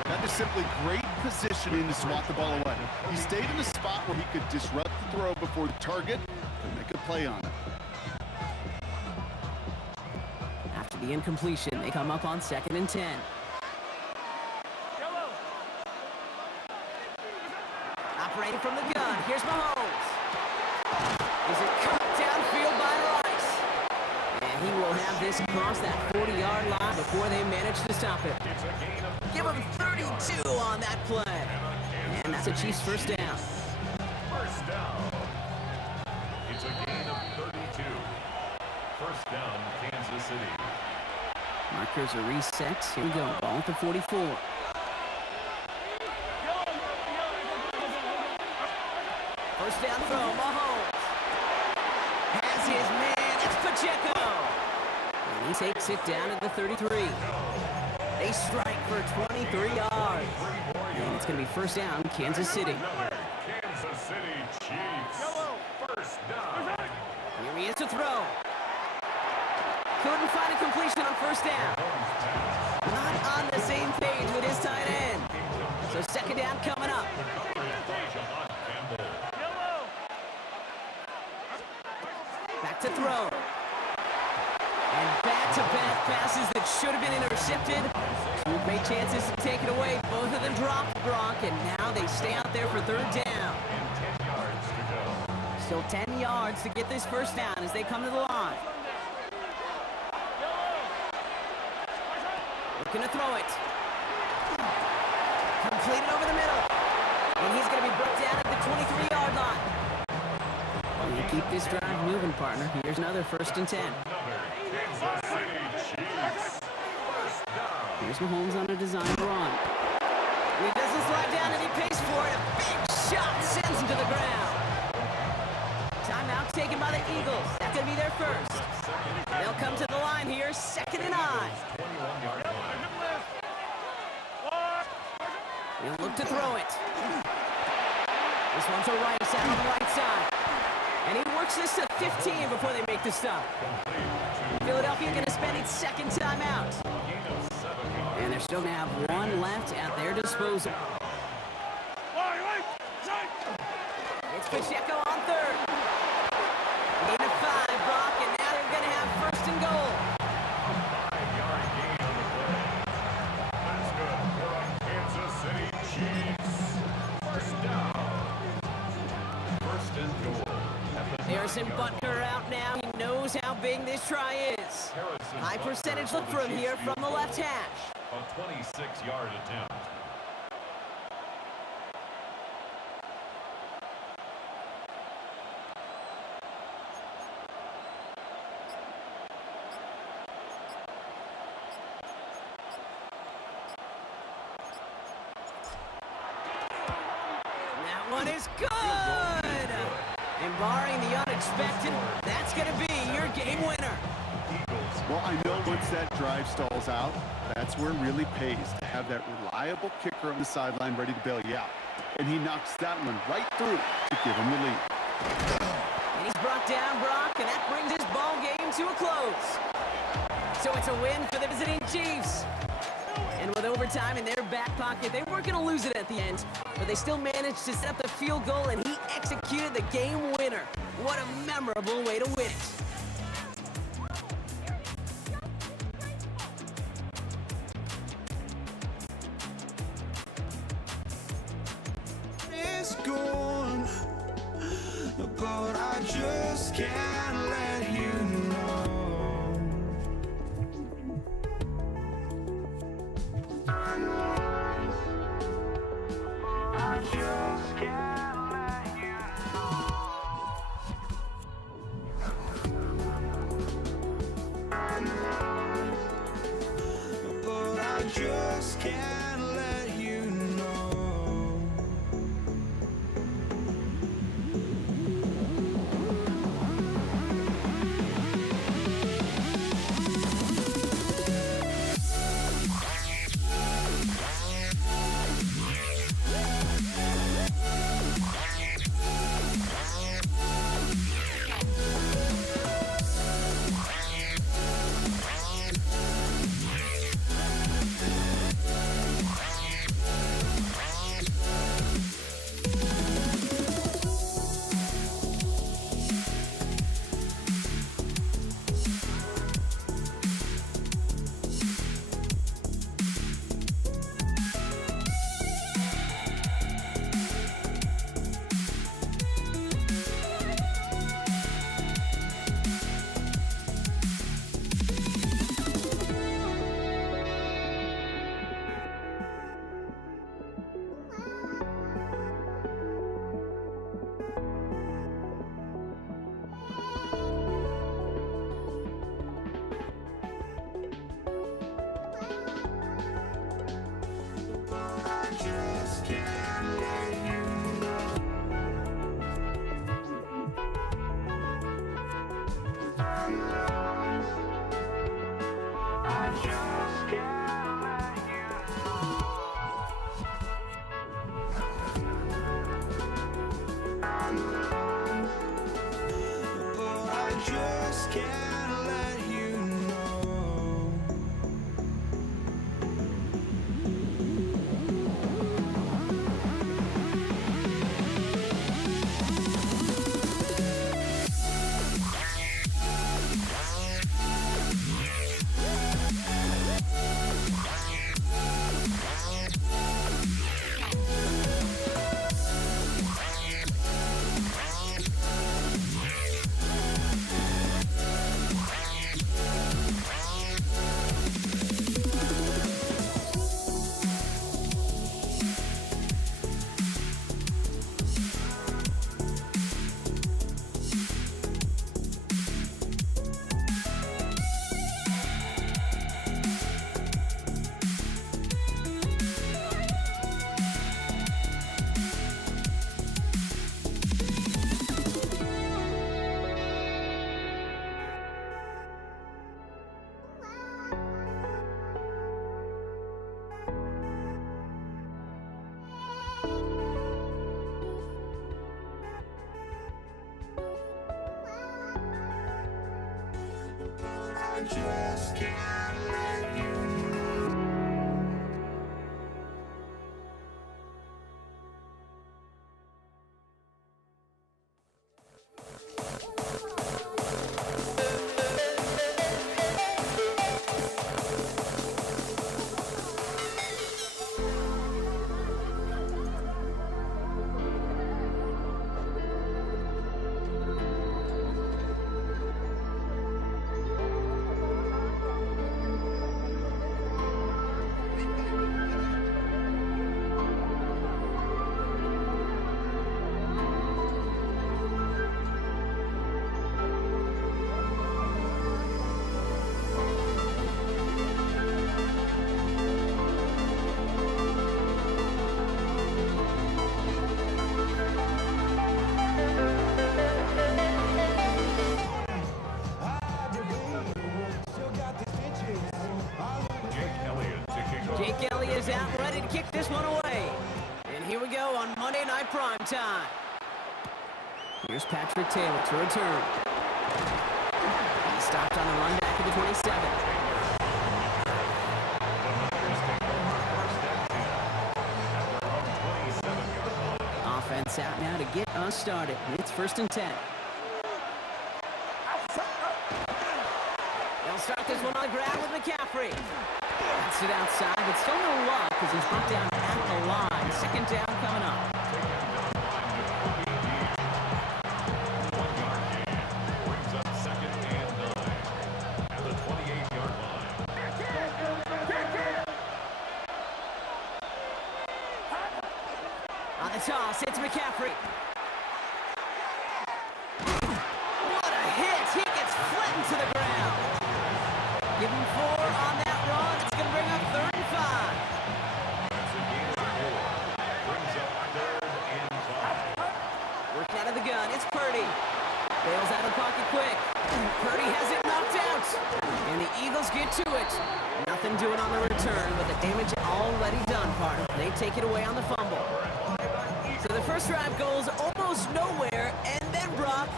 That is simply great positioning to swat the ball away. He stayed in a spot where he could disrupt the throw before the target and make a play on it. After the incompletion, they come up on 2nd and 10. Operating from the gun, here's Mahomes. Is it cut downfield by Rice? And he will have this across that 40-yard line before they manage to stop it. Give him 32 on that play. And that's a Chiefs 1st down. 1st down. It's a gain of 32. 1st down, Kansas City. Markers are reset. Here we go. Ball at the 44. First down throw, Mahomes. Has his man, it's Pacheco. And he takes it down at the 33. They strike for 23 yards. And it's going to be 1st down, Kansas City. Kansas City Chiefs. 1st down. Here he is to throw. Couldn't find a completion on 1st down. Not on the same page with his tight end. So 2nd down coming up. Back to throw. And back-to-back passes that should have been intercepted. 2 great chances to take it away. Both of them dropped Gronk, and now they stay out there for 3rd down. 10 yards to go. Still 10 yards to get this 1st down as they come to the line. Looking to throw it. Completed over the middle. And he's going to be brought down at the 23-yard line. And you keep this drive moving, partner. Here's another 1st and 10. Kansas City Chiefs. 1st down. Here's Mahomes on a design run. And he doesn't slide down and he pays for it. A big shot sends him to the ground. Timeout taken by the Eagles. That's going to be their 1st. They'll come to the line here, 2nd and 9. 21-yard line. He'll look to throw it. This one's a Rice out on the right side. And he works this to 15 before they make the stop. Philadelphia going to spend its 2nd timeout. And they're still going to have 1 left at their disposal. It's Pacheco on 3rd. Gain of 5, Brock, and now they're going to have 1st and goal. 5-yard gain on the play. That's good for a Kansas City Chiefs. 1st down. 1st and goal. Harrison Butker out now. He knows how big this try is. High percentage look for him here from the left hash. A 26-yard attempt. That one is good! And barring the unexpected, that's going to be your game winner. Well, I know once that drive stalls out, that's where it really pays to have that reliable kicker on the sideline ready to bail you out. And he knocks that one right through to give him the lead. And he's brought down, Brock, and that brings his ball game to a close. So it's a win for the visiting Chiefs. And with overtime in their back pocket, they weren't going to lose it at the end. But they still managed to set up the field goal, and he executed the game winner. What a memorable way to win it. It's gone, but I just can't let you know. I just can't let you know. But I just can't let you know. Can't let you know. I just can't let you know. Jake Elliott is out, ready to kick this one away. And here we go on Monday Night Primetime. Here's Patrick Taylor to return. He stopped on the run back to the 27. Jets out now to get us started. It's 1st and 10. They'll start this one on the ground with McCaffrey. That's it outside, but still no luck as he's brought down at the line. 2nd down coming up. Brings up 2nd and 9 at the 28-yard line. On the toss, it's McCaffrey. What a hit! He gets flattened to the ground. Give him 4 on that run. It's going to bring up 3rd and 5. That's a gain of 4. Brings up 3rd and 5. Working out of the gun, it's Purdy. Bails out of the pocket quick. Purdy has it knocked out. And the Eagles get to it. Nothing doing on the return, but the damage already done, Carter. They take it away on the fumble. So the first drive goes almost nowhere, and then Brock,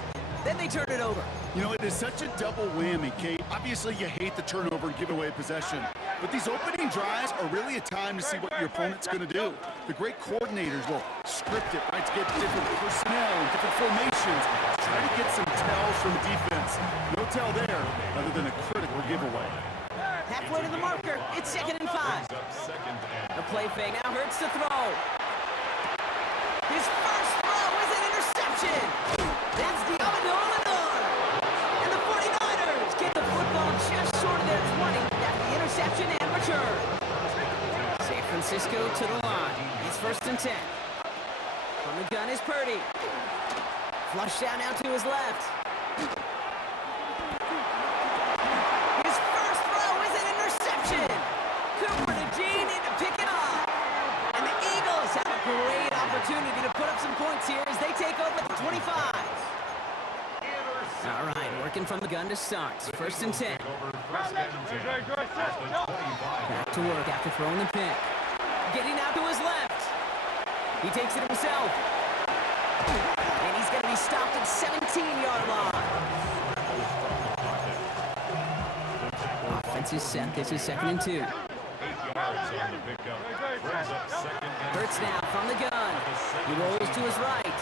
then they turn it over. You know, it is such a double whammy, Kate. Obviously, you hate the turnover and give away possession. But these opening drives are really a time to see what your opponent's going to do. The great coordinators will script it, right, to get different personnel and different formations. Try to get some tells from defense. No tell there other than a critical giveaway. Halfway to the marker, it's 2nd and 5. Brings up 2nd and The play fake now hurts to throw. His first throw is an interception. That's the Illinois. And the 49ers get the football just short of their 20 after the interception and return. San Francisco to the line. It's 1st and 10. From the gun is Purdy. Flush down now to his left. His first throw is an interception. Cooper to Jean in to pick it up. And the Eagles have a great opportunity to put up some points here as they take over the 25. All right, working from the gun to start. 1st and 10. Back to work after throwing the pick. Getting out to his left. He takes it himself. And he's going to be stopped at 17-yard line. Offense is set. This is 2nd and 2. 8 yards on the pickup. Brings up 2nd and Hurts now from the gun. He rolls to his right.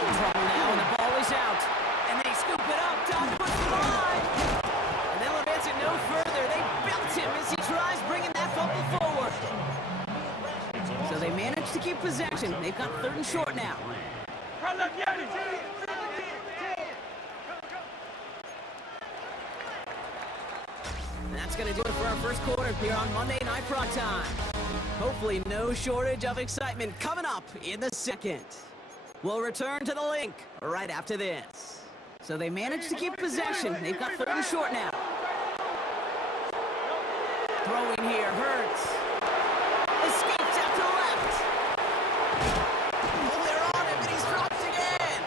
In trouble now, and the ball is out. And they scoop it up. Down to the line. And they'll advance it no further. They belt him as he tries bringing that fumble forward. So they manage to keep possession. They've got 3rd and short now. And that's going to do it for our first quarter here on Monday Night Prime Time. Hopefully no shortage of excitement coming up in the second. We'll return to the link right after this. So they managed to keep possession. They've got 3rd and short now. Throwing here, Hurts. Escapes out to the left. Oh, they're on him, and he's dropped again.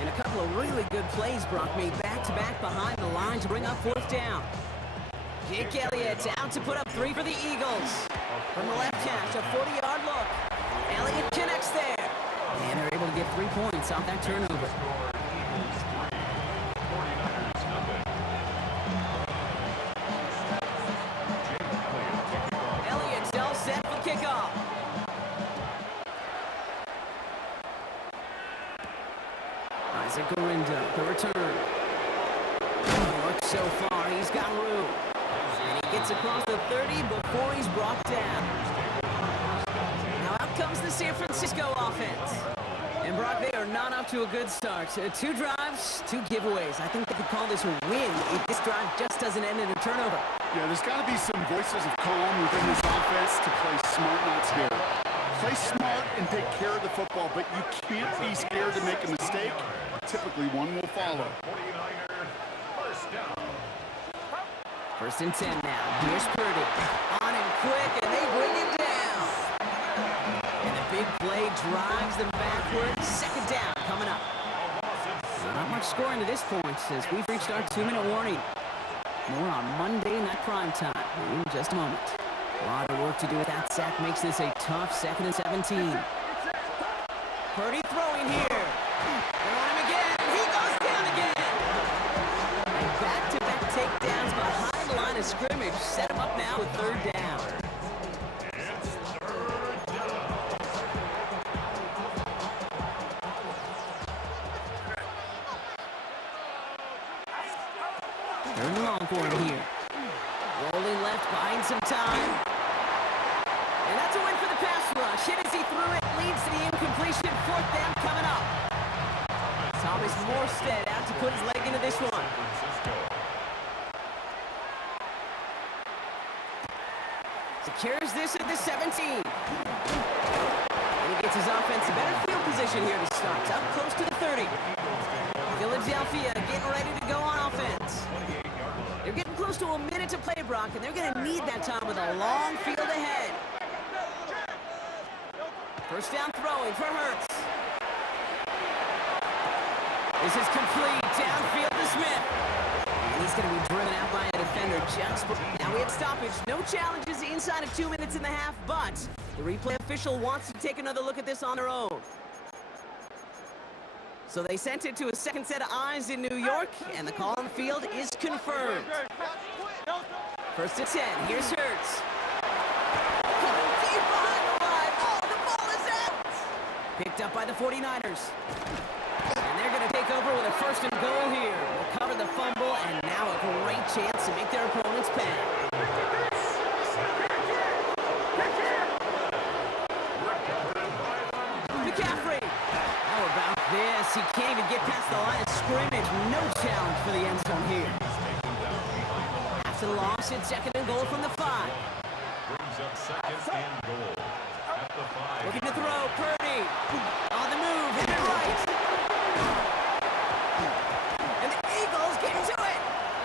And a couple of really good plays Brock made back-to-back behind the line to bring up 4th down. Jake Elliott out to put up 3 for the Eagles. From the left hash, a 40-yard look. Elliott connects there. And they're able to get 3 points off that turnover. Elliott's all set for kickoff. Isaac Gorindo, the return. Works so far, he's got room. And he gets across the 30 before he's brought down. Now out comes the San Francisco offense. And Brock, they are not off to a good start. 2 drives, 2 giveaways. I think they could call this a win if this drive just doesn't end in a turnover. Yeah, there's got to be some voices of calm within this offense to play smart, not scared. Play smart and take care of the football, but you can't be scared to make a mistake. Typically, one will follow. 1st 1st and 10 now. Here's Purdy. On him quick, and they bring him down. And the big play drives them backwards. 2nd down coming up. Not much scoring to this point as we've reached our 2-minute warning. More on Monday Night Prime Time in just a moment. A lot of work to do with that sack makes this a tough 2nd and 17. Purdy throwing here. They're on him again. He goes down again. And back-to-back takedowns behind the line of scrimmage set him up now with 3rd down. for him here. Rolling left, buying some time. And that's a win for the pass rush. Hit as he threw it, leads to the incompletion. Fourth down coming up. Thomas Morstead out to put his leg into this one. Secures this at the 17. And he gets his offense a better field position here to start. Up close to the 30. Philadelphia getting ready to go on offense. They're getting close to a minute to play, Brock, and they're going to need that time with a long field ahead. First down throwing for Hurts. This is complete. Downfield to Smith. And he's going to be driven out by a defender just before. Now we have stoppage. No challenges inside of 2 minutes and a half, but the replay official wants to take another look at this on their own. So they sent it to a second set of eyes in New York, and the call on the field is confirmed. First and 10. Here's Hurts. Deep behind the line. Oh, the ball is out. Picked up by the 49ers. And they're going to take over with a first and goal here. Recover the fumble, and now a great chance to make their opponents pay. McCaffrey. How about this? He can't even get past the line of scrimmage. No challenge for the end zone here. After the loss, it's second and goal from the 5. Brings up second and goal at the 5. Looking to throw. Purdy. On the move. Hit it right. And the Eagles get to it.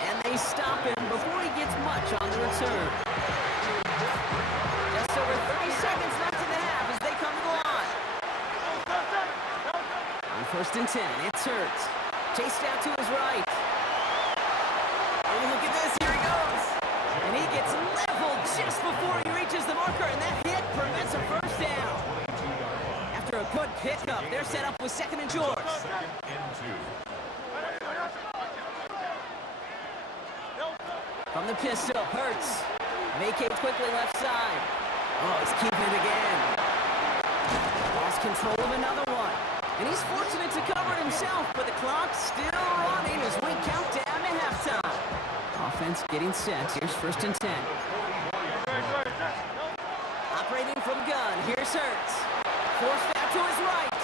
And they stop him before he gets much on the return. Just over 30 seconds left in the half as they come to the line. On first and 10, it's Hurts. Chased out to his right. Oh, look at this. Here he goes. And he gets leveled just before he reaches the marker, and that hit prevents a first down. After a good pickup, they're set up with second and short. Second and 2. From the pistol, Hurts. Vacates quickly left side. Oh, he's keeping it again. Lost control of another one. And he's fortunate to cover it himself, but the clock's still running as we count down to halftime. Offense getting set. Here's first and 10. Operating from gun. Here's Hurts. Forced out to his right.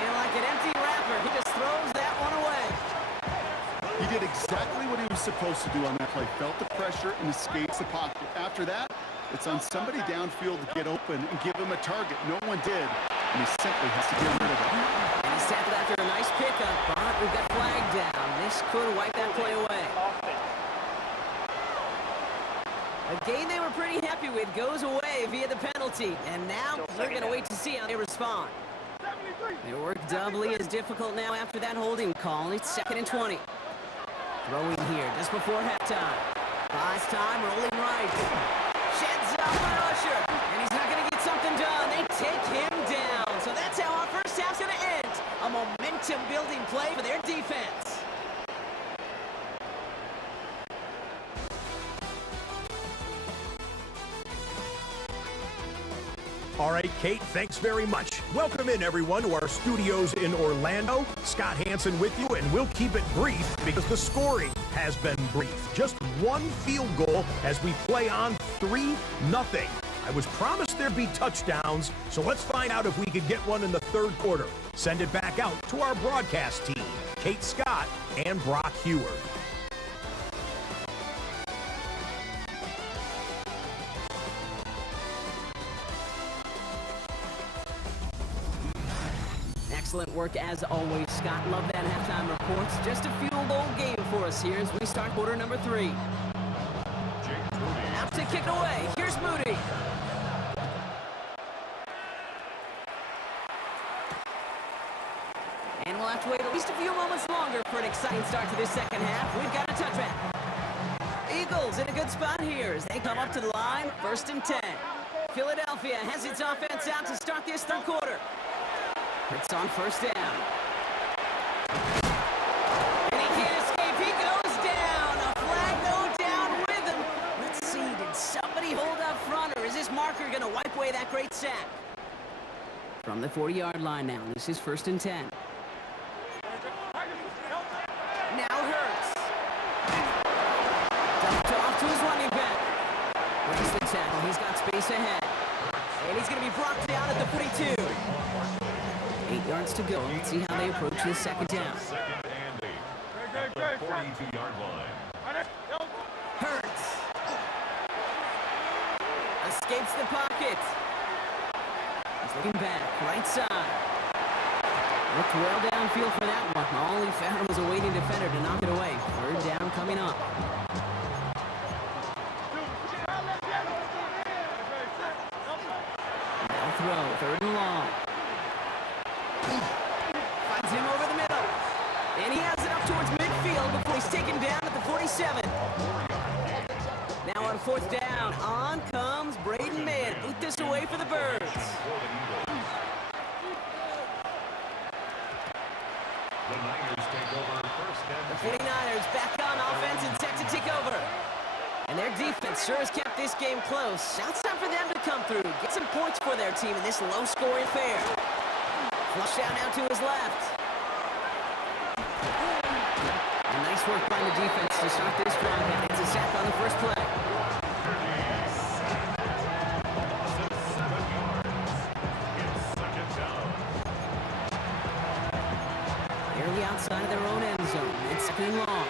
And like an empty wrapper, he just throws that one away. He did exactly what he was supposed to do on that play. Felt the pressure and escapes the pocket. After that, it's on somebody downfield to get open and give him a target. No one did, and he simply has to get rid of it. And he's tackled after a nice pickup, but we've got flag down. This could wipe that play away. A game they were pretty happy with goes away via the penalty, and now we're going to wait to see how they respond. Their work doubly as difficult now after that holding call. It's second and 20. Throwing here just before halftime. Buys time, rolling right. Sheds up on Usher, and he's not going to get something done. They take him down. So that's how our first half's going to end. A momentum-building play for their defense. All right, Kate, thanks very much. Welcome in, everyone, to our studios in Orlando. Scott Hanson with you, and we'll keep it brief because the scoring has been brief. Just one field goal as we play on 3-0. I was promised there'd be touchdowns, so let's find out if we could get one in the third quarter. Send it back out to our broadcast team, Kate Scott and Brock Heward. Excellent work as always, Scott. Love that halftime reports. Just a field goal game for us here as we start quarter number 3. Out to kick away. Here's Moody. And we'll have to wait at least a few moments longer for an exciting start to this second half. We've got a touchback. Eagles in a good spot here as they come up to the line. First and 10. Philadelphia has its offense out to start this third quarter. It's on first down. And he can't escape. He goes down. A flag go down with him. Let's see. Did somebody hold up front, or is this marker going to wipe away that great sack? From the 40-yard line now. This is first and 10. Now He's got space ahead. And he's going to be brought down at the 42. 8 yards to go. Let's see how they approach this second down. Second and 8 at the 42-yard line. Hurts. Escapes the pocket. He's looking back, right side. Looked well downfield for that one. All he found was a waiting defender to knock it away. Third down coming up. Now throw, third and long. Finds him over the middle. And he has it up towards midfield before he's taken down at the 47. Now on fourth down, on comes Braden Mann. Boot this away for the Birds. The Niners take over first The and 49ers back on offense and set to take over. And their defense sure has kept this game close. Now it's time for them to come through, get some points for their team in this low-scoring affair. Flush out now to his left. And nice work by the defense to start this drive. And it's a sack on the first play. 7 yards. It's second down. Nearly outside of their own end zone. It's second and long.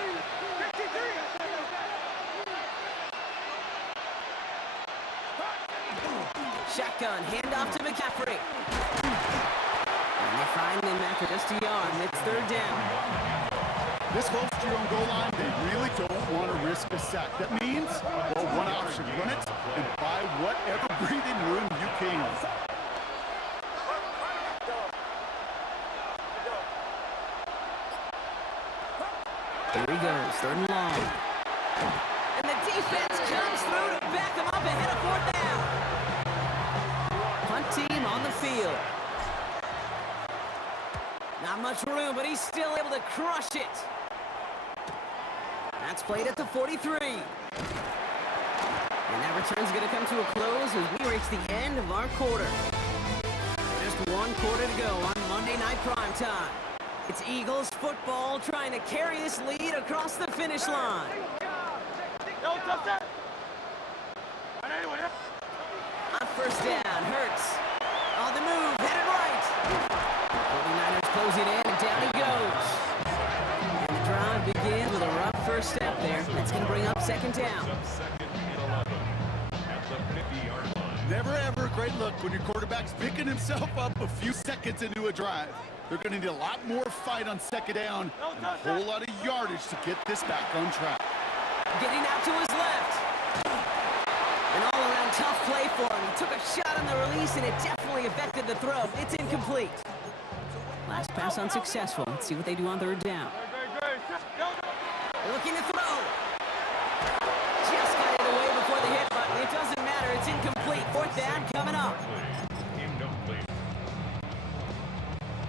Shotgun, handoff to McCaffrey. And they find him after just a yard. It's third down. This close to your own goal line, they really don't want to risk a sack. That means, well, one option, run it and buy whatever breathing room you can. Here he goes, third and long. And the defense comes through to back him up ahead of fourth down. Punt team on the field. Not much room, but he's still able to crush it. That's played at the 43. And that return's going to come to a close as we reach the end of our quarter. Just one quarter to go on Monday Night Primetime. It's Eagles football trying to carry this lead across the finish line. On first down, Hurts. On the move, headed right. 49ers closing in, and down he goes. And the drive begins with a rough first step there. That's going to bring up second down. Second and 11 at the 50-yard line. Never ever a great look when your quarterback's picking himself up a few seconds into a drive. They're going to need a lot more fight on second down and a whole lot of yardage to get this back on track. Getting out to his left. An all-around tough play for him. He took a shot on the release, and it definitely affected the throw. It's incomplete. Last pass unsuccessful. Let's see what they do on third down. Looking to throw. Just got it away before the hit button. It doesn't matter. It's incomplete. Fourth down coming up. Incomplete.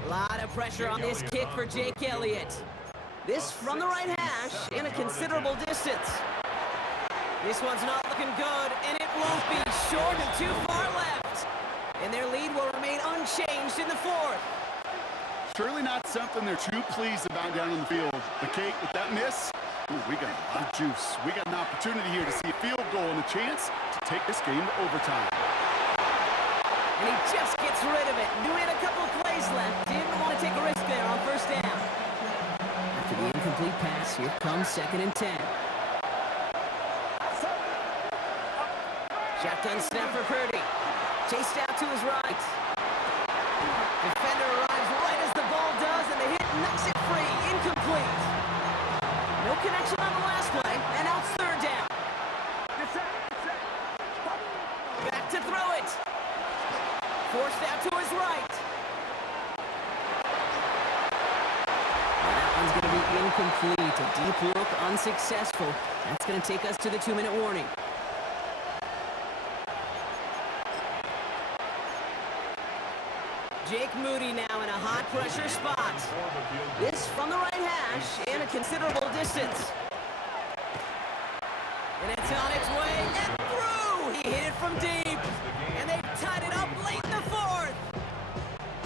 A lot of pressure on this kick for Jake Elliott. This from the right hash in a considerable distance. This one's not looking good, and it won't be. Short and too far left. And their lead will remain unchanged in the fourth. Surely not something they're too pleased about down on the field. But Kate, with that miss, ooh, we got a lot of juice. We got an opportunity here to see a field goal and a chance to take this game to overtime. And he just gets rid of it. Knew he had a couple plays left. Didn't want to take a risk there on first down. After the incomplete pass, here comes second and 10. Shotgun snap for Purdy. Chased out to his right. Defender arrives right as the ball does, and the hit knocks it free. Incomplete. No connection on the last play, and now it's third down. Back to throw it. Forced out to his right. And that one's going to be incomplete. A deep look, unsuccessful. That's going to take us to the 2-minute warning. Jake Moody now in a hot pressure spot. This from the right hash in a considerable distance. And it's on its way and through. He hit it from deep. And they've tied it up late in the fourth.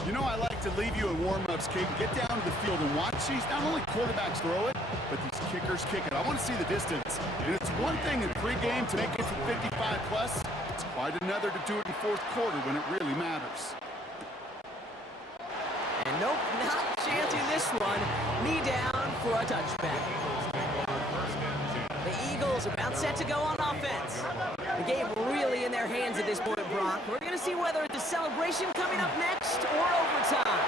You know, I like to leave you in warm-ups, Kate. Get down to the field and watch these, not only quarterbacks throw it, but these kickers kick it. I want to see the distance. And it's one thing in pregame to make it from 55 plus, That's quite another to do it in fourth quarter when it really matters. And nope, not chancing this one. Knee down for a touchback. The Eagles about set to go on offense. The game really in their hands at this point, Brock. We're going to see whether it's a celebration coming up next or overtime.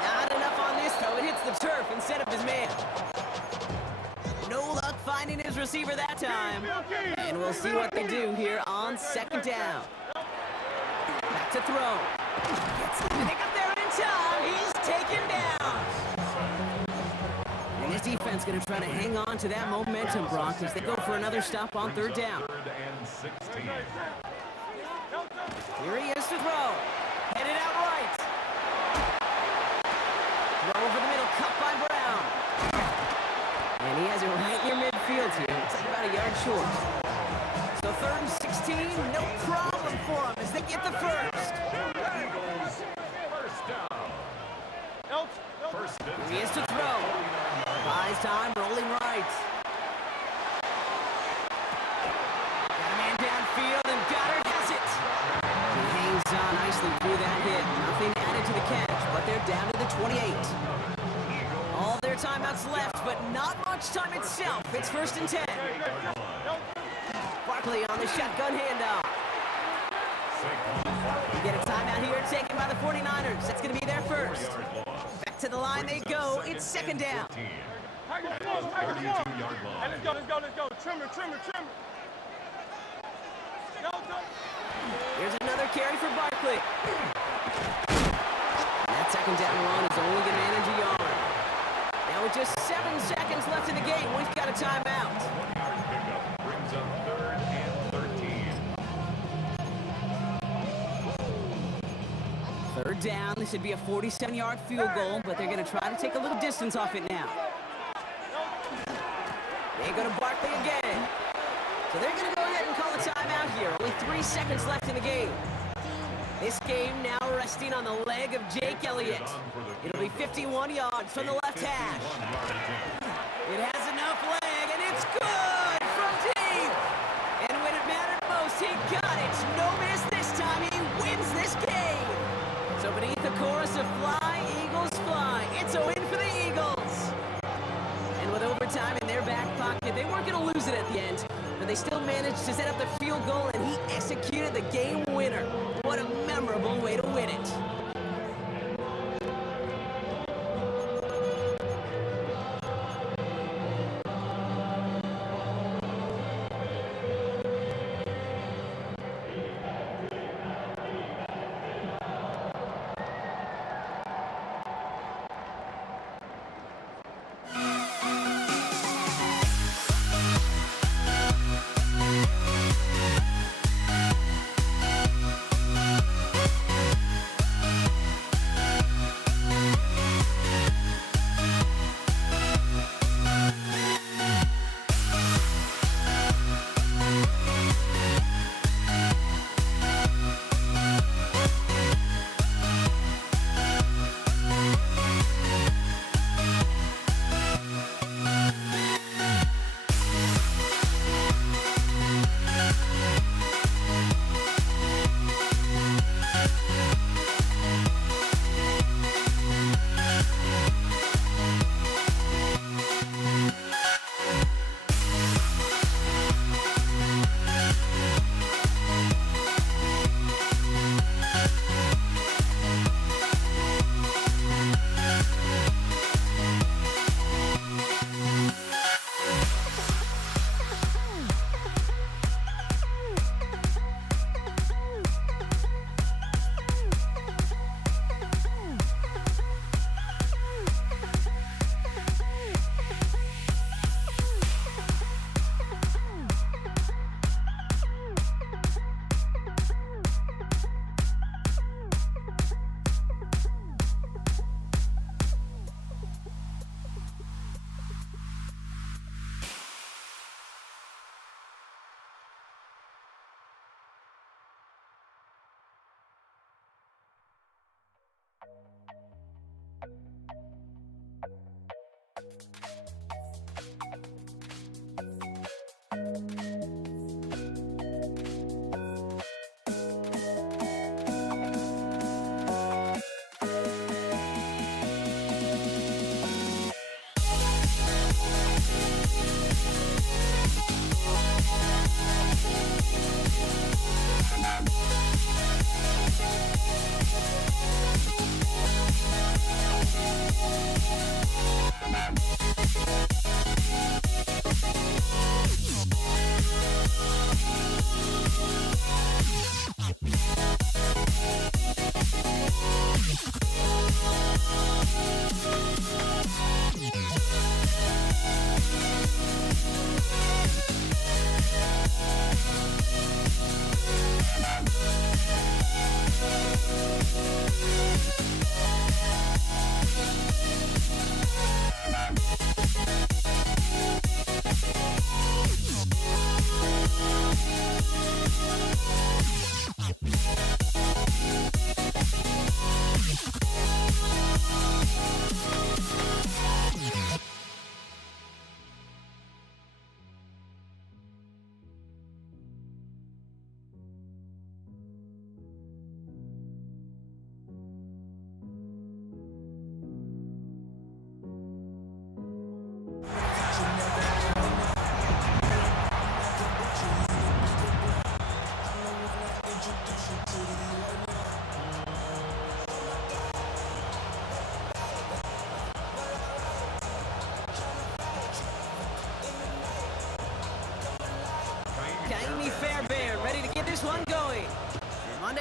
Not enough on this, though. It hits the turf instead of his man. No luck finding his receiver that time. And we'll see what they do here on second down. Back to throw. Gets the pick up there in time. He's taken down. And his defense going to try to hang on to that momentum, Brock, as they go for another stop on third down. Third and 16. Here he is to throw. Headed out right. Throw over the middle, cut by Brown. And he has it right near midfield here. It's like about a yard short. So third and 16, no problem for him as they get the first. Eagles, first down. First and Here he is to throw. Buys time, rolling right. Got a man downfield, and Goddard has it. He hangs on nicely through that hit. Nothing added to the catch, but they're down to the 28. All their timeouts left, but not much time itself. It's first and 10. Barkley on the shotgun handoff. We get a timeout here taken by the 49ers. That's going to be their first. Back to the line they go. It's second down. at the 32-yard line. Hey, let's go. Trimmer. Go. Here's another carry for Barkley. That second down run is only going to manage a yard. Now with just 7 seconds left in the game, we've got a timeout. 1-yard pickup brings up third and 13. Third down. This would be a 47-yard field goal, but they're going to try to take a little distance off it now. They go to Barkley again. So they're going to go ahead and call a timeout here. Only 3 seconds left in the game. This game now resting on the leg of Jake Elliott. It'll be 51 yards from the left hash. It has enough leg, and it's good from deep. And when it mattered most, he got it. No miss this time. He wins this game. So beneath the chorus of Fly, Eagles Fly, it's a win for the Eagles. And with overtime in their back pocket, they weren't going to lose it at the end, but they still managed to set up the field goal, and he executed the game winner. What a memorable way to win it.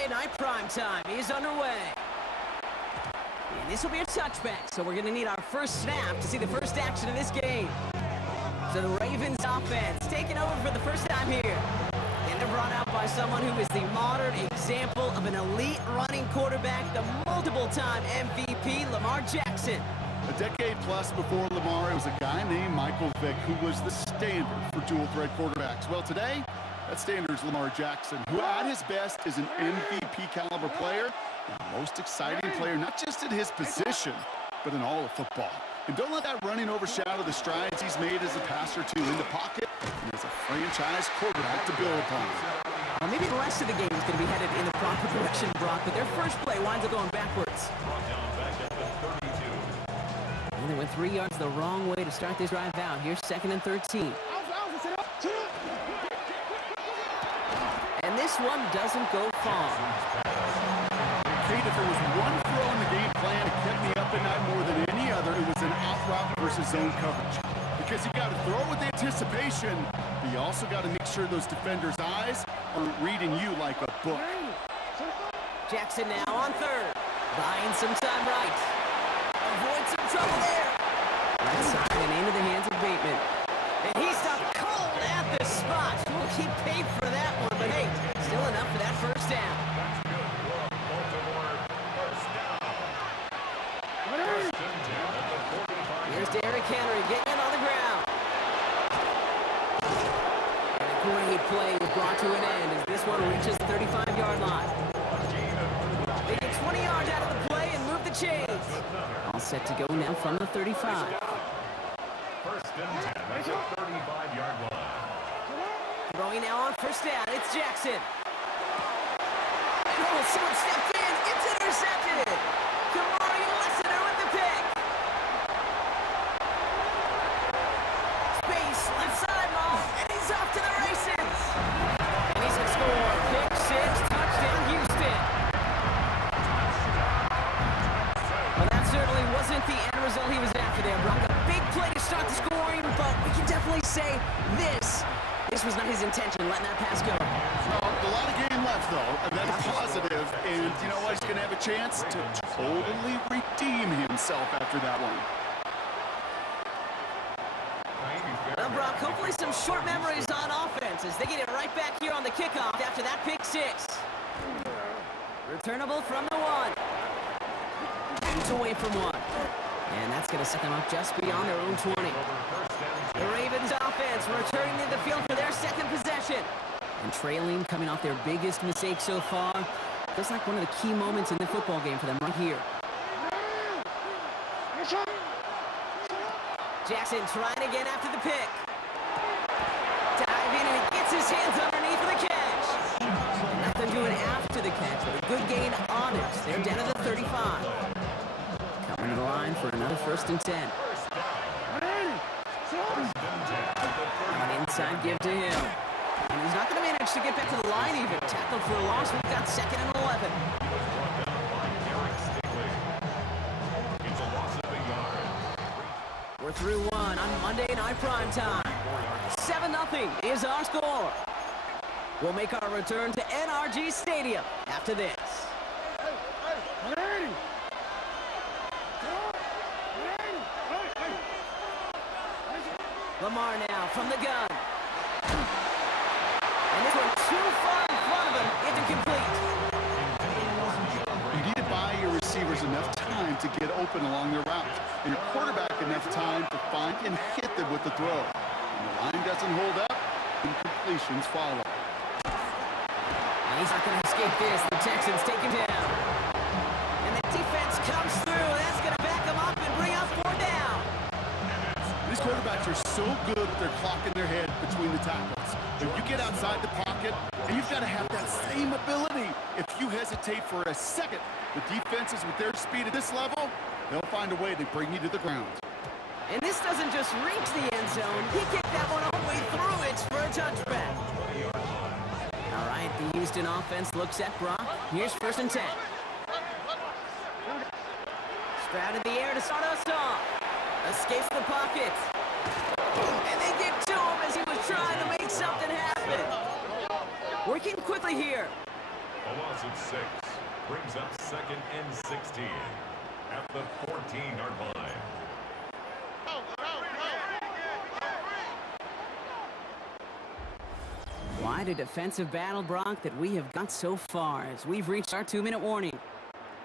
Monday Night Prime Time is underway. And this will be a touchback, so we're going to need our first snap to see the first action of this game. So the Ravens offense taking over for the first time here. And they're brought out by someone who is the modern example of an elite running quarterback, the multiple-time MVP, Lamar Jackson. A decade plus before Lamar, it was a guy named Michael Vick who was the standard for dual-threat quarterbacks. Well, today, that standard is Lamar Jackson, who at his best is an MVP-caliber player, and the most exciting player, not just at his position, but in all of football. And don't let that running overshadow the strides he's made as a passer, too, in the pocket and as a franchise quarterback to build upon. Well, maybe the rest of the game is going to be headed in the proper direction, Brock, but their first play winds up going backwards. And they went 3 yards the wrong way to start this drive out. Here's 2nd and 13. And this one doesn't go far. Kate, if there was one throw in the game plan that kept me up at night more than any other, it was an out route versus zone coverage. Because you got to throw with anticipation, but you also got to make sure those defenders' eyes aren't reading you like a book. Jackson now on 3rd. Buying some time right. Avoid some trouble there. Right side and into the hands of Bateman. And he stopped cold at the spot. Well, he paid for that one, but hey, still enough for that first down. Here's Derrick Henry getting it on the ground. And a great play is brought to an end as this one reaches the 35-yard line. They get 20 yards out of the play and move the chains. All set to go now from the 35. First and 10 at the 35-yard line. Throwing now on first down, it's Jackson. And oh, someone stepped in, it's intercepted. Kamari Lessiter with the pick. Space, left sideline, and he's off to the races. And he's a score, pick 6, touchdown Houston. Well, that certainly wasn't the end result he was after there, Brock. A big play to start the scoring, but we can definitely say this was not his intention, letting that pass go. Well, a lot of game left, though, and that's positive. And you know what? He's going to have a chance to totally redeem himself after that one. Well, Brock, hopefully some short memories on offense as they get it right back here on the kickoff after that pick 6. Returnable from the 1. And it's away from 1. And that's going to set them up just beyond their own 20. The Ravens offense returning to the field for their second possession. And trailing, coming off their biggest mistake so far. Feels like one of the key moments in the football game for them right here. Jackson trying again after the pick. Diving and he gets his hands underneath for the catch. Nothing doing after the catch, but a good gain on it. They're down to the 35. Coming to the line for another 1st and 10. An inside give to him. And he's not going to manage to get back to the line even. Tackled for a loss. We've got 2nd and 11. We're through 1 on Monday Night Prime Time. 7-0 is our score. We'll make our return to NRG Stadium after this. Lamar now from the gun. And this one too far in front of him. It's incomplete. You need to buy your receivers enough time to get open along their route, and your quarterback enough time to find and hit them with the throw. When the line doesn't hold up, incompletions follow. And he's not going to escape this. The Texans take him down. And the defense comes through. That's going to back him up and bring up 4 down. These quarterbacks are so good at their clock in their head between the tackles. If you get outside the pocket, and you've got to have that same ability. If you hesitate for a second, the defenses with their speed at this level, they'll find a way to bring you to the ground. And this doesn't just reach the end zone. He kicked that one all the way through it for a touchback. All right, the Houston offense looks at Brock. Here's 1st and 10. Stroud in the air to start us off. Escapes the pocket. And they get to him as he was trying to make something happen. Working quickly here. A loss of 6 brings up 2nd and 16 at the 14-yard line. Quite a defensive battle, Brock, that we have got so far as we've reached our 2-minute warning.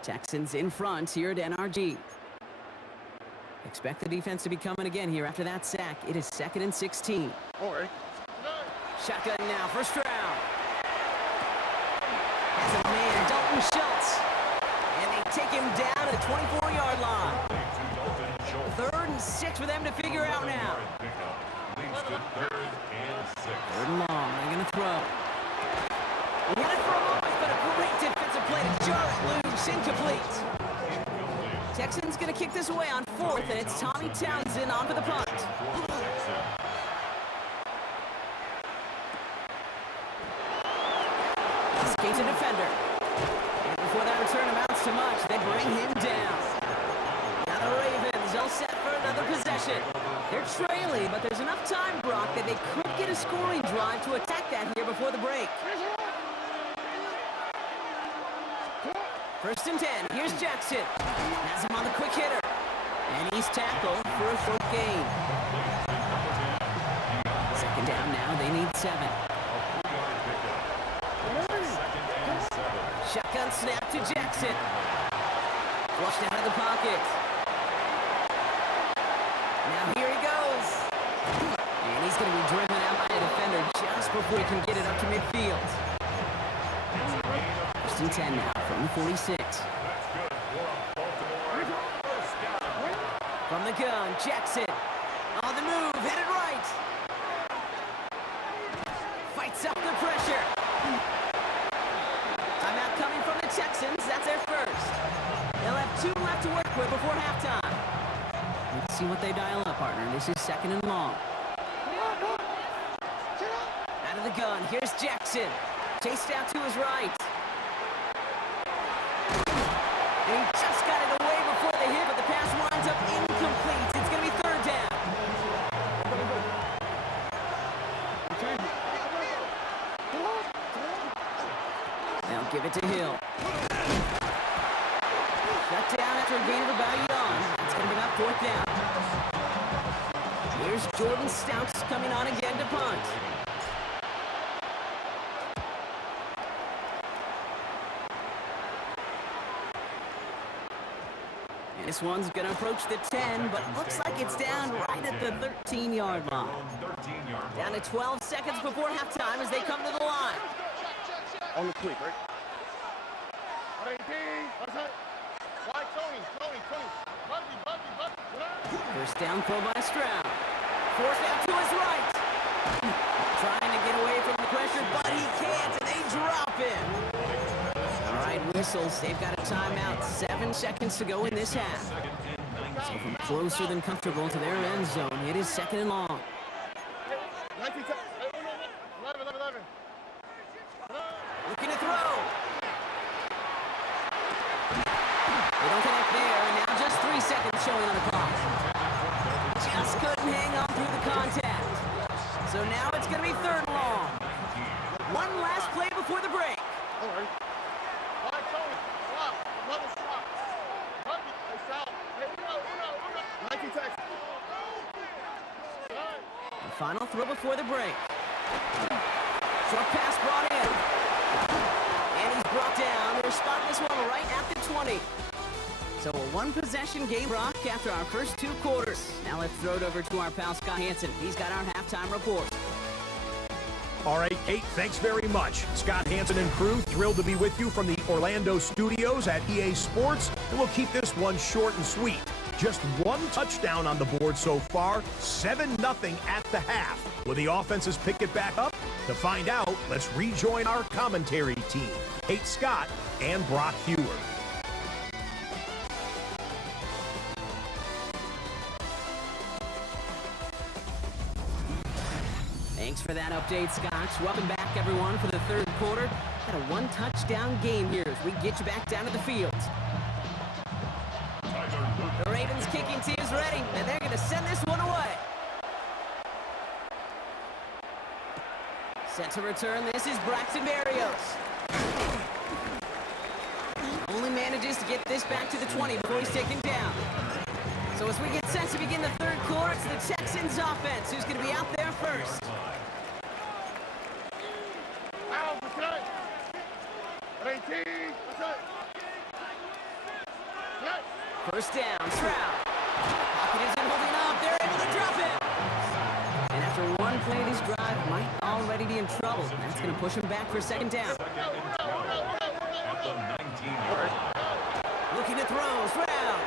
Texans in front here at NRG. Expect the defense to be coming again here after that sack. It is 2nd and 16. Shotgun now, first round. Has a man, Dalton Schultz. And they take him down at the 24-yard line. 3rd and 6 for them to figure out now. Leads to 3rd and 6. 3rd and long, they're going to throw. He had it for a moment, but a great defensive play to jar it loose, incomplete. Texans going to kick this away on 4th, and it's Tommy Townsend on for the punt. Escapes a defender. And before that return amounts to much, they bring him down. Now the Ravens all set for another possession. They're trailing, but there's enough time, Brock, that they could get a scoring drive to attack that here before the break. 1st and 10. Here's Jackson. Has him on the quick hitter. And he's tackled for a short gain. 2nd down now. They need 7. Shotgun snap to Jackson. Flushed out of the pocket. Now here he goes. And he's going to be driven out by a defender just before he can get it up to midfield. 1st and 10 now from the 46. From the gun, Jackson. On the move, headed right. Fights up the pressure. Timeout coming from the Texans. That's their first. They'll have 2 left to work with before halftime. Let's see what they dial up, partner. This is 2nd and long. Out of the gun, here's Jackson. Chased out to his right. And he just got it away before the hit, but the pass winds up incomplete. It's going to be 3rd down. Now give it to Hill. Shut down after a gain of about a yard. It's going to be about 4th down. Here's Jordan Stouts coming on again to punt. This one's going to approach the 10, but looks like it's down right at the 13-yard line. Down to 12 seconds before halftime as they come to the line. On the quick, right? First down throw by Stroud. Forced out to his right. Trying to get away from the pressure, but he can't, and they drop him. All right, whistles. They've got a timeout. 7 seconds to go in this half. So from closer than comfortable to their end zone, it is 2nd and long. Looking to throw. They don't connect there, and now just 3 seconds showing on the clock. Just couldn't hang on through the contact. So now it's going to be 3rd and long. One last play before the break. The final throw before the break. Short pass brought in. And he's brought down. We're spotting this one right at the 20. So a 1-possession game, Brock, after our first 2 quarters. Now let's throw it over to our pal Scott Hansen. He's got our halftime report. All right, Kate, thanks very much. Scott Hansen and crew, thrilled to be with you from the Orlando studios at EA Sports. And we'll keep this one short and sweet. Just 1 touchdown on the board so far, 7-0 at the half. Will the offenses pick it back up? To find out, let's rejoin our commentary team, Kate Scott and Brock Hewer. Thanks for that update, Scott. Welcome back, everyone, for the 3rd quarter. Got a 1-touchdown game here as we get you back down to the field. The Ravens kicking team's ready, and they're going to send this one away. Set to return, this is Braxton Berrios. this back to the 20 before he's taken down. So as we get set to begin the third quarter, it's the Texans offense who's going to be out there first. Out, cut. 18, cut. Cut. First down, Stroud. Pocket isn't holding up. They're able to drop it. And after one play, this drive might already be in trouble. That's going to push him back for second down. At the 19-yard line. Looking to throw, Stroud.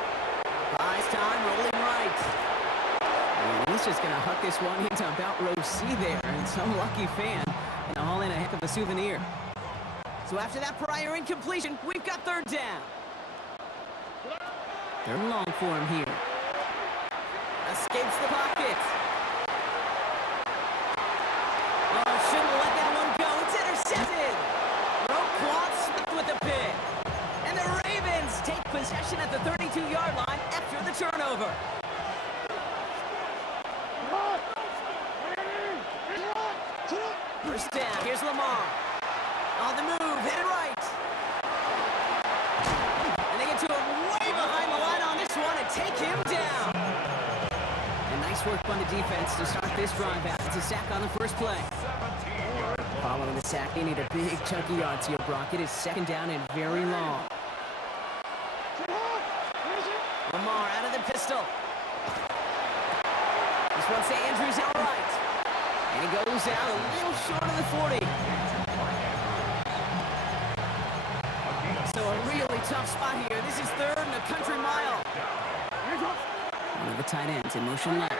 Buys time, rolling right. And he's just going to huck this one into about row C there. And some lucky fan and haul in a heck of a souvenir. So after that prior incompletion, we've got third down. They're long for him here. Escapes the pocket. Oh, shouldn't let that one go. It's intercepted. Roquan Smith with the pick. And the Ravens take possession at the 32-yard line after the turnover. First down. Here's Lamar. On the move. Hit it right. And they get to him way behind the line on this one and take him down. And nice work by the defense to start this drive out. It's a sack on the first play. Following the sack, they need a big chunky yards here, Brock. It is second down and very long. Lamar out of the pistol. This one's to Andrews out right. And he goes out a little short of the 40. So a really tough spot here. This is third and a country mile. One of the tight ends in motion left.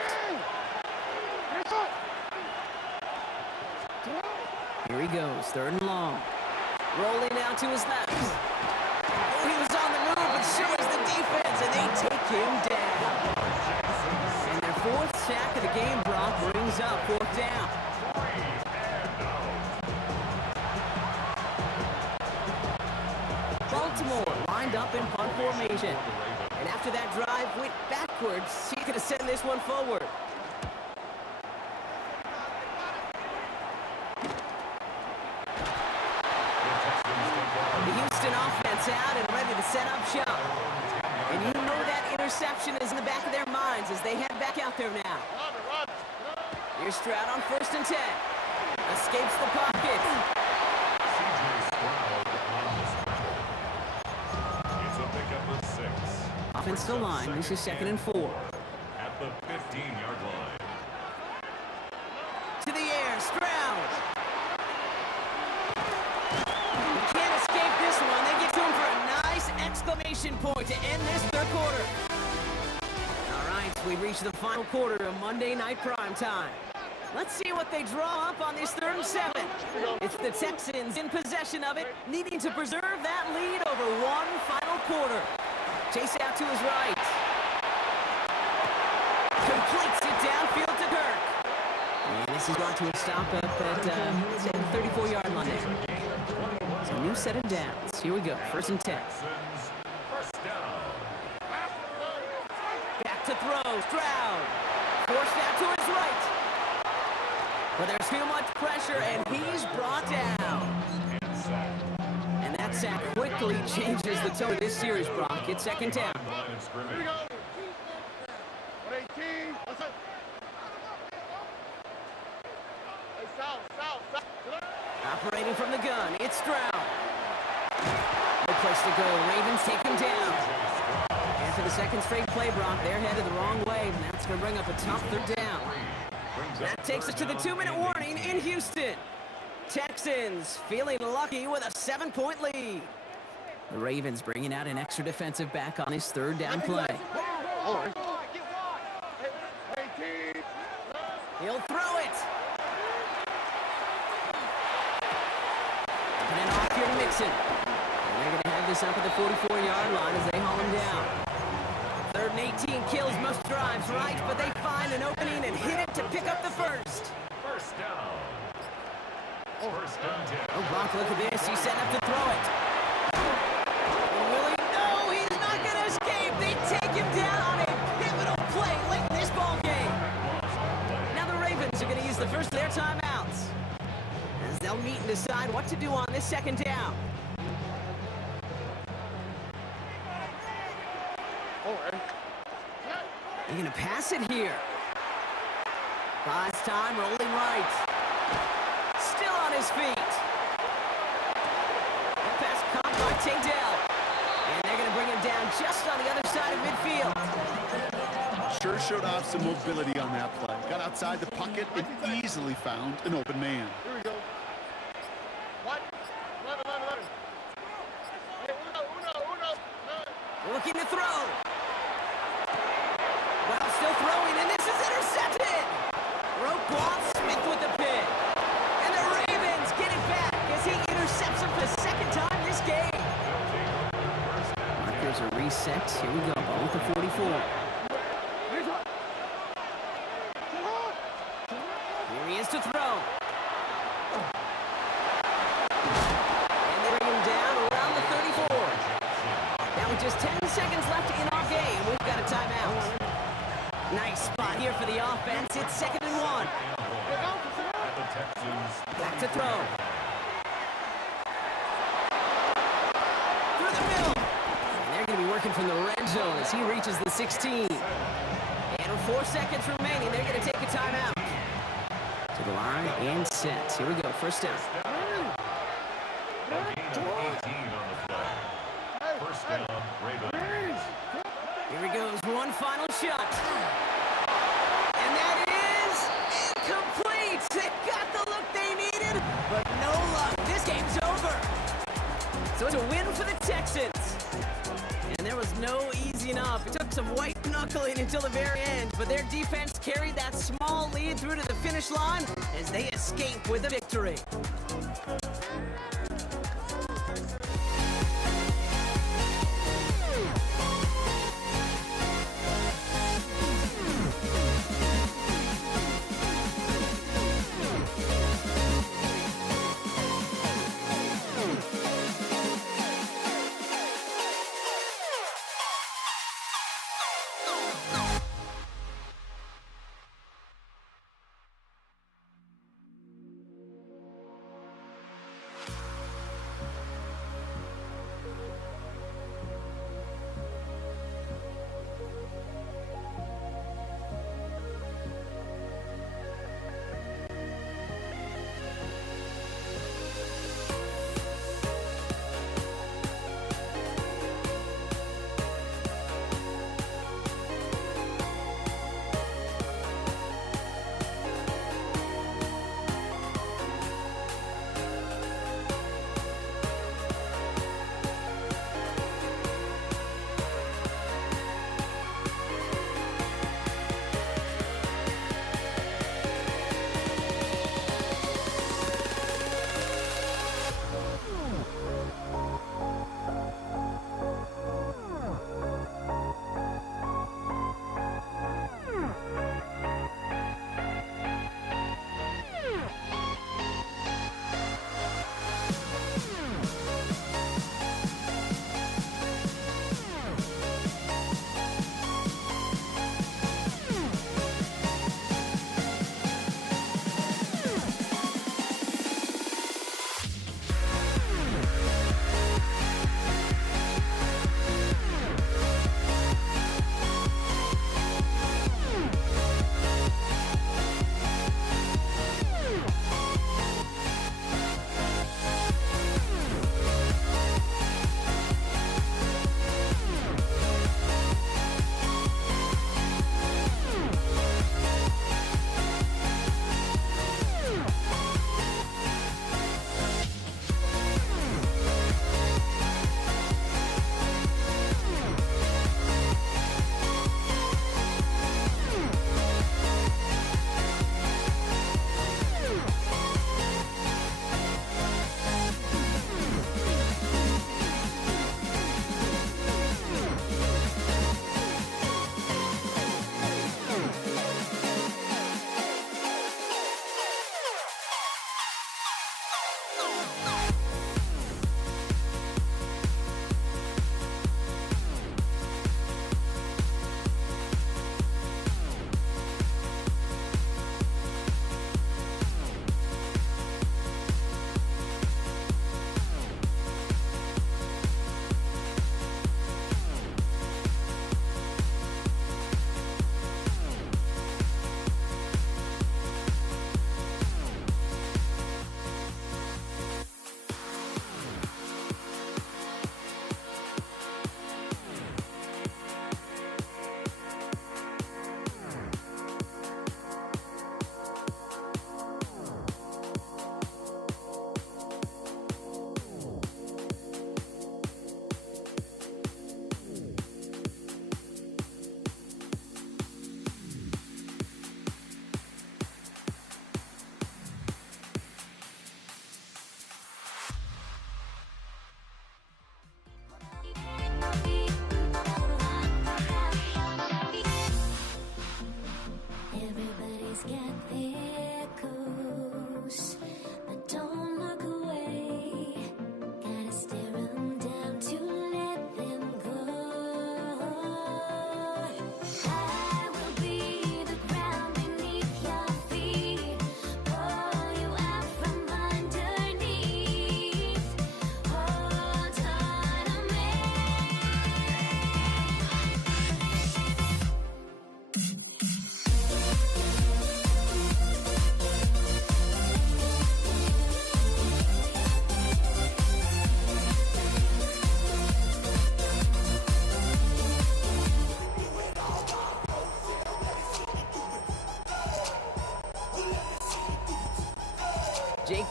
Here he goes, third and long. Rolling out to his left. Oh, he was on the move, but so is the defense, and they take him down. And their fourth sack of the game, Brock, brings up fourth down. Baltimore lined up in punt formation. And after that drive went backwards, he's going to send this one forward. The Houston offense out and ready to set up shop. And you know that interception is in the back of their minds as they head back out there now. Here's Stroud on first and 10. Escapes the pocket. It's a pickup of 6. Offensive line, this is second and 4. At the 15-yard line. To the air, Stroud. You can't escape this one. They get to him for a nice exclamation point to end this third quarter. All right, we reach the final quarter of Monday Night Prime Time. Let's see what they draw up on this 3rd and 7. It's the Texans in possession of it, needing to preserve that lead over one final quarter. Chase out to his right. Completes it downfield to Kirk. And this is brought to a stop up at, say, the 34-yard line there. So new set of downs. Here we go, 1st and 10. First down. Back to throw, Stroud. Forced out to his right. But there's too much pressure, and he's brought down. And that sack quickly changes the tone of this series, Brock. It's second down. Line of scrimmage. 18, what's up? Hey, south. Operating from the gun, it's Stroud. No place to go. Ravens take him down. And for the second straight play, Brock, they're headed the wrong way, and that's going to bring up a tough third down. That takes us to the 2-minute warning in Houston. Texans feeling lucky with a 7-point lead. The Ravens bringing out an extra defensive back on his third down play. He'll throw it. And then off here to Mixon. And they're going to have this up at the 44-yard line as they haul him down. 3rd and 18 kills most drives, right? But they find an opening and hit it to pick up the first. First down. First and 10. Oh, Brock, look at this. He's set up to throw it. And Willie, no, he's not going to escape. They take him down on a pivotal play late in this ball game. Now the Ravens are going to use the first of their timeouts as they'll meet and decide what to do on this second down. Oh, ready? They're going to pass it here. Buys time, rolling right. Still on his feet. That pass caught by Tingdale. And they're going to bring him down just on the other side of midfield. Sure showed off some mobility on that play. Got outside the pocket and easily found an open man. Here we go. What? 11. Hey, uno. Looking to throw. Well, still throwing, and this is intercepted. Roquan Smith with the pick. And the Ravens get it back as he intercepts him for the second time this game. Markers are reset. Here we go. Ball with the 44. Here he is to throw. And they bring him down around the 34. Now with just 10 seconds left in our game, we've got a timeout. Nice spot here for the offense. It's 2nd and 1. Back to throw. Through the middle. And they're going to be working from the red zone as he reaches the 16. And with 4 seconds remaining, they're going to take a timeout. To the line and set. Here we go. First down. First down, Ravens. Here he goes. One final shot. And that is incomplete. They got the look they needed, but no luck. This game's over. So it's a win for the Texans. And there was no easing up. It took some white knuckling until the very end, but their defense carried that small lead through to the finish line as they escape with a victory.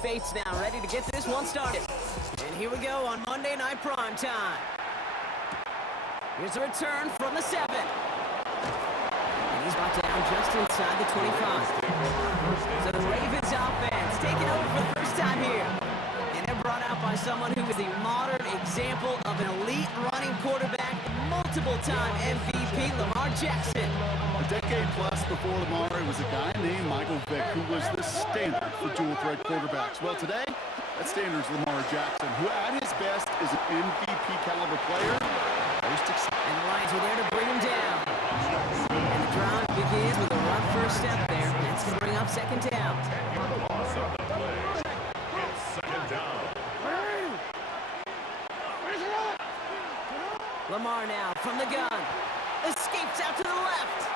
Fates now ready to get this one started. And here we go on Monday Night Prime Time. Here's a return from the 7. And he's brought down just inside the 25. So the Ravens offense taking over for the first time here. And they're brought out by someone who is the modern example of an elite running quarterback, multiple-time MVP, Lamar Jackson. A decade plus before Lamar, it was a guy named Michael Vick who was the standard for dual-threat quarterbacks. Well, today, that standard is Lamar Jackson, who at his best is an MVP-caliber player. And the Lions are there to bring him down. And the drive begins with a rough first step there. That's going to bring up second down. Loss on the play. It's second down. Lamar now from the gun. Escapes out to the left.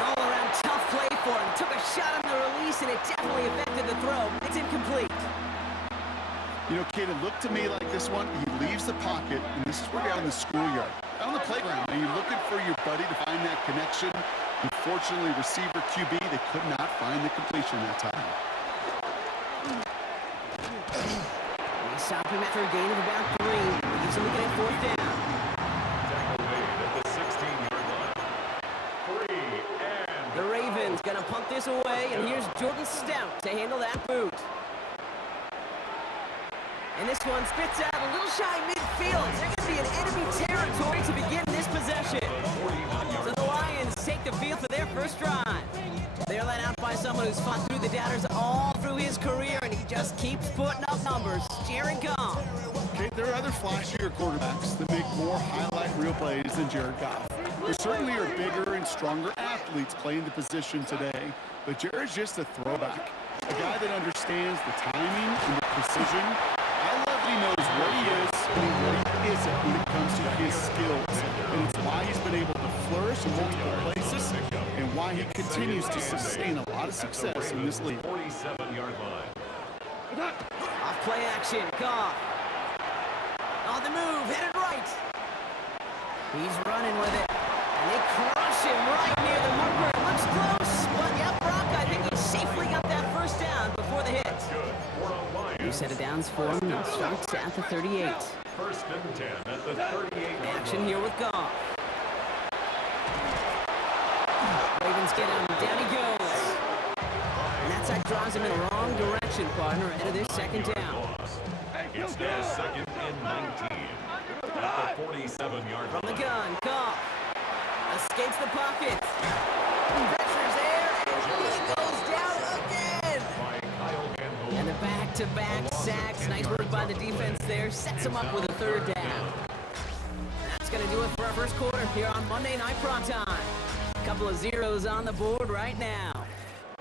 All around tough play for him. Took a shot on the release and it definitely affected the throw. It's incomplete. You know, kid, it looked to me like this one. He leaves the pocket, and this is where you're out in the schoolyard, out on the playground, and you're looking for your buddy to find that connection. Unfortunately, receiver QB, they could not find the completion that time. They stop him after a gain of about 3. Leaves him looking at fourth down. Tackle made at the 16-yard line. 3 and The Ravens gonna punt this away, and here's Jordan Stout to handle that boot. And this one spits out a little shy midfield. They're gonna be in enemy territory to begin this possession. So the Lions take the field for their first drive. They're led out by someone who's fought through the doubters all through his career, and he just keeps putting up numbers. Jared Goff. Okay, there are other flashier quarterbacks that make more highlight reel plays than Jared Goff. There certainly are bigger and stronger athletes playing the position today, but Jared's just a throwback. A guy that understands the timing and the precision. I love that he knows what he is and what he isn't when it comes to his skills. And it's why he's been able to flourish in multiple places and why he continues to sustain a lot of success in this league. 47-yard line. Off play action, Goff. On the move, headed right. He's running with it. And they crush him right near the marker. It looks close, but yeah, Brock, I think he safely got that first down before the hit. Good. We're on Lions. New set of downs for him. Now starts at the 38. First and 10 at the 38-yard Action here with Goff. Ravens get him. Down he goes. And that side drives him in the wrong direction, partner, ahead of this second down. It's now second and 19 at the 47-yard From the line. gun, Goff. Escapes the pocket. Pressure's there, and he goes down again. By Kyle Van Noy. And the back-to-back sacks. Nice work by the defense there. Sets him up with a third down. That's going to do it for our first quarter here on Monday Night Prime Time. A couple of zeros on the board right now.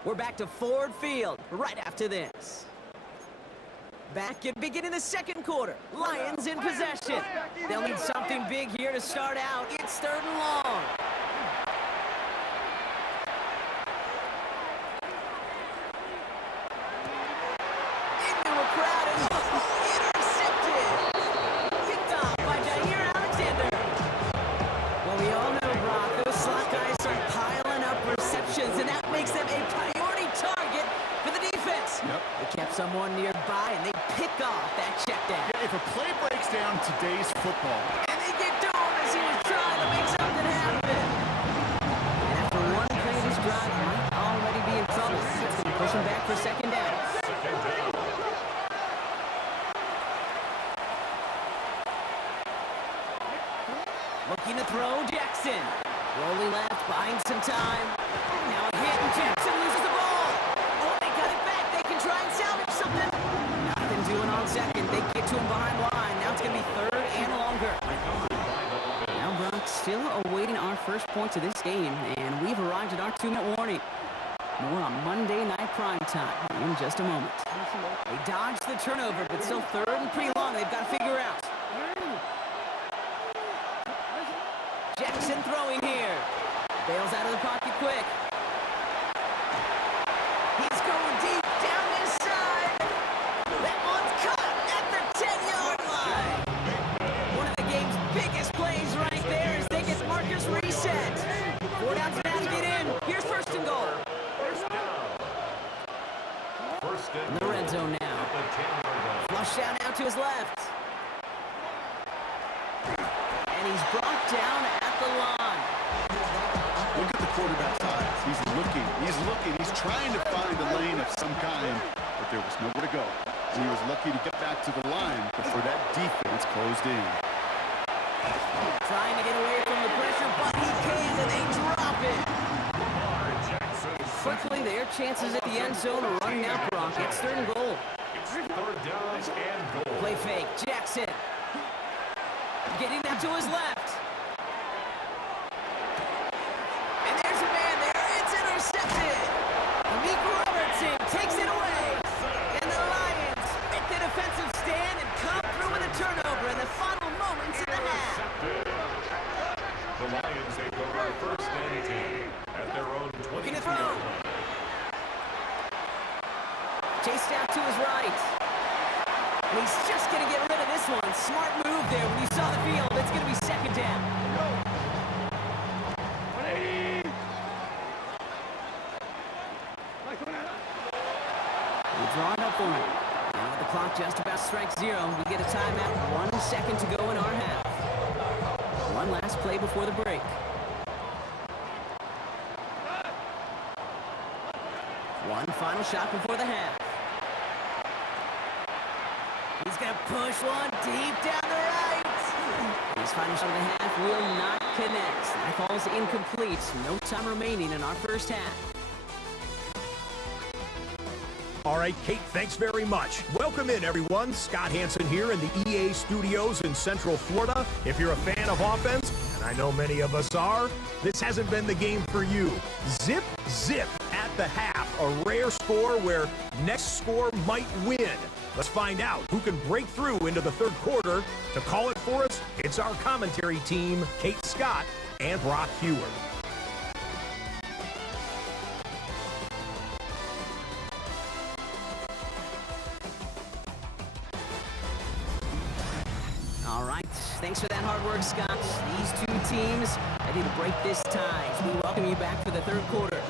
We're back to Ford Field right after this. Back at beginning the second quarter. Lions in possession. They'll need something big here to start out. It's third and long. Into a crowd and intercepted. Picked off by Jair Alexander. Well, we all know, Brock, those slot guys start piling up receptions, and that makes them a priority target for the defense. Yep. They kept someone nearby, and they pick off that check down. If a play breaks down in today's football, And they get to him as he was trying to make something happen. And after one play, this drive might already be in trouble. That's going to push him back for second down. Second down. Looking to throw, Jackson. Rolling left, buying some time. Now a hit, and Jackson loses the ball. Oh, they got it back. They can try and salvage something. Nothing doing on second. They get to him behind line. Now it's going to be third and longer. Now Brock still awaiting our first points of this game, and we've arrived at our 2-minute warning. More on Monday Night Prime Time in just a moment. They dodged the turnover, but still third and pretty long. They've got to figure out. Jackson throwing here. Bails out of the pocket quick. He's going deep down this side. That one's caught at the 10-yard line. One of the game's biggest plays right there as they get Marcus reset. 4 downs now to get in. Here's first and goal. Flush down now to his left. And he's brought down at the line. Look at the quarterback's eyes. He's looking. He's trying to find a lane of some kind, but there was nowhere to go. And he was lucky to get back to the line before that defense closed in. Trying to get away from the pressure, but he can, and they drop it. Quickly, their chances at the end zone are running out, Brock. It's third and goal. It's third down and goal. Play fake. Jackson. Getting down to his left. And there's a man there. It's intercepted. Meek Robertson takes it away. And the Lions make the defensive stand and come through with a turnover in the final moments of the half. The Lions take over first and 10 at their own 20. Looking to throw. Chased out to his right. And he's just going to get rid of this one. Smart move there when you saw the field. It's going to be second down. We'll draw it up for it. Now with the clock just about strike zero, we get a timeout. 1 second to go in our half. One last play before the break. One final shot before the half. He's going to push one deep down the right. His final shot of the half will not connect. That ball's incomplete. No time remaining in our first half. All right, Kate, thanks very much. Welcome in, everyone. Scott Hansen here in the EA studios in Central Florida. If you're a fan of offense, and I know many of us are, this hasn't been the game for you. Zip, zip at the half. A rare score where next score might win. Let's find out who can break through into the third quarter. To call it for us, it's our commentary team, Kate Scott and Brock Heward. All right, thanks for that hard work, Scott. These two teams ready to break this tie. We welcome you back for the third quarter.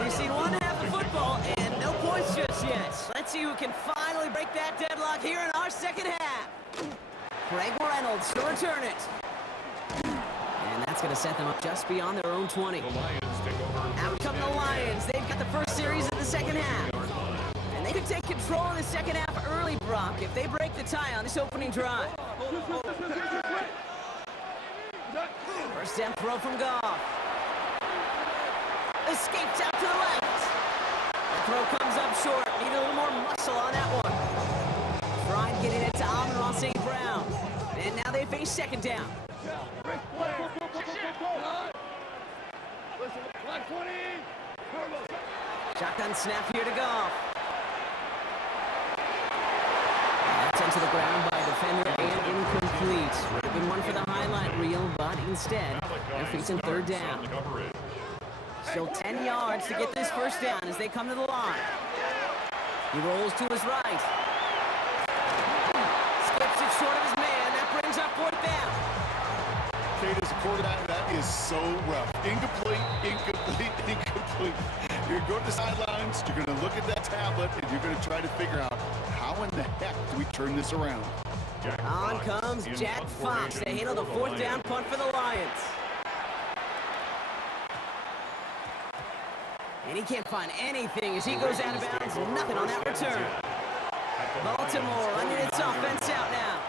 We've seen one half of football and no points just yet. Let's see who can finally break that deadlock here in our second half. Craig Reynolds to return it. And that's going to set them up just beyond their own 20. The Lions take over. Out come the Lions. They've got the first series of the second half. And they could take control in the second half early, Brock, if they break the tie on this opening drive. First down throw from Goff. Escapes out to the left. The throw comes up short. Need a little more muscle on that one. Tried getting it to Amon-Ra St. Brown. And now they face second down. Shotgun snap here to Goff. That's sent to the ground by a defender and incomplete. Would have been one for the highlight reel, but instead, they're facing third down. Still 10 yards to get this first down as they come to the line. He rolls to his right. Skips it short of his man. That brings up fourth down. Kate, as a quarterback, that is so rough. Incomplete. You're going to go to the sidelines, you're going to look at that tablet, and you're going to try to figure out how in the heck do we turn this around. On comes Jack Fox to handle the fourth down punt for the Lions. And he can't find anything as he goes out of bounds. Nothing on that return. Baltimore under its offense out now.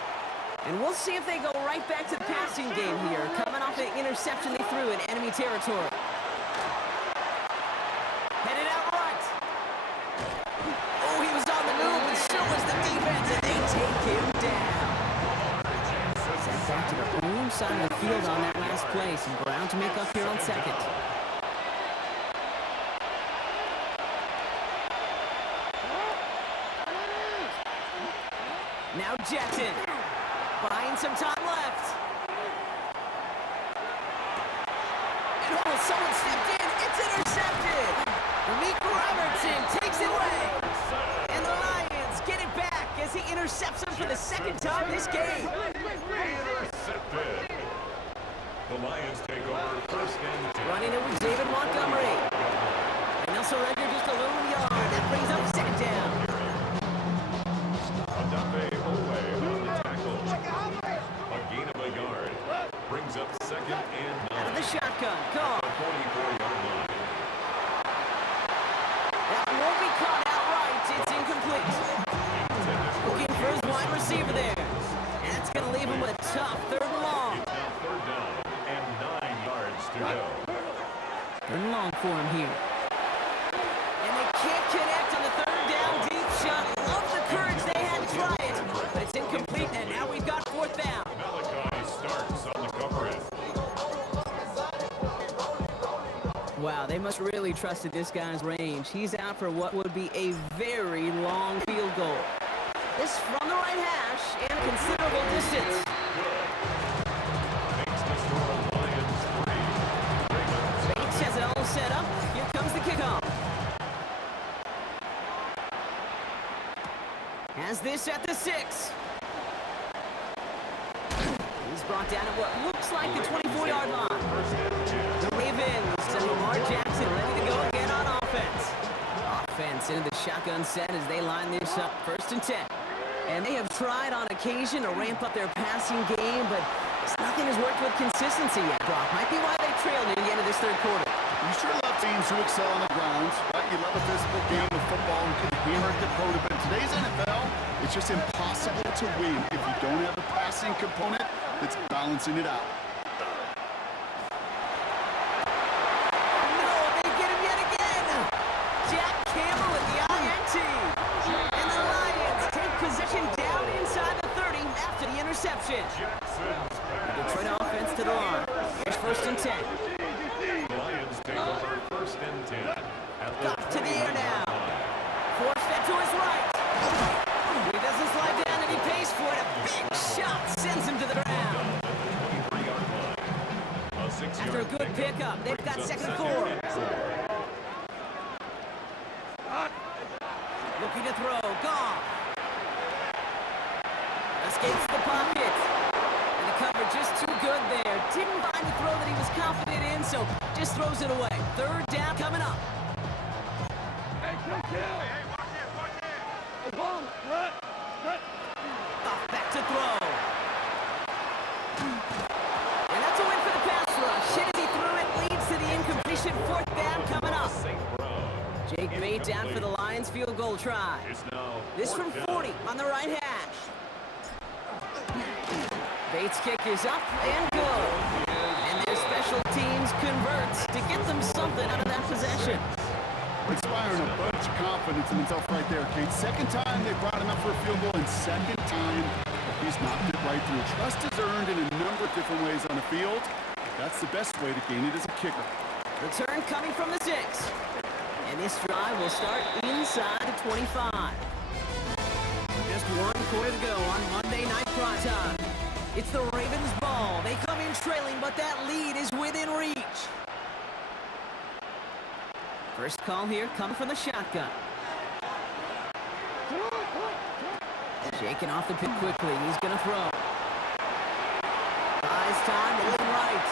And we'll see if they go right back to the passing game here, coming off the interception they threw in enemy territory. Headed out right. Oh, he was on the move, and so was the defense, and they take him down. Sent back to the own side of the field on that last play. Some ground to make up here on second. Now Jackson, buying some time left. And oh, someone stepped in. It's intercepted. Meek Robertson takes it away. And the Lions get it back as he intercepts him for the second time this game. Intercepted. The Lions take over first and 10. Running it with David Montgomery. And they'll surrender just a little yard. Wow, they must really trusted this guy's range. He's out for what would be a very long field goal. This from the right hash and a considerable distance. Makes the score Lions 3. Ravens Bates has it all set up. Here comes the kickoff. Has this at the 6. He's brought down at what looks like the 24-yard line. The Ravens and Lamar Jackson ready to go again on offense. Offense into the shotgun set as they line this up 1st and 10. And they have tried on occasion to ramp up their passing game, but nothing has worked with consistency yet. Brock, might be why they trail near the end of this 3rd quarter. You sure love teams who excel on the ground, right? You love a physical game of football and can hammer the opponent. But in today's NFL, it's just impossible to win if you don't have a passing component that's balancing it out. No, they get him yet again. Jack Campbell with the INT. And the Lions take possession down inside the 30 after the interception. Detroit offense to the line. Here's 1st and 10. Lions take over 1st and 10. Goff to the air now. Forced that to his right. He doesn't slide down and he pays for it. A big shot sends him to the ground. 23-yard line. A 6-yard After a good pickup, they've got 2nd and 4. Looking to throw. Goff. Escapes the pocket. And the cover just too good there. Didn't find the throw that he was confident in, so just throws it away. 3rd down coming up. Goff back to throw. And that's a win for the pass rush. Hit as he threw it, leads to the incompletion. 4th down coming up. Jake Bate down for the Lions field goal try. This from 40 on the right hash. Bates' kick is up and good. And their special teams converts to get them something out of that possession. Inspiring a bunch of confidence in himself right there, Kate. 2nd time they brought him up for a field goal, and 2nd time he's knocked it right through. Trust is earned in a number of different ways on the field. That's the best way to gain it as a kicker. Return coming from the 6. And this drive will start inside the 25. Just 1 quarter to go on Monday Night Prime Time. It's the Ravens' ball. They come in trailing, but that lead is within reach. First call here coming from the shotgun. Shaking off the pick quickly. He's going to throw. Buys time to left and right.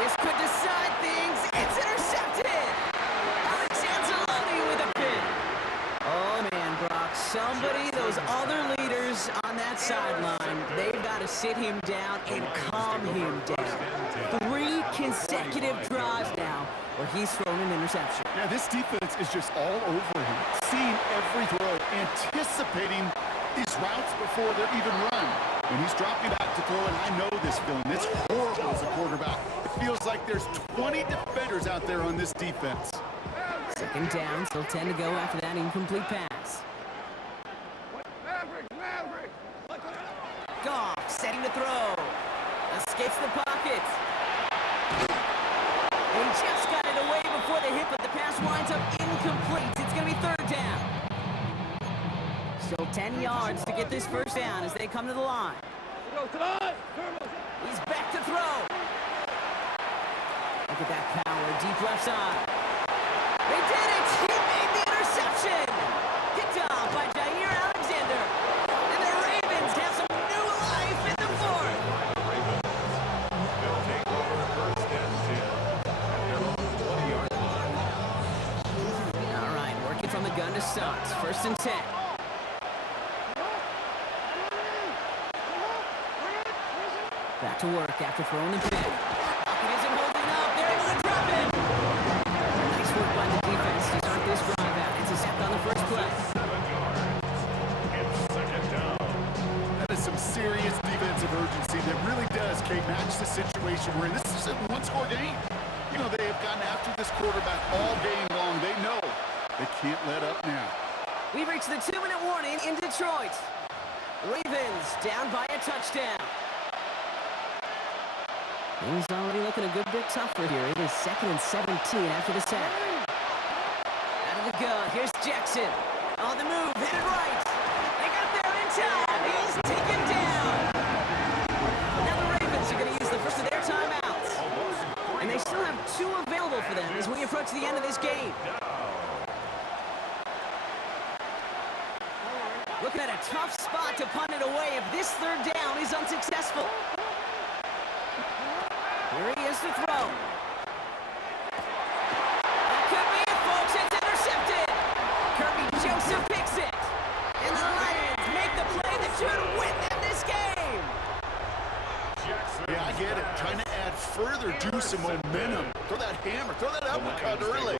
This could decide things. It's intercepted. Alex Anzalone with a pick. Oh, man, Brock. Somebody, those other leaders on that sideline, they've got to sit him down and calm him down. 3 consecutive drives now where he's thrown an interception. Yeah, this defense is just all over him. Seeing every throw, anticipating these routes before they're even run. When he's dropping back to throw, and I know this feeling, it's horrible as a quarterback. It feels like there's 20 defenders out there on this defense. 2nd down, still 10 to go after that incomplete pass. Goff setting to throw. Escapes the pocket. And he just got it away before the hit, but the pass winds up incomplete. It's going to be 3rd down. Still 10 yards to get this 1st down as they come to the line. He's back to throw. Look at that power, deep left side. They did it! He made the interception! Picked off by Jair Alexander. And the Ravens have some new life in the 4th. They'll take over 1st and 10. At their own 20-yard line. All right, working from the gun to start. 1st and 10. Back to work after throwing the pick. It isn't holding up. They're able to drop it. Nice work by the defense to start this drive out. It's a sack on the first play. 7 yards. It's 2nd down. That is some serious defensive urgency that really does, Kate, match the situation we're in. This is a one-score game. You know, they have gotten after this quarterback all game long. They know they can't let up now. We've reached the 2-minute warning in Detroit. Ravens down by a touchdown. He's already looking a good bit tougher here. It is 2nd and 17 after the sack. Out of the gun, here's Jackson. On the move, headed right. They got there in time. He's taken down. Now the Ravens are going to use the first of their timeouts. And they still have 2 available for them as we approach the end of this game. Looking at a tough spot to punt it away if this 3rd down is unsuccessful. Here he is to throw. That could be it, folks. It's intercepted. Kirby Joseph picks it. And the Lions make the play that should win them this game. Yeah, I get it. Trying to add further juice and momentum. Throw that hammer, throw that uppercut early.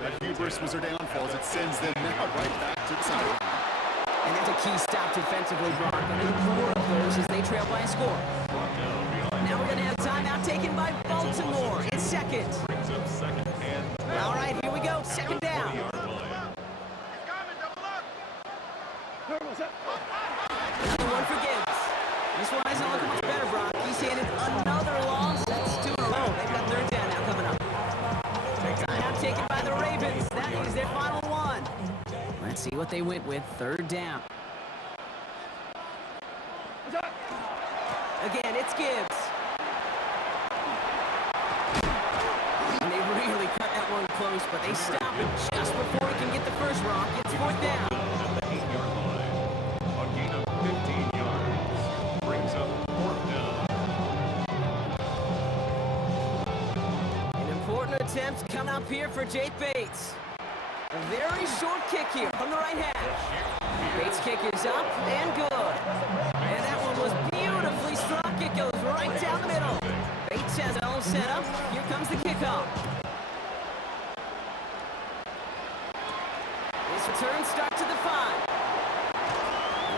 That hubris was their downfall as it sends them now right back to the sideline. And there's a key stop defensively, Brock. And more of those as they trail by a score. Now we're going to have timeout taken by Baltimore in 2nd. All right, here we go. 2nd down. Another one for Gibbs. This one isn't looking much better, Brock. He's handed another loss. That's 2 in a row. They've got 3rd down now coming up. Timeout taken by the Ravens. That is their final one. Let's see what they went with. 3rd down. Again, it's Gibbs. And they really cut that one close, but they stop it just before he can get the first rock. It's 4th down. The 8-yard line. A gain of 15 yards. Brings up 4th down. An important attempt come up here for Jake Bates. A very short kick here from the right half. Bates' kick is up and good. And that one was beautifully struck. It goes right down the middle. Bates has it all set up. Here comes the kickoff. This return starts to the 5.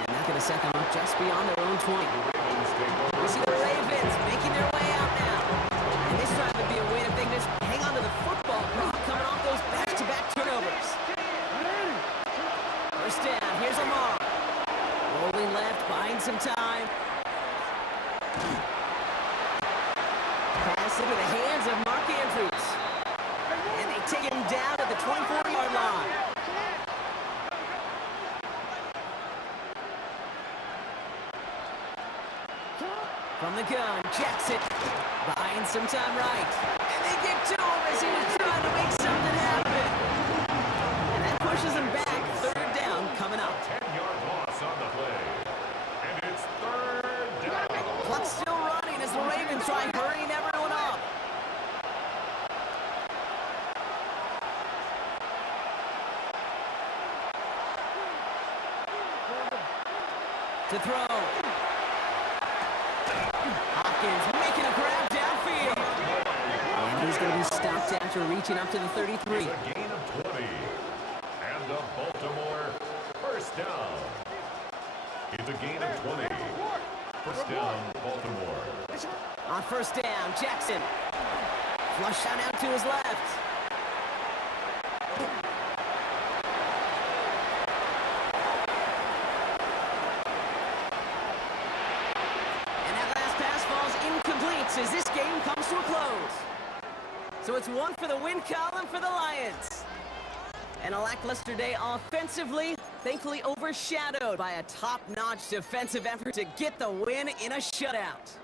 And they're going to set them up just beyond their own 20. We see the Ravens making their way out now. And this time would be a win if they can just hang on to the football, coming off those back-to-back turnovers. First down, here's Lamar. Rolling left, buying some time. Pass into the hands of Mark Andrews. And they take him down at the 24-yard line. From the gun, Jackson buying some time right. And they get to him as he was trying to make something happen. And that pushes him back. 3rd down coming up. 10-yard loss on the play. And it's 3rd down. Clock still running as the Ravens try hurrying everyone up. To throw. Hopkins making a grab downfield. And he's going to be stopped after reaching up to the 33. It's a gain of 20. And the Baltimore first down. It's a gain of 20. First down, Baltimore. On first down, Jackson. Flush out to his left. And that last pass falls incomplete as this game comes to a close. So it's 1 for the win column for the Lions. And a lackluster day offensively, thankfully overshadowed by a top-notch defensive effort to get the win in a shutout.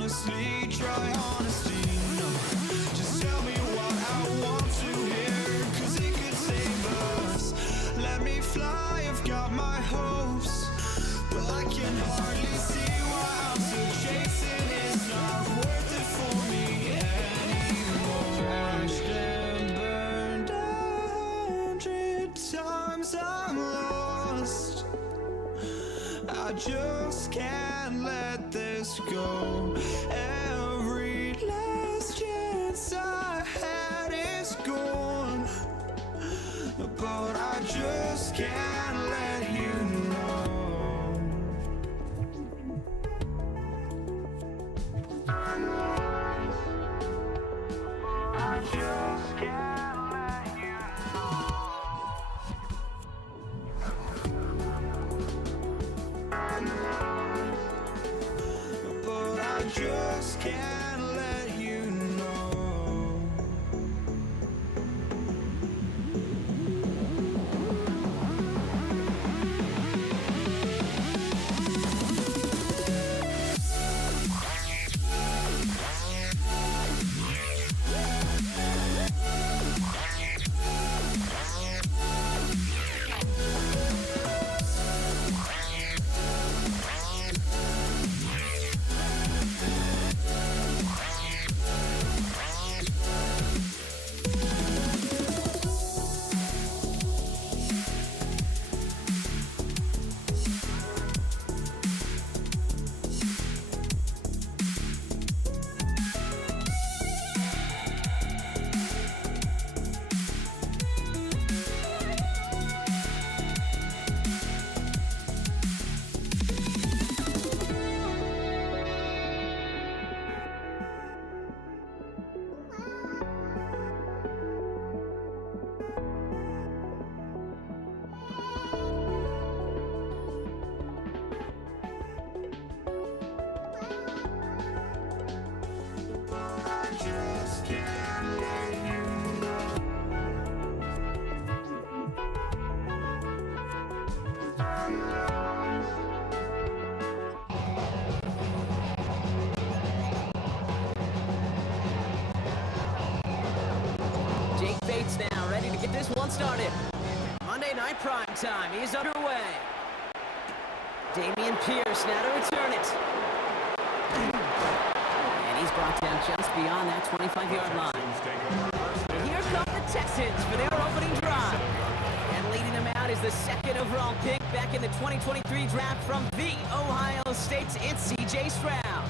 honestly, try honesty. No, just tell me what I want to hear, 'cause it could save us. Let me fly, I've got my hopes, but I can hardly see why I'm still chasing. It's not worth it for me anymore. Crashed and burned 100 times, I'm lost. I just can't let this go. Every last chance I had is gone, but I just can't let you know. I just can't let you know. But I just can't let you know. Jake Bates now, ready to get this one started. Monday Night Prime Time is underway. Damian Pierce now to return it. And he's brought down just beyond that 25-yard line. And here come the Texans for their opening drive. And leading them out is the second overall pick back in the 2023 draft from the Ohio State. It's C.J. Stroud.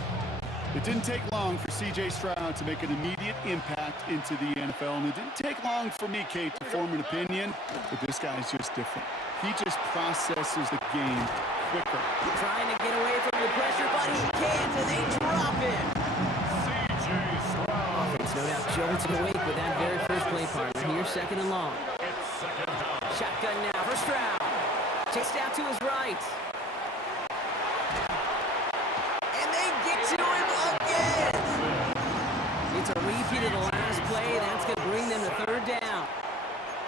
It didn't take long for C.J. Stroud to make an immediate impact into the NFL, and it didn't take long for me, Kate, to form an opinion, but this guy's just different. He just processes the game quicker. Trying to get away from the pressure, but he can't, and they drop him. C.J. Stroud. Offense no doubt jolted awake with that very first play partner. Here's second and long. It's second down. Shotgun now for Stroud. Chased out to his right. And they get to him again. It's a repeat of the last play. That's going to bring them to third down.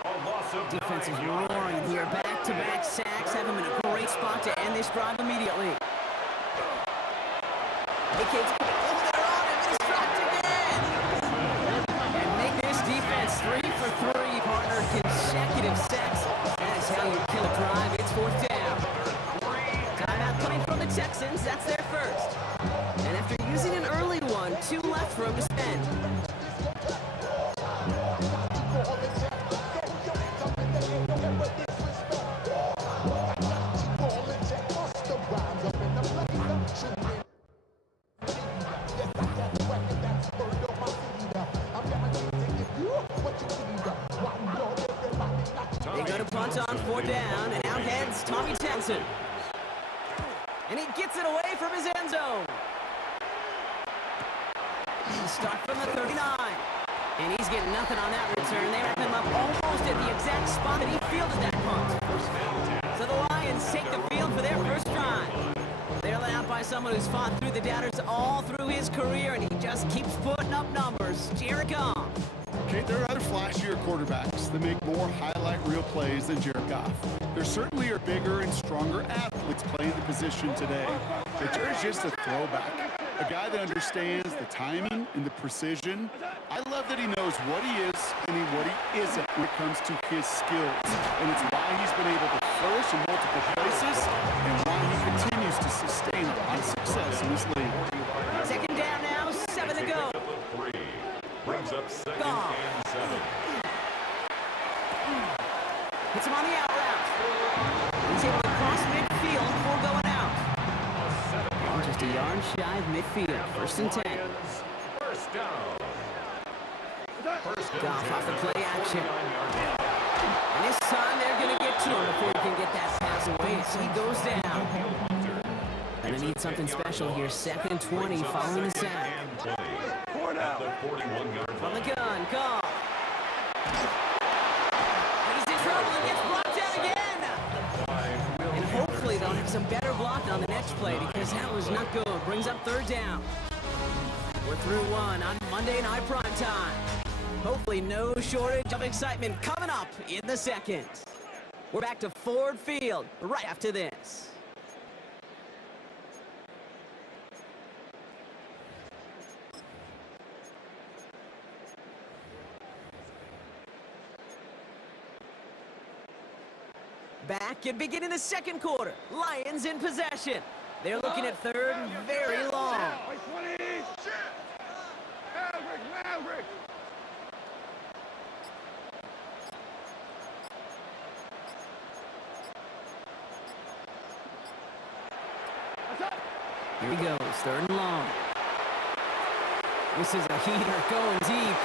A loss of Defense is 9 yards. roaring here. Back-to-back sacks have him in a great spot to end this drive immediately. AK's over there on him, and he's dropped again. And make this defense 3 for 3, partner. Consecutive sacks. That is how you kill a drive. It's fourth down. Timeout coming from the Texans. That's their first. And after using an early one, 2 left for him to spend. They go to punt on 4th down, and out heads Tommy Townsend. And he gets it away from his end zone. Start from the 39. And he's getting nothing on that return. They wrap him up almost at the exact spot that he fielded that punt. So the Lions take the field for their first drive. They're led out by someone who's fought through the doubters all through his career, and he just keeps putting up numbers. Jared Goff. Okay, there are other flashier quarterbacks that make more highlight reel plays than Jared Goff. There certainly are bigger and stronger athletes playing the position today, but Jared's just a throwback. A guy that understands the timing and the precision. I love that he knows what he is and what he isn't when it comes to his skills. And it's why he's been able to flourish in multiple places and why he continues to sustain a lot of success in this league. Second down now, 7 to go. Brings up second Goff. and 7. Hits him on the out route. He's able to cross midfield before going out. Just a yard shy of midfield. First and 10. First down. Goff off the play action. And this time they're going to get to him before he can get that pass away as he goes down. Gonna need something special here. Second and 20 following the sack. From the gun, Goff. He's in trouble and gets blocked out again. And hopefully they'll have some better blocking on the next play because that was not good. Brings up third down. We're through one on Monday Night Prime Time. Hopefully no shortage of excitement coming up in the second. We're back to Ford Field right after this. Back and beginning the second quarter. Lions in possession. They're looking at third and very long. Here he goes, third and long. This is a heater going deep.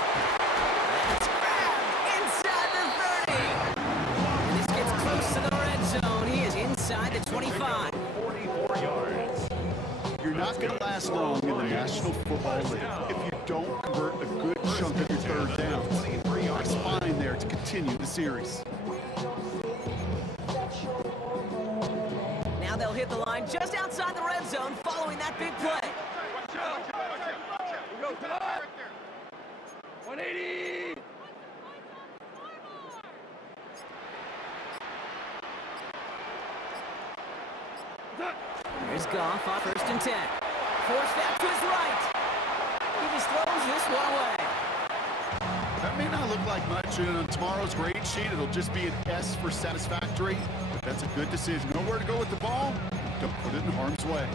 It's grabbed inside the 30. And this gets close to the red zone. He is inside the 25. 44 yards. You're not going to last long in the National Football League if you don't convert a good chunk of your third downs. Nice find there to continue the series. Now they'll hit the line just outside the red zone following that big play. 180. Here's Goff on first and 10. Force back to his right. He just throws this one away. That may not look like much, and on tomorrow's grade sheet, it'll just be an S for satisfactory, but that's a good decision. Know where to go with the ball, don't put it in harm's way.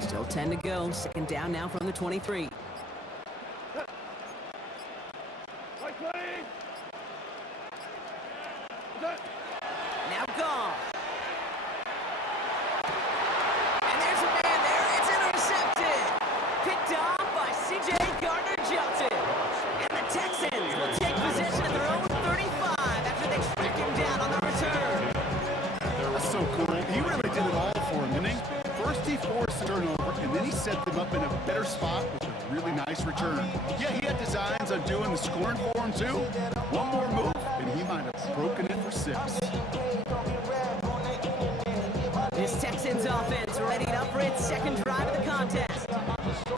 Still 10 to go. Second down now from the 23. Now Goff. And there's a man there. It's intercepted. Picked off by C.J. Gardner-Johnson. And the Texans will take possession at their own 35 after they track him down on the return. That's so cool. He really did it all for him, didn't he? First he forced a turnover, and then he set them up in a better spot with a really nice return. Yeah, he had designs on doing the scoring for him, too. One more move, and he might have broken it for 6. This Texans offense ready up for its second drive of the contest.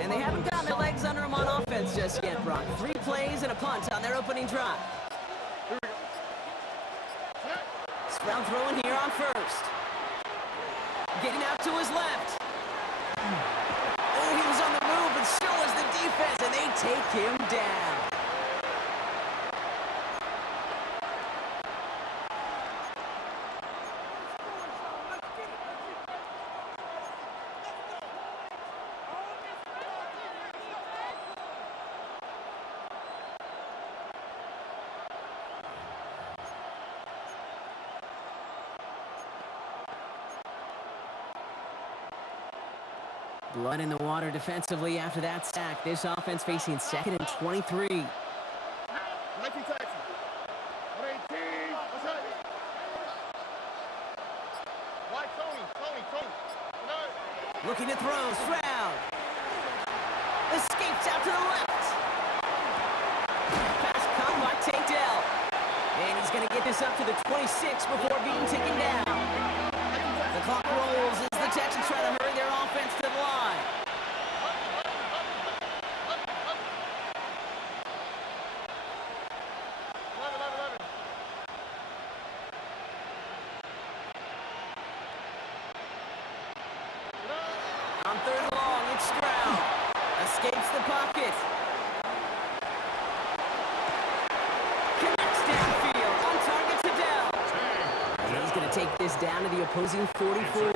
And they haven't gotten their legs under them on offense just yet, Brock. 3 plays and a punt on their opening drive. Sprout throwing here on first. Getting out to his left. Oh, he was on the move, but so was the defense, and they take him down. Blood in the water defensively after that sack. This offense facing second and 23. 19 Texans. 118. What's happening? Why Tony? Looking to throw. Stroud. Escapes out to the left. Pass caught by Tank Dell. And he's going to get this up to the 26 before being taken down. The clock rolls as the Texans try to hurry their offense to the line. On third and long, it's Stroud. Escapes the pocket. Connects downfield. On target to Dell. And he's going to take this down to the opposing 44.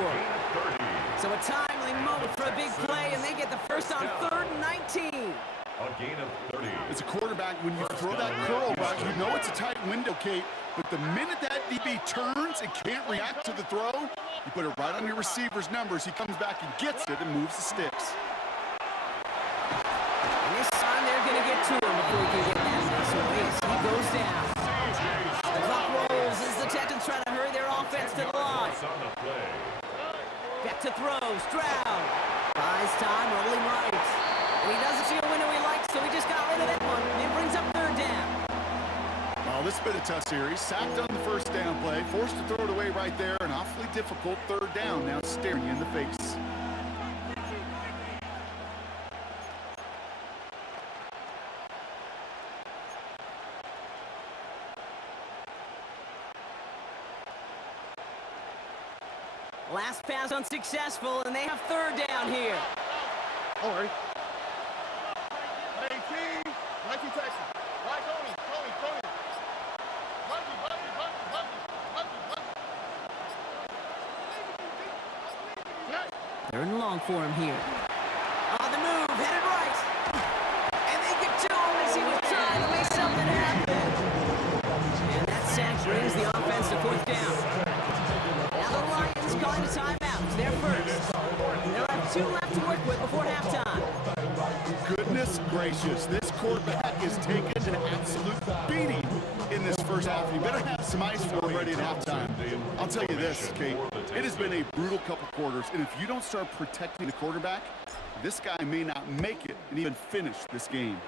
So a timely moment for a big play, and they get the first on 3rd and 19. A gain of 30. As a quarterback, when you throw that curl back, you know it's a tight window, Kate. But the minute that DB turns and can't react to the throw, you put it right on your receiver's numbers. He comes back and gets it and moves the sticks. And this time they're going to get to him before he can get that this way. He goes down. The clock rolls as the Texans try to hurry their offense to the line. On the play. Back to throw. Stroud. Buys time, rolling right. And he doesn't see a window he likes, so he just got rid of that one. And brings up 3rd down. Well, this has been a tough series. Sacked on the first down play, forced to throw it away right there. An awfully difficult 3rd down now staring you in the face. Last pass unsuccessful, and they have 3rd down here. All right. Hey, T. Mikey Texas. Right, Tony. Mikey. 3rd and long for him here. On the move, headed right. And they get to him as he was trying to make something happen. And that sack brings the offense to 4th down. Now the Lions calling a timeout. They're first. They'll have 2 left to work with before halftime. Goodness gracious, this quarterback has taken an absolute beating in this first half. You better have some ice for him ready at halftime. I'll tell you this, Kate, it has been a brutal couple quarters, and if you don't start protecting the quarterback, this guy may not make it and even finish this game.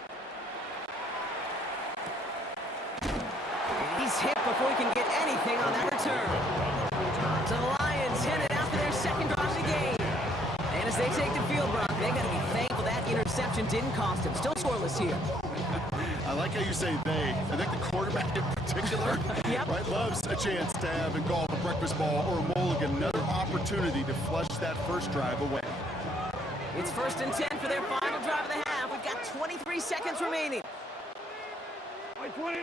He's hit before he can get anything on that return. So the Lions headed out for their 2nd drive of the game. And as they take the field, Brock, they got to be thankful that interception didn't cost him. Still scoreless here. I like how you say they. I think the quarterback in particular Yep. right, loves a chance to have in golf a breakfast ball or a mulligan, another opportunity to flush that first drive away. It's 1st and 10 for their final drive of the half. We've got 23 seconds remaining. Right, 20.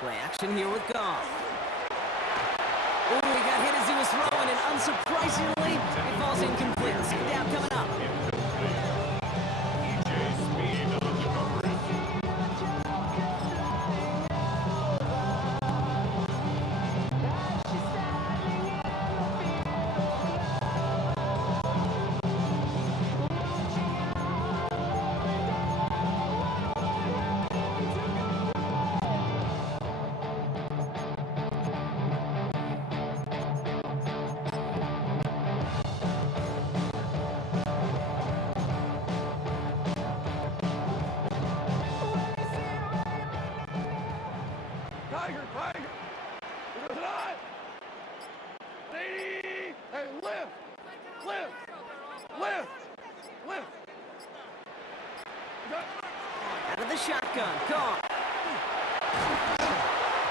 Play action here with Goff. Ooh, he got hit as he was throwing, and unsurprisingly, it falls incomplete. Second down coming up. EJ Speed on the coverage. Tiger. It goes alive. Hey, lift. Out of the shotgun, Goff.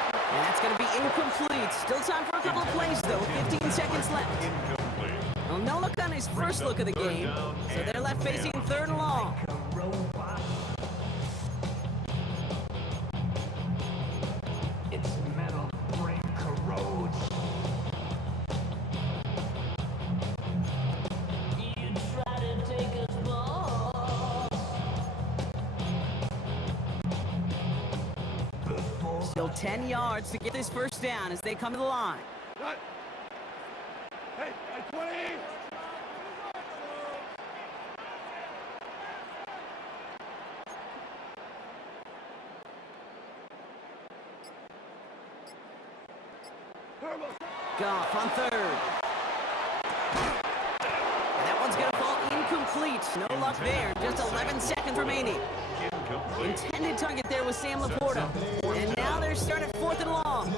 And that's going to be incomplete. Still time for a couple of plays, though. 15 seconds left. Incomplete. Well, no look on his first look of the game, so they're left facing 3rd and long. Its metal brain corrodes. You try to take us boss. Still 10 yards to get this first down as they come to the line. Cut. Hey, 20. Goff on third. And that one's going to fall incomplete. No luck there. Just 11 seconds remaining. Intended target there was Sam Laporta. And now they're starting 4th and long.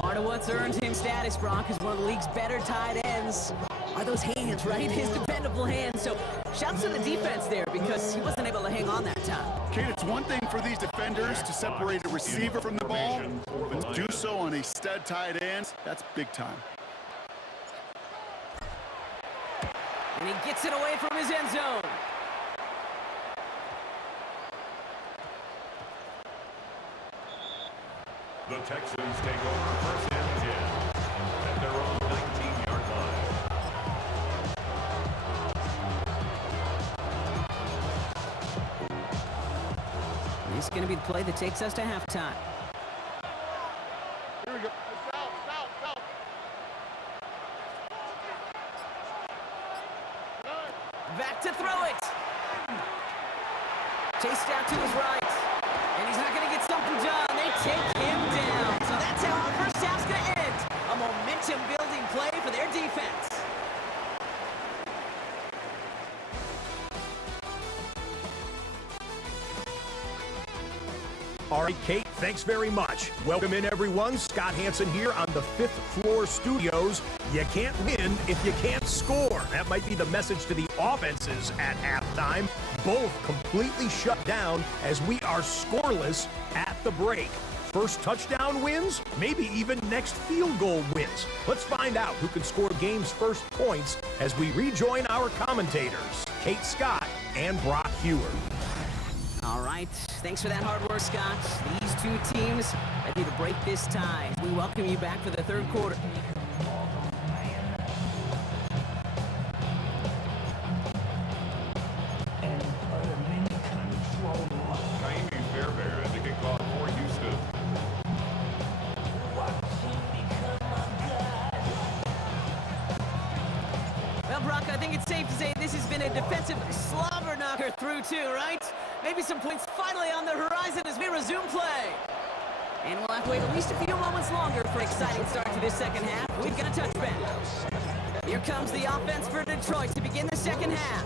Part of what's earned him status, Brock, is one of the league's better tight ends. Are those hands, right? His dependable hands. So shouts to the defense there because he wasn't able to hang on that time. Kate, it's one thing for these defenders to separate a receiver from the ball, but to do so on a stud tight end, that's big time. And he gets it away from his end zone. The Texans take over 1st and 10 at their own 19-yard line. This is going to be the play that takes us to halftime. Here we go. South. Back to throw it. Chased out to his right. And he's not going to get something done. They take him down. So that's how our first half's going to end. A momentum-building play for their defense. All right, Kate, thanks very much. Welcome in, everyone. Scott Hansen here on the 5th floor studios. You can't win if you can't score. That might be the message to the offenses at halftime. Both completely shut down as we are scoreless at the break. First touchdown wins, maybe even next field goal wins. Let's find out who can score game's first points as we rejoin our commentators, Kate Scott and Brock Hewer. All right, thanks for that hard work, Scott. These two teams ready to break this tie. We welcome you back for the 3rd quarter. Kaimi Fairbairn at the kickoff for Houston. Well, Brock, I think it's safe to say this has been a defensive slobber knocker through two, right? Maybe some points finally on the horizon as we resume play. And we'll have to wait at least a few moments longer for an exciting start to this second half. We've got a touchback. Here comes the offense for Detroit to begin the second half.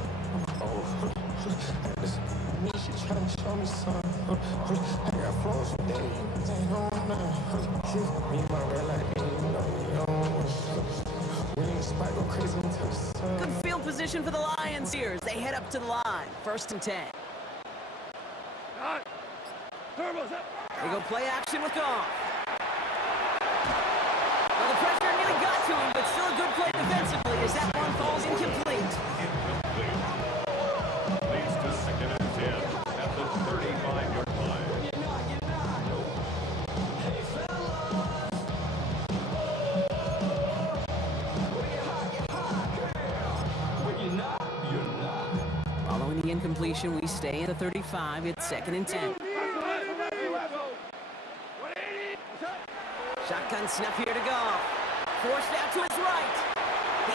Good field position for the Lions here as they head up to the line. 1st and 10. They go play action with Goff. Well, the pressure nearly got to him, but still a good play defensively as that one falls incomplete. Leads to 2nd and 10 at the 35-yard line. Following the incompletion, we stay at the 35. It's 2nd and 10. Shotgun snap here to Goff. Forced out to his right.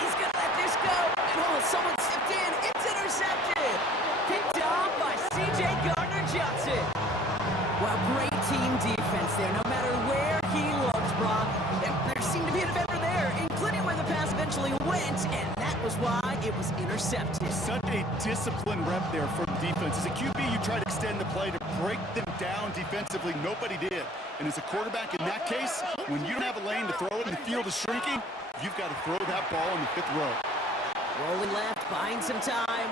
He's going to let this go. And oh, someone stepped in. It's intercepted. Picked off by C.J. Gardner-Johnson. Well, great team defense there. No matter where he looks, Brock, there seemed to be a defender there, including where the pass eventually went, and that was why it was intercepted. Such a disciplined rep there from defense. As a QB, you try to extend the play to break them down defensively. Nobody did. And as a quarterback in that case, when you don't have a lane to throw it and the field is shrinking, you've got to throw that ball in the 5th row. Rolling left, buying some time.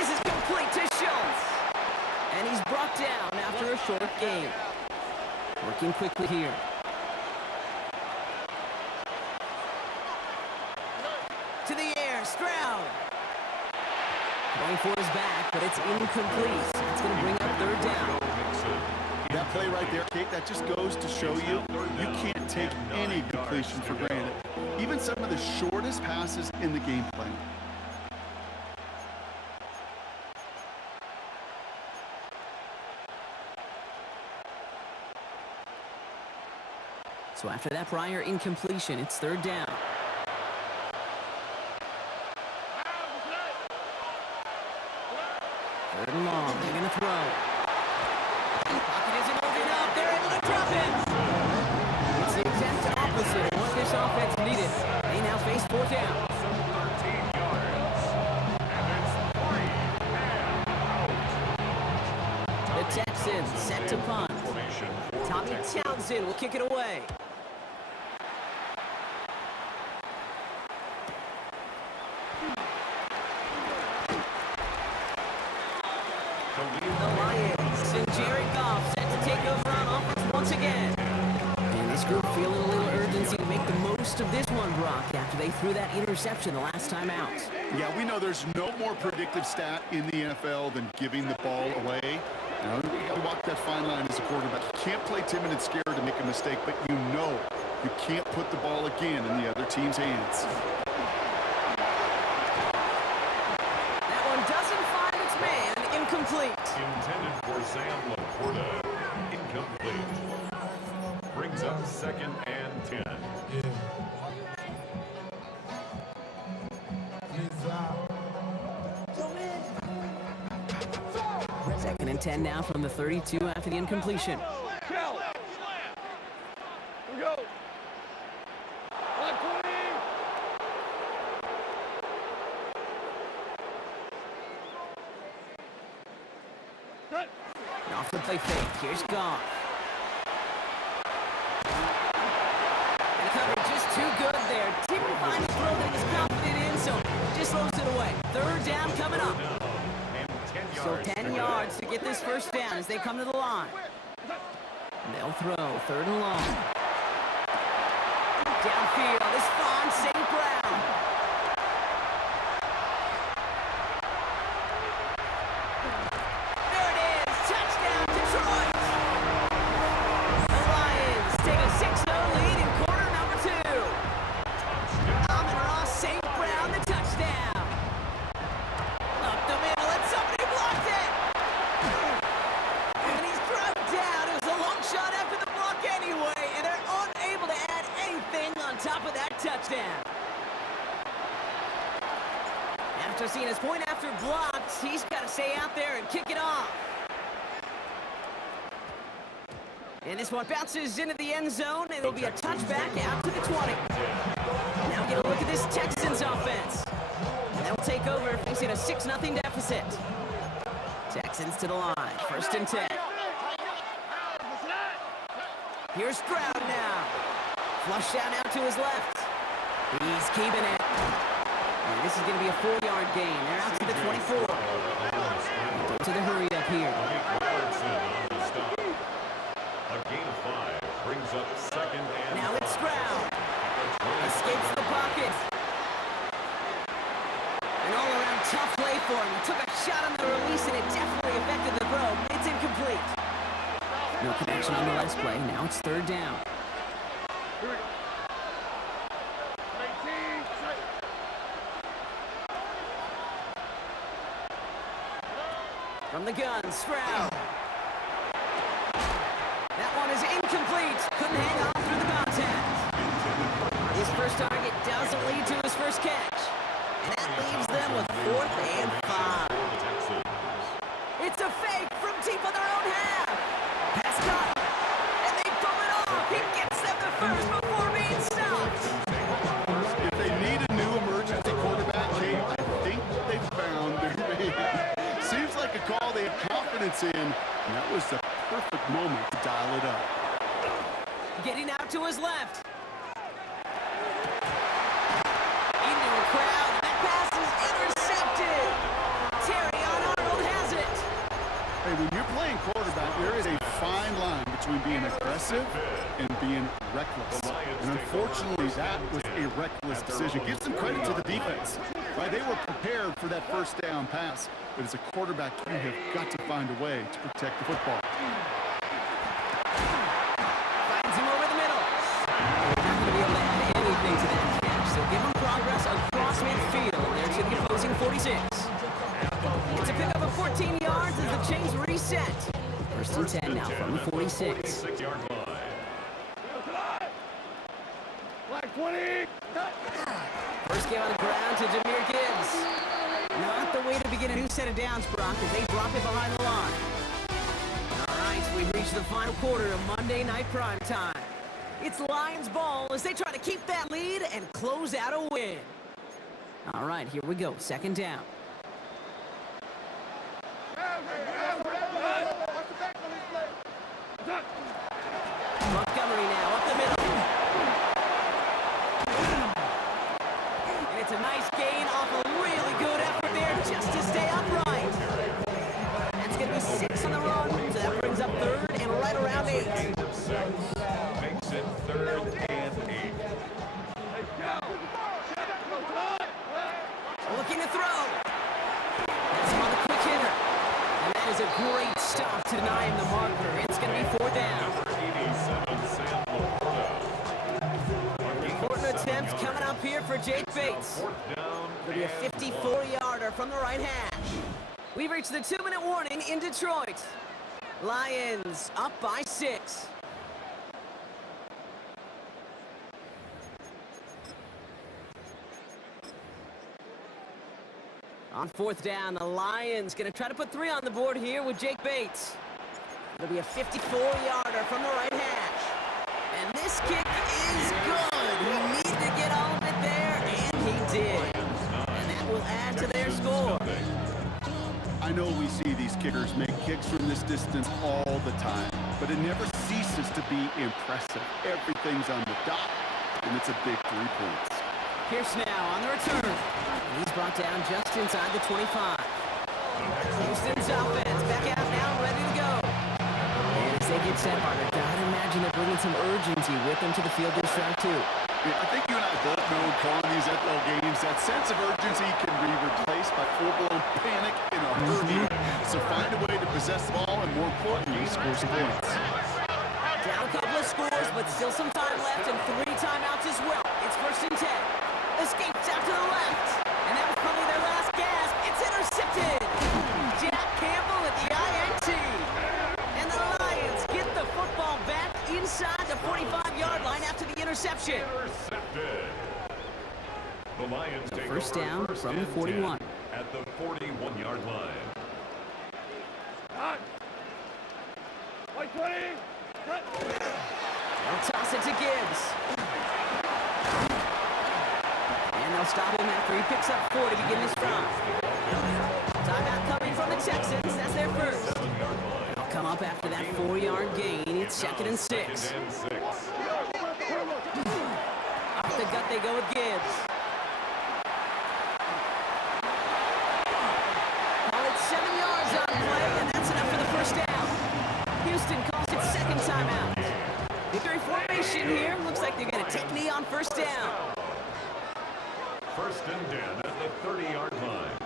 This is complete to Schultz. And he's brought down after a short gain. Working quickly here. To the air, Stroud. Going for his back, but it's incomplete. It's going to bring up 3rd down. That play right there, Kate, that just goes to show you can't take any completion for granted. Even some of the shortest passes in the game plan. So after that prior incompletion, it's 3rd down. 3rd and long. They're going to throw. Pocket isn't open up. They're able to drop it. opposite of what this offense needed. They now face fourth down. 13 yards. And it's 3 and out. The Texans set to punt. Formation for Tommy Texas. Townsend will kick it away. The Lions and Jared Goff set to take over on offense once again. And this group feeling a little urgency to make the most of this one, Brock, after they threw that interception the last time out. Yeah, we know there's no more predictive stat in the NFL than giving the ball away. You know, you gotta walk that fine line as a quarterback. You can't play timid and scared to make a mistake, but you know you can't put the ball again in the other team's hands. That one doesn't find its man. Incomplete. Intended for Sam Laporta. Incomplete. Brings up 2nd and 10. Second and 10 now from the 32 after the incompletion. And off the play fake. Here's Goff. And the coverage just too good there. Didn't find the throw that he was confident in, so just throws it away. Third down coming up. And 10 So yards. 10 yards to get this first down as they come to the line. They'll throw. Third and long. Downfield is Vaughn St. Brown. There it is. Touchdown, Detroit. The Lions take a 6-0 lead in quarter number 2. Amon-Ra St. Brown, the touchdown. Up the middle, and somebody blocked it. And he's drugged down. It was a long shot after the block anyway, and they're unable to add anything on top of that touchdown. After seeing his point after blocked, he's got to stay out there and kick it off. And this one bounces into the end zone, and it'll be a touchback out to the 20. Now get a look at this Texans offense. And they'll take over facing a 6-0 deficit. Texans to the line. First and 10. Here's Stroud now. Flush down out to his left. He's keeping it. And this is going to be a 4-yard gain. They're out to the 24. Go to the hurry up here. A gain of 5 brings up 2nd and Now it's Stroud. Escapes the pocket. An all-around tough play for him. He took a shot on the release, and it definitely affected the throw. It's incomplete. No connection on the last play. Now it's third down. From the gun, Stroud. That one is incomplete. Couldn't hang on through the contact. His first target doesn't lead to his first catch. And that leaves them with 4th and 5. It's a fake from deep on their own half. Pass caught. And they pull it off. He gets them the first before being stopped. If they need a new emergency quarterback, hey, I think they've found their man. Seems like a call they have confidence in, and that was the perfect moment to dial it up. Getting out to his left. Into a crowd. That pass is intercepted. Terrion Arnold has it. Hey, when you're playing quarterback, there is a fine line between being aggressive and being reckless. And unfortunately, that was a reckless decision. Give some credit to the defense. Right? They were prepared for that first down pass. But as a quarterback, you have got to find a way to protect the football. Finds him over the middle. Not going to be able to add anything to that catch. So give him progress across midfield. There to the opposing 46. It's a pickup of 14 yards as the chains reset. First and 10 now from the 46. 46-yard line. First game on the ground to Jahmyr Gibbs. Not the way to begin a new set of downs, Brock, as they drop it behind the line. All right, we've reached the final quarter of Monday Night Prime Time. It's Lions ball as they try to keep that lead and close out a win. All right, here we go. Second down. Montgomery now up the middle. And it's a nice gain off a really good effort there just to stay upright. That's going to be 6 on the run, so that brings up third and right around 8. Gain of 6 makes it 3rd and 8. Looking to throw. That's on the quick hitter. And that is a great stop to deny him the marker. It's going to be 4th down. Number 87, Sam Laporta. Important attempt coming up here for Jake Bates. 4th down. It'll be a 54-yarder from the right hash. We've reached the 2-minute warning in Detroit. Lions up by 6. On 4th down, the Lions going to try to put 3 on the board here with Jake Bates. It'll be a 54-yarder from the right hash. And this kick is good. He needed to get all of it there, and he did. And that will add to their score. I know we see these kickers make kicks from this distance all the time, but it never ceases to be impressive. Everything's on the dot, and it's a big 3 points. Pierce now on the return. And he's brought down just inside the 25. Houston's offense back out now, ready to go. And as they get set, Barter, gotta imagine they're bringing some urgency with them to the field this drive, too. I think you and I both know calling these NFL games, that sense of urgency can be replaced by full-blown panic in a hurry. So find a way to possess the ball and, more importantly, score some points. Down a couple of scores, but still some time left and 3 timeouts as well. It's 1st and 10. Escapes out to the left. And that was probably their last gasp. It's intercepted. Jack Campbell at the INT. And the Lions get the football back inside the 45-yard line after the interception. Intercepted. The Lions take First over down first from the and 41. 10 at the 41-yard line. They'll toss it to Gibbs. And they'll stop him after he picks up 4 to begin this drive. Timeout coming from the Texans. That's their first. They'll come up after that 4-yard gain. It's 2nd and 6. 2nd and 6. Off the gut they go with Gibbs. Call it 7 yards on play, and that's enough for the first down. Houston calls it 2nd timeout. Victory formation here. Looks like they're going to take knee on 1st down. 1st and 10 at the 30-yard line.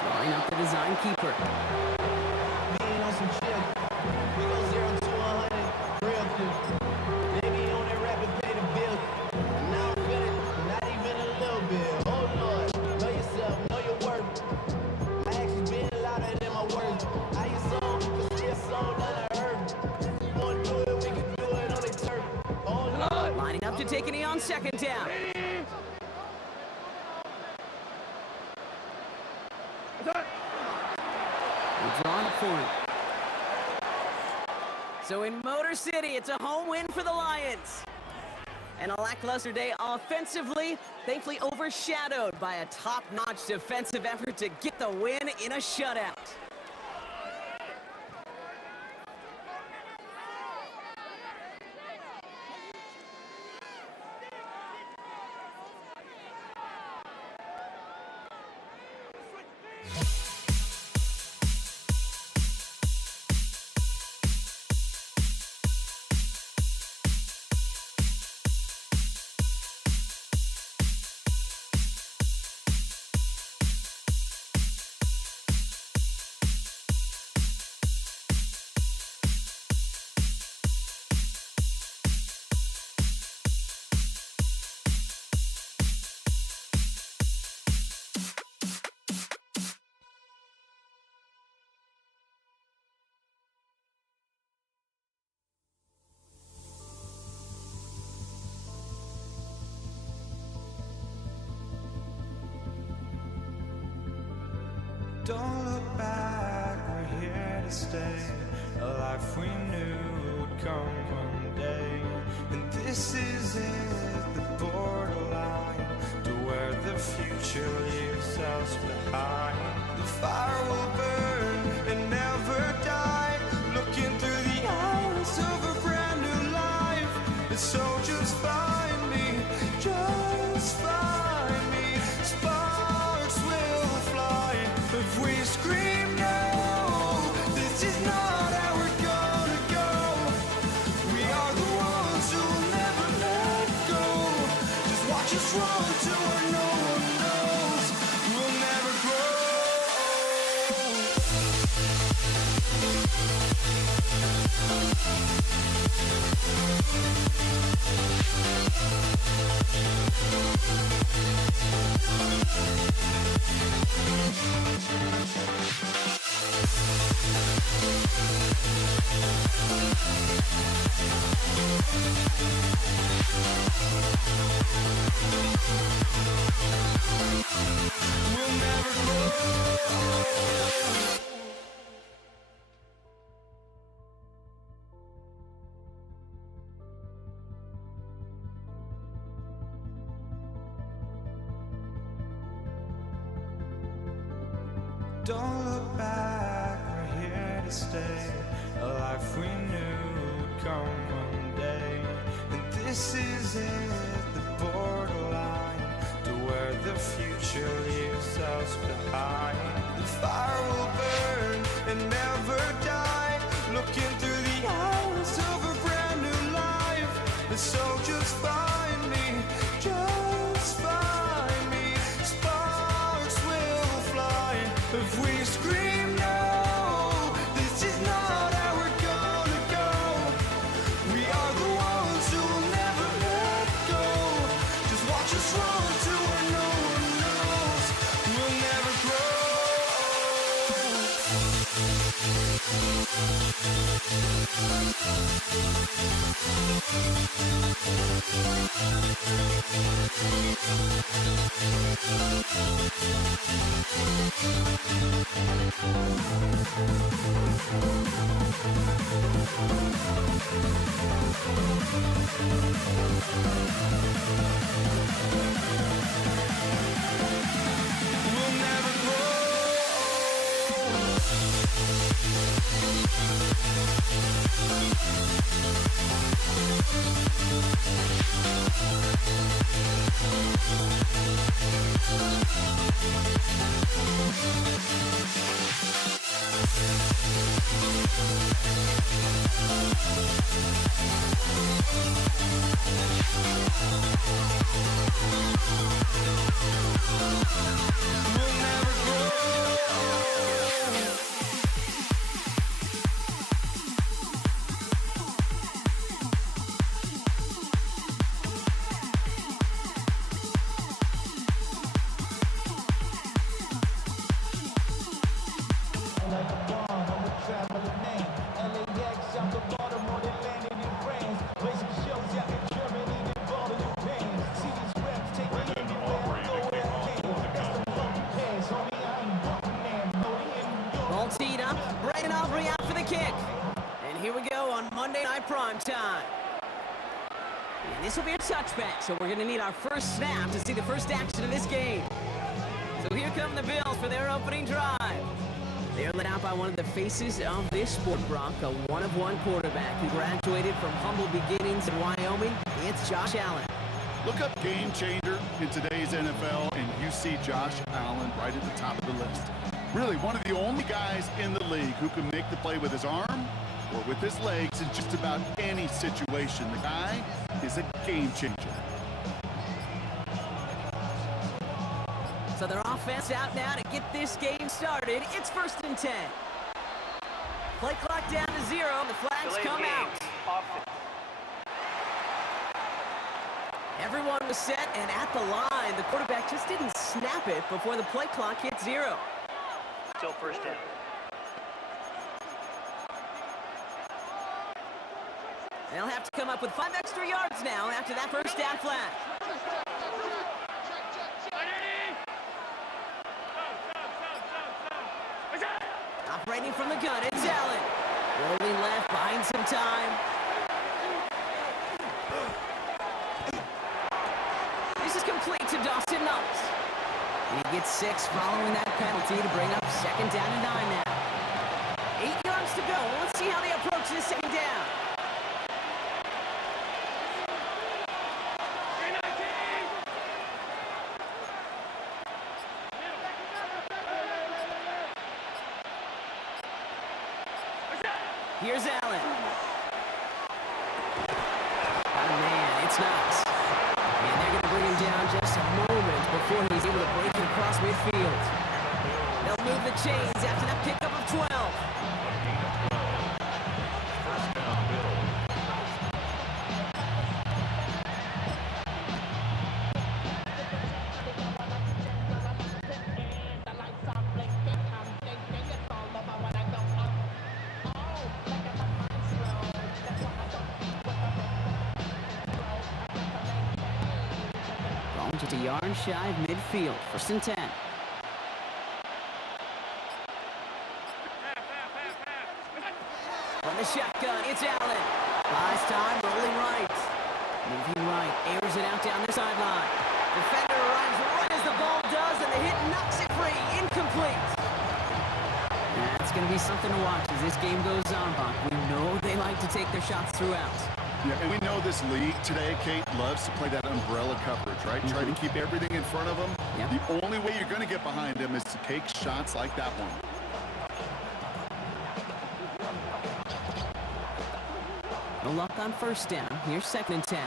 Drawing up the design keeper. Being on some chill. We go 0 to 100 real quick. They be on that rapid pay the bill. And now I'm feeling not even a little bit. Oh Lord, know yourself, know your worth. My actions being louder than my words. How you sold, but still sold unheard. You wanna do it, we can do it on the turf. Oh Lord. Lining up to take a knee on 2nd down. We're drawing it for him. So in Motor City, it's a home win for the Lions. And a lackluster day offensively, thankfully overshadowed by a top-notch defensive effort to get the win in a shutout. Don't look back, we're here to to stay, a life we knew would come one day. And this is it, the borderline to where the future leaves us behind. The fire will burn and never die, looking through the eyes of a brand new life. And so just find me, just find me. Sparks will fly if we scream no. This is not how we're gonna go. We are the ones who will never let go. Just watch us run to where no one knows. We'll never grow. We'll never grow. Don't look back, we're here to stay. A life we knew would come one day. And this is it, the borderline to where the future leaves us behind. The fire will burn and never die, looking through the eyes of a brand new life. And so just find me, just find me. Sparks will fly if we scream no. This is not how we're gonna go. We are the ones who will never let go. Just watch us run to where no one knows. We'll never grow. We'll never grow. We'll never grow. Like a bomb, I'm a traveling man. LAX, I'm the Baltimore that landed in France. Play some shows out in Germany, then ball in Japan. See these reps take me anywhere, I go where I can. That's the funky pass, homie, I ain't walking there. No, they in New York. All teed up. Brandon Aubrey out for the kick. And here we go on Monday Night Prime Time. And this will be a touchback, so we're going to need our first snap to see the first action of this game. So here come the Bills for their opening drive. They're led out by one of the faces of this sport, Brock, a one-of-one quarterback who graduated from humble beginnings in Wyoming. It's Josh Allen. Look up game changer in today's NFL, and you see Josh Allen right at the top of the list. Really, one of the only guys in the league who can make the play with his arm or with his legs in just about any situation. The guy is a game changer. So their offense out now to get this game started. It's 1st and 10. Play clock down to 0. The flags Delayed come game. out. Offense. Everyone was set and at the line. The quarterback just didn't snap it before the play clock hit 0. Still first down. They'll have to come up with 5 extra yards now after that first down flag. Operating from the gun, it's Allen. buying some time. This is complete to Dawson Knox. And he gets 6 following that penalty to bring up second down and 9 now. 8 yards to go. Let's see how they approach this second down. Here's Allen. Oh, man, it's Knox. And they're going to bring him down just a moment before he's able to break it across midfield. They'll move the chains after that pickup of 12. Just a yard shy of midfield. 1st and 10. On the shotgun, it's Allen. Buys time, rolling right. Moving right, airs it out down the sideline. Defender arrives right as the ball does, and the hit knocks it free. Incomplete. That's going to be something to watch as this game goes on, Bach. We know they like to take their shots throughout. Yeah, and we know this league today, Kate, loves to play that umbrella coverage, right? Try to keep everything in front of them. Yep. The only way you're going to get behind them is to take shots like that one. No luck on 1st down. Here's 2nd and 10.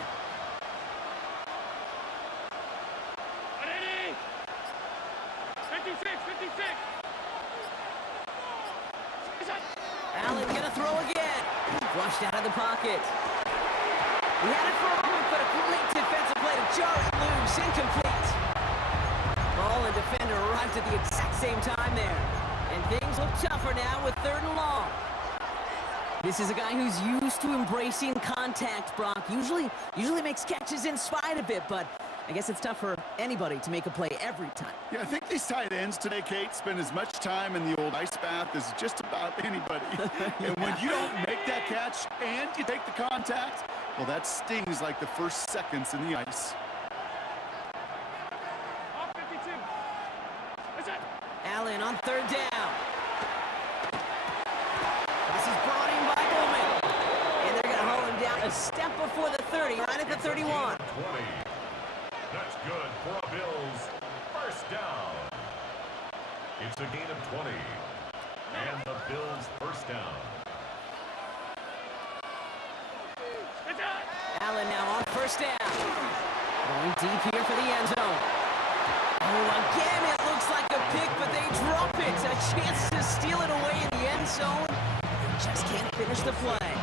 Allen gonna throw again. Flushed out of the pocket. He had it for a moment, but a great defensive play to jar it loose. Incomplete. Ball and defender arrived at the exact same time there. And things look tougher now with 3rd and long. This is a guy who's used to embracing contact, Brock. Usually makes catches in spite of it, but I guess it's tough for anybody to make a play every time. Yeah, I think these tight ends today, Kate, spend as much time in the old ice bath as just about anybody. And when you don't make that catch and you take the contact, well, that stings like the first seconds in the ice. Allen on 3rd down. This is brought in by Bowman. And they're going to haul him down a step before the 30, right at the 31. 20. That's good for a Bills 1st down. It's a gain of 20. And the Bills 1st down. Allen now on 1st down. Going deep here for the end zone. Oh, again, it looks like a pick, but they drop it. A chance to steal it away in the end zone. They just can't finish the play.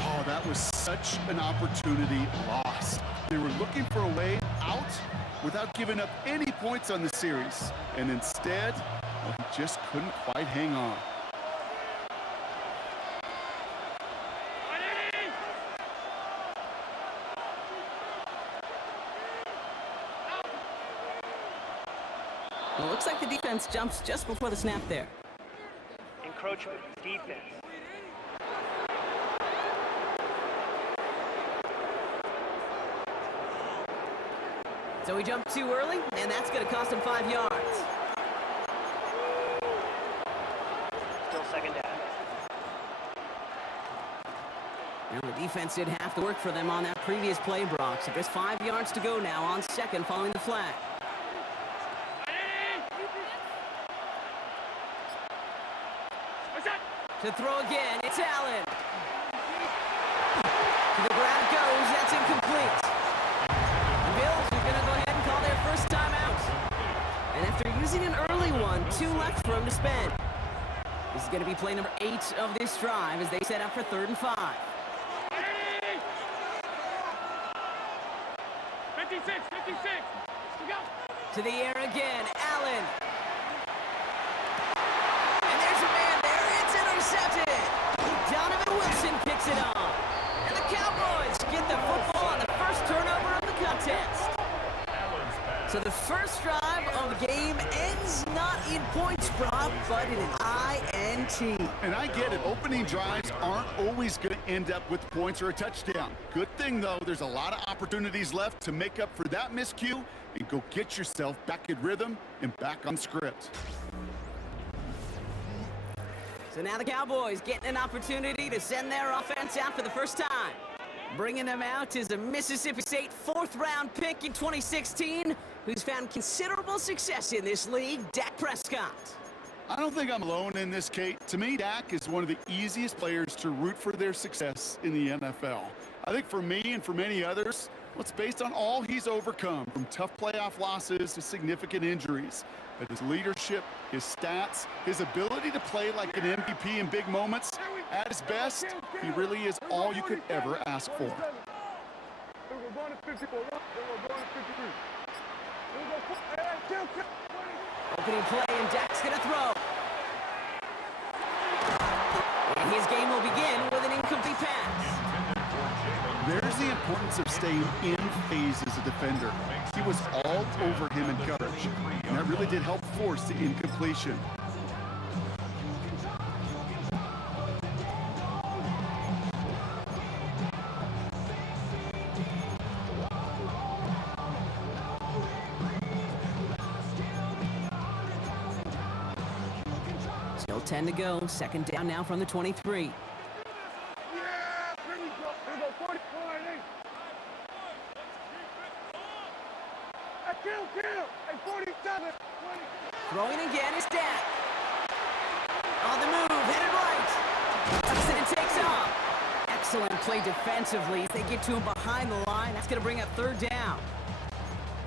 Oh, that was such an opportunity lost. They were looking for a way out without giving up any points on the series. And instead, well, he just couldn't quite hang on. Well, it looks like the defense jumps just before the snap there. Encroachment, defense. So he jumped too early, and that's going to cost him 5 yards. Still 2nd down. Now the defense did have to work for them on that previous play, Brock. So just 5 yards to go now on 2nd following the flag. To throw again, it's Allen. To the ground it goes, that's incomplete. The Bills are going to go ahead and call their 1st timeout. And after using an early one, 2 left for him to spend. This is going to be play number 8 of this drive as they set up for 3rd and 5. 56. We go. To the air again, Allen. And there's a man there, it's intercepted. Donovan Wilson picks it off. And the Cowboys get the football on the first turnover of the contest. Allen's pass So the first drive of the game ends not in points, Brock, but in an INT. And I get it. Opening drives aren't always going to end up with points or a touchdown. Good thing, though, there's a lot of opportunities left to make up for that miscue and go get yourself back in rhythm and back on script. So now the Cowboys getting an opportunity to send their offense out for the first time. Bringing them out is a Mississippi State fourth-round pick in 2016 who's found considerable success in this league, Dak Prescott. I don't think I'm alone in this, Kate. To me, Dak is one of the easiest players to root for their success in the NFL. I think for me and for many others, well, it's based on all he's overcome, from tough playoff losses to significant injuries. But his leadership, his stats, his ability to play like an MVP in big moments, at his best, he really is all you could ever ask for. Opening play, and Dak's gonna throw. And his game will begin with an incomplete pass. There's the importance of staying in phase as a defender. He was all over him in coverage, and that really did help force the incompletion. Still 10 to go. Second down now from the 23. Throwing again is Dak. On the move, headed right. Tucks it and takes off. Excellent play defensively. If they get to him behind the line, that's going to bring up third down.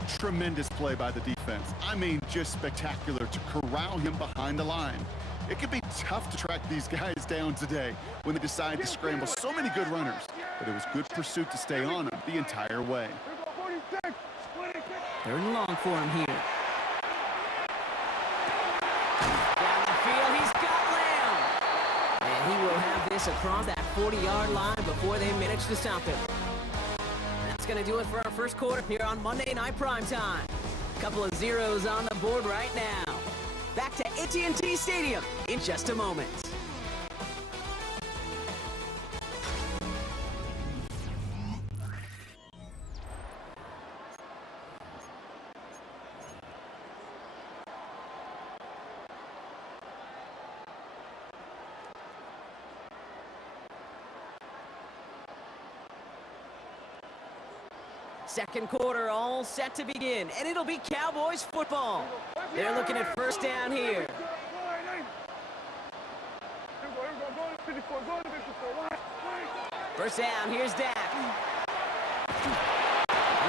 Tremendous play by the defense. I mean, just spectacular to corral him behind the line. It can be tough to track these guys down today when they decide to scramble so many good runners. But it was good pursuit to stay on him the entire way. Third and long for him here. Down the field, he's got Lamb. And he will have this across that 40-yard line before they manage to stop him. That's going to do it for our first quarter here on Monday Night Primetime. Couple of zeros on the board right now. Back to AT&T Stadium in just a moment. Second quarter all set to begin, and it'll be Cowboys football. They're looking at first down here. First down, here's Dak.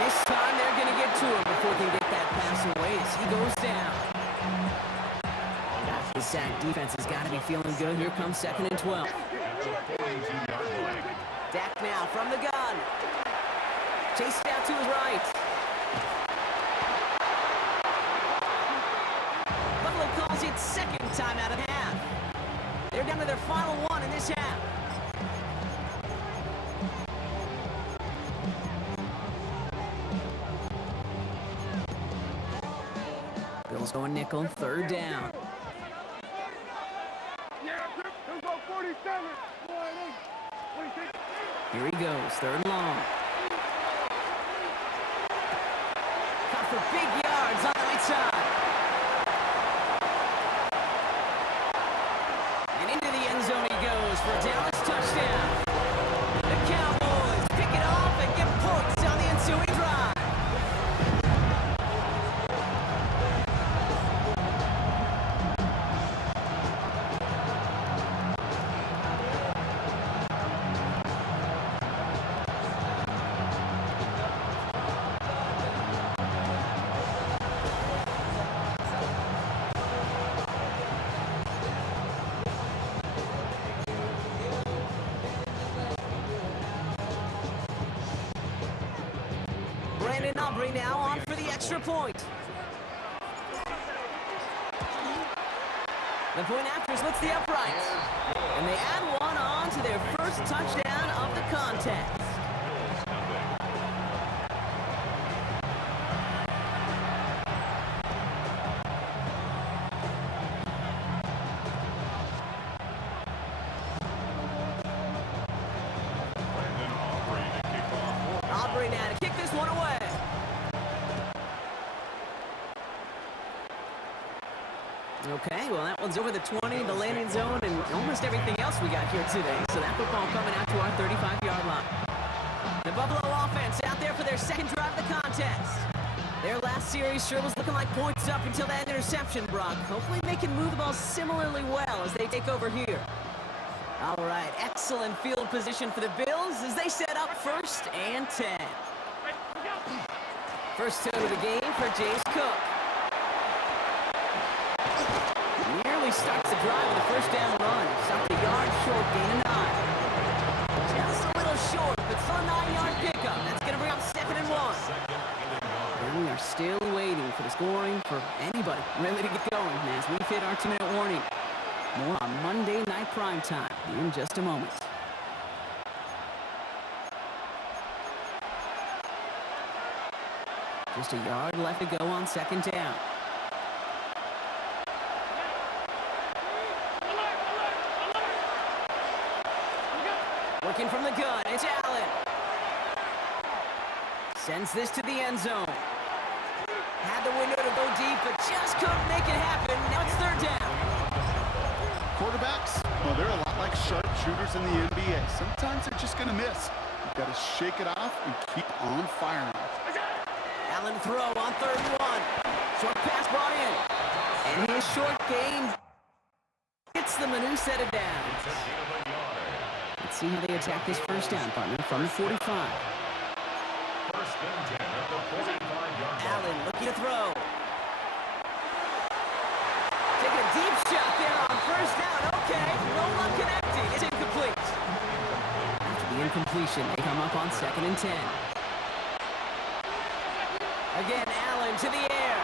This time they're going to get to him before they can get that pass away as he goes down. The sack defense has got to be feeling good. Here comes 2nd and 12. Dak now from the gun. Chased out to his right. Buffalo calls it second time out of half. They're down to their final one in this half. Bills going nickel, third down. Here he goes, third and long. For big yards on the right side. And into the end zone he goes for a Dallas touchdown. The Cowboys pick it off and get points on the ensuing drive. Brandon Aubrey now on for the extra point. The point after splits the uprights. And they add one on to their first touchdown of the contest. Okay, well, that one's over the 20, the landing zone, and almost everything else we got here today. So that football coming out to our 35-yard line. The Buffalo offense out there for their second drive of the contest. Their last series sure was looking like points up until that interception, Brock. Hopefully they can move the ball similarly well as they take over here. All right, excellent field position for the Bills as they set up 1st and 10. First toe of the game for James Cook. Nearly starts the drive with a first down run. Stopped a yard short, gain of 9. Just a little short, but still a 9-yard pickup. That's going to bring up 2nd and 1. And we are still waiting for the scoring for anybody really to get going as we've hit our 2-minute warning. More on Monday Night Primetime in just a moment. Just a yard left to go on 2nd down. Working from the gun, it's Allen. Sends this to the end zone. Had the window to go deep, but just couldn't make it happen. Now it's 3rd down. Quarterbacks, well, they're a lot like sharpshooters in the NBA. Sometimes they're just going to miss. You've got to shake it off and keep on firing. Allen throw on 3rd and 1. Short pass brought in. And his short game gets them a new set of downs. Let's see how they attack this first down, partner, from the 45. First and 10 at the 45-yard line. Allen looking to throw. Taking a deep shot there on 1st down. Okay, no one connecting. It's incomplete. After the incompletion, they come up on 2nd and 10. Again, Allen to the air.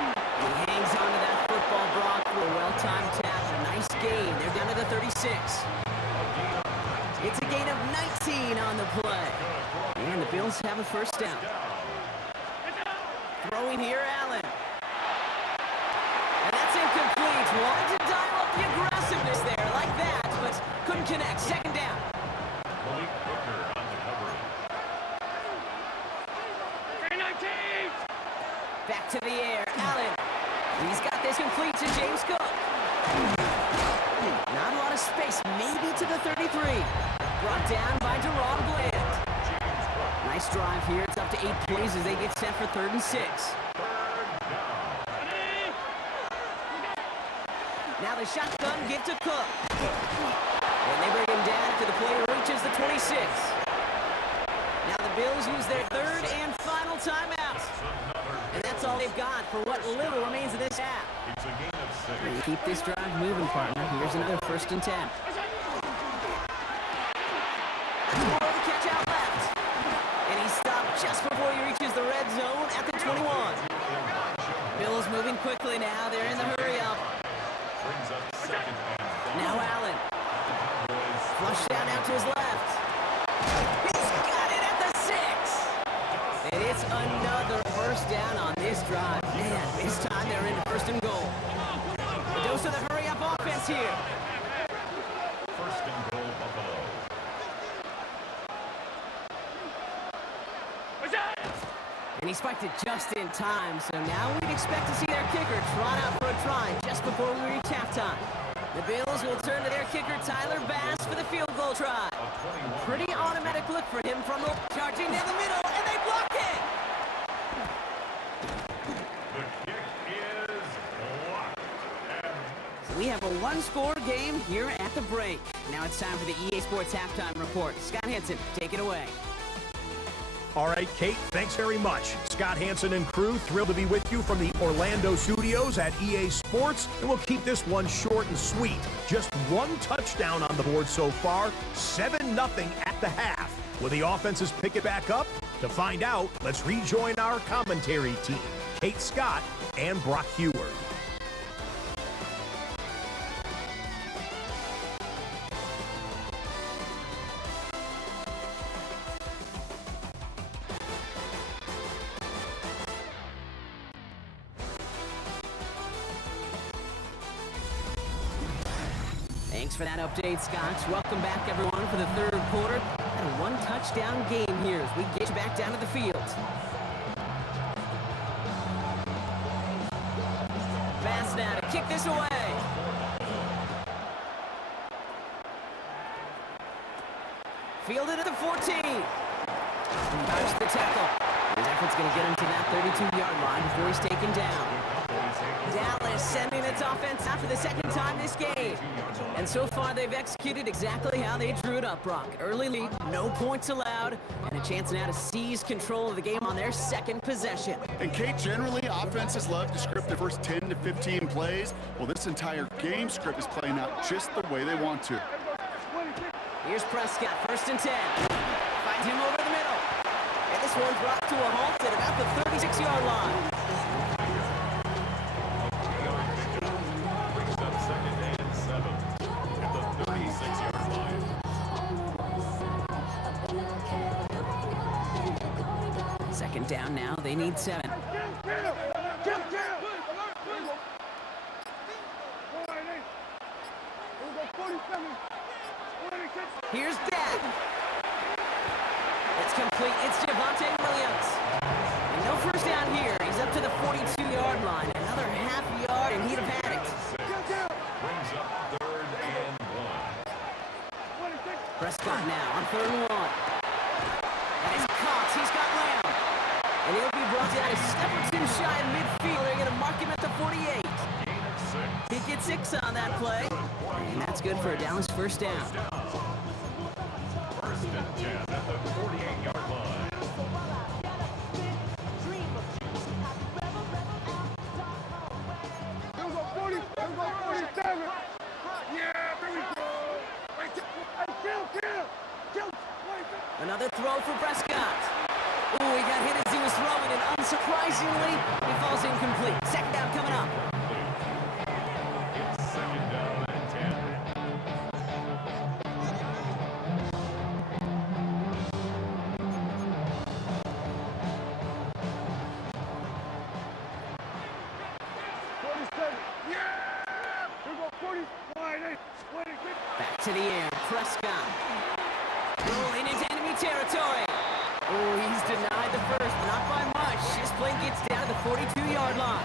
He hangs on to that football, Brock, with a well-timed tap. A nice gain. They're down to the 36. It's a gain of 19 on the play. And the Bills have a first down. Throwing here, Allen. And that's incomplete. Wanted to dial up the aggressiveness there like that, but couldn't connect. 2nd down. Malik Hooker on the coverage. Back to the air, Allen. He's got this complete to James Cook. Not a lot of space, maybe to the 33. Brought down by Deron Bland. Nice drive here. It's up to 8 plays as they get set for 3rd and 6. Now the shotgun give to Cook. And they bring him down after the player reaches the 26. Now the Bills use their 3rd and final timeout. And that's all they've got for what little remains of this half. It's a gain of 6. And keep this drive moving, partner. Here's another 1st and 10. Throw the catch out left. And he stopped just before he reaches the red zone at the 21. Bills moving quickly now. They're in the hurry up. Brings up 2nd and 10. Now Allen. Flush down out to his left. He's got it at the 6. And it's another first down on this drive. Man, this time they're in 1st and goal. A dose of the hurry-up offense here. 1st and goal, Buffalo. And he spiked it just in time, so now we'd expect to see their kicker trot out for a try just before we reach halftime. The Bills will turn to their kicker, Tyler Bass, for the field goal try. Pretty automatic look for him from the charging down the middle, and they block it! The kick is blocked. And So we have a one-score game here at the break. Now it's time for the EA Sports Halftime Report. Scott Hansen, take it away. All right, Kate, thanks very much. Scott Hansen and crew, thrilled to be with you from the Orlando studios at EA Sports, and we'll keep this one short and sweet. Just one touchdown on the board so far, 7-0 at the half. Will the offenses pick it back up? To find out, let's rejoin our commentary team, Kate Scott and Brock Heward. Thanks for that update, Scott. Welcome back, everyone, for the 3rd quarter. And a one-touchdown game here as we get you back down to the field. Bass now to kick this away. Fielded at the 14. Dodged the tackle. His effort's going to get him to that 32-yard line before he's taken down. Dallas sending its offense out for the second time this game. And so far, they've executed exactly how they drew it up, Brock. Early lead, no points allowed, and a chance now to seize control of the game on their second possession. And Kate, generally, offenses love to script their first 10 to 15 plays. Well, this entire game script is playing out just the way they want to. Here's Prescott, 1st and 10. Finds him over the middle. And this one brought to a halt at about the 36-yard line. Brings up 2nd and 7 at the 36-yard line. Second down now, they need 7. Here's Dak. It's complete. It's Javonte Williams. And no first down here. He's up to the 42-yard line. Another half yard, and he'd have had it. Brings up 3rd and 1. Prescott now on 3rd and 1. And it's Cox. He's got Lamb. And he'll be brought down a step or two shy of midfield. They're going to mark him at the 48. Gain of 6. He gets 6 on that play. And that's good for a Dallas first down. 1st and 10 at the 48-yard line. Another throw for Prescott. Ooh, he got hit as he was throwing, and unsurprisingly, he falls incomplete. Second down coming up. It's 2nd down and 10. Back to the air, Prescott. Rolling into enemy territory. Oh, he's denied the first, not by much. His play gets down to the 42-yard line.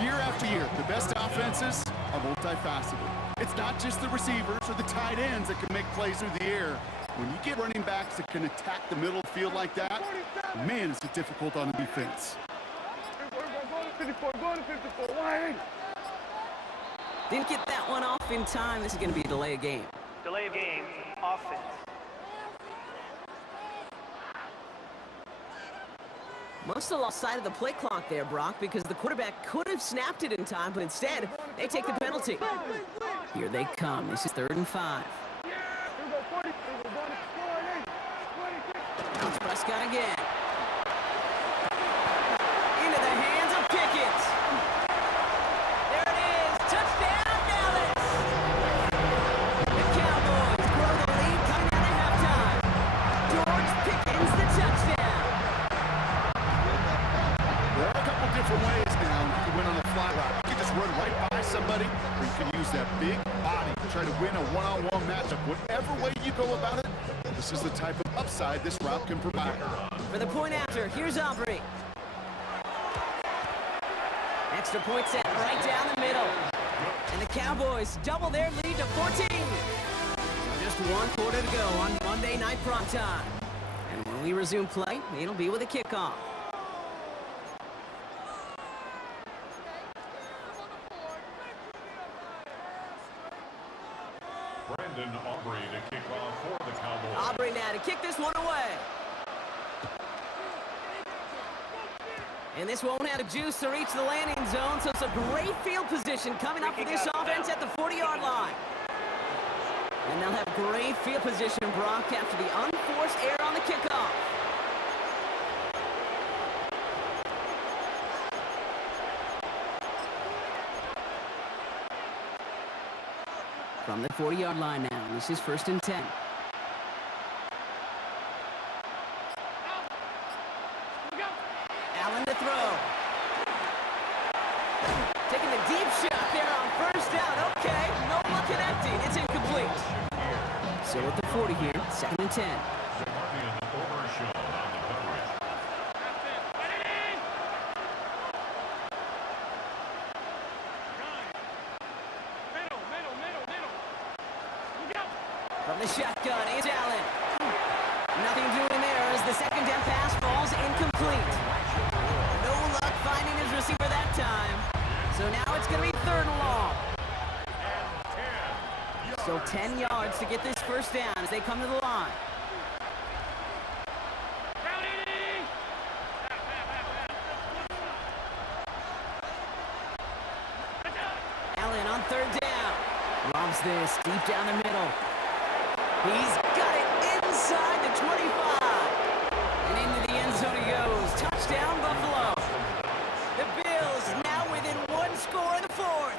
Year after year, the best offenses are multifaceted. It's not just the receivers or the tight ends that can make plays through the air. When you get running backs that can attack the middle of the field like that, man, is it difficult on the defense. Didn't get that one off in time. This is going to be a delay of game. Delay of game, offense. Must have lost sight of the play clock there, Brock, because the quarterback could have snapped it in time, but instead, they take the penalty. Here they come. This is 3rd and 5. Now it's Prescott again. Into the hands of Pickett. There it is. Touchdown, Dallas. The Cowboys grow the lead coming out of halftime. George Pickens, the touchdown. There are a couple different ways now you can win on the fly route. You can just run right by somebody, or you can use that big body to try to win a one-on-one matchup. Whatever way you go about it, this is the type of upside this route can provide. For the point after, here's Aubrey. Extra point set right down the middle. And the Cowboys double their lead to 14. Just 1 quarter to go on Monday Night Primetime. And when we resume play, it'll be with a kickoff. Brandon Aubrey to kick off for the Cowboys. Aubrey now to kick this one away. And this won't have a juice to reach the landing zone, so it's a great field position coming up for this offense at the 40-yard line. And they'll have great field position, Brock, after the unforced error on the kickoff. From the 40-yard line now, this is 1st and 10. Allen to throw. Taking the deep shot there on 1st down. Okay, no luck connecting. It's incomplete. So at the 40 here, 2nd and 10. Jamarcus Overshown on the coverage. the shotgun is Allen. Nothing doing there as the second down pass falls incomplete. No luck finding his receiver that time. So now it's going to be 3rd and long. So 10 yards to get this first down as they come to the line. Allen on 3rd down. Lobs this deep down the middle. He's got it inside the 25. And into the end zone he goes. Touchdown, Buffalo. The Bills now within 1 score in the 4th.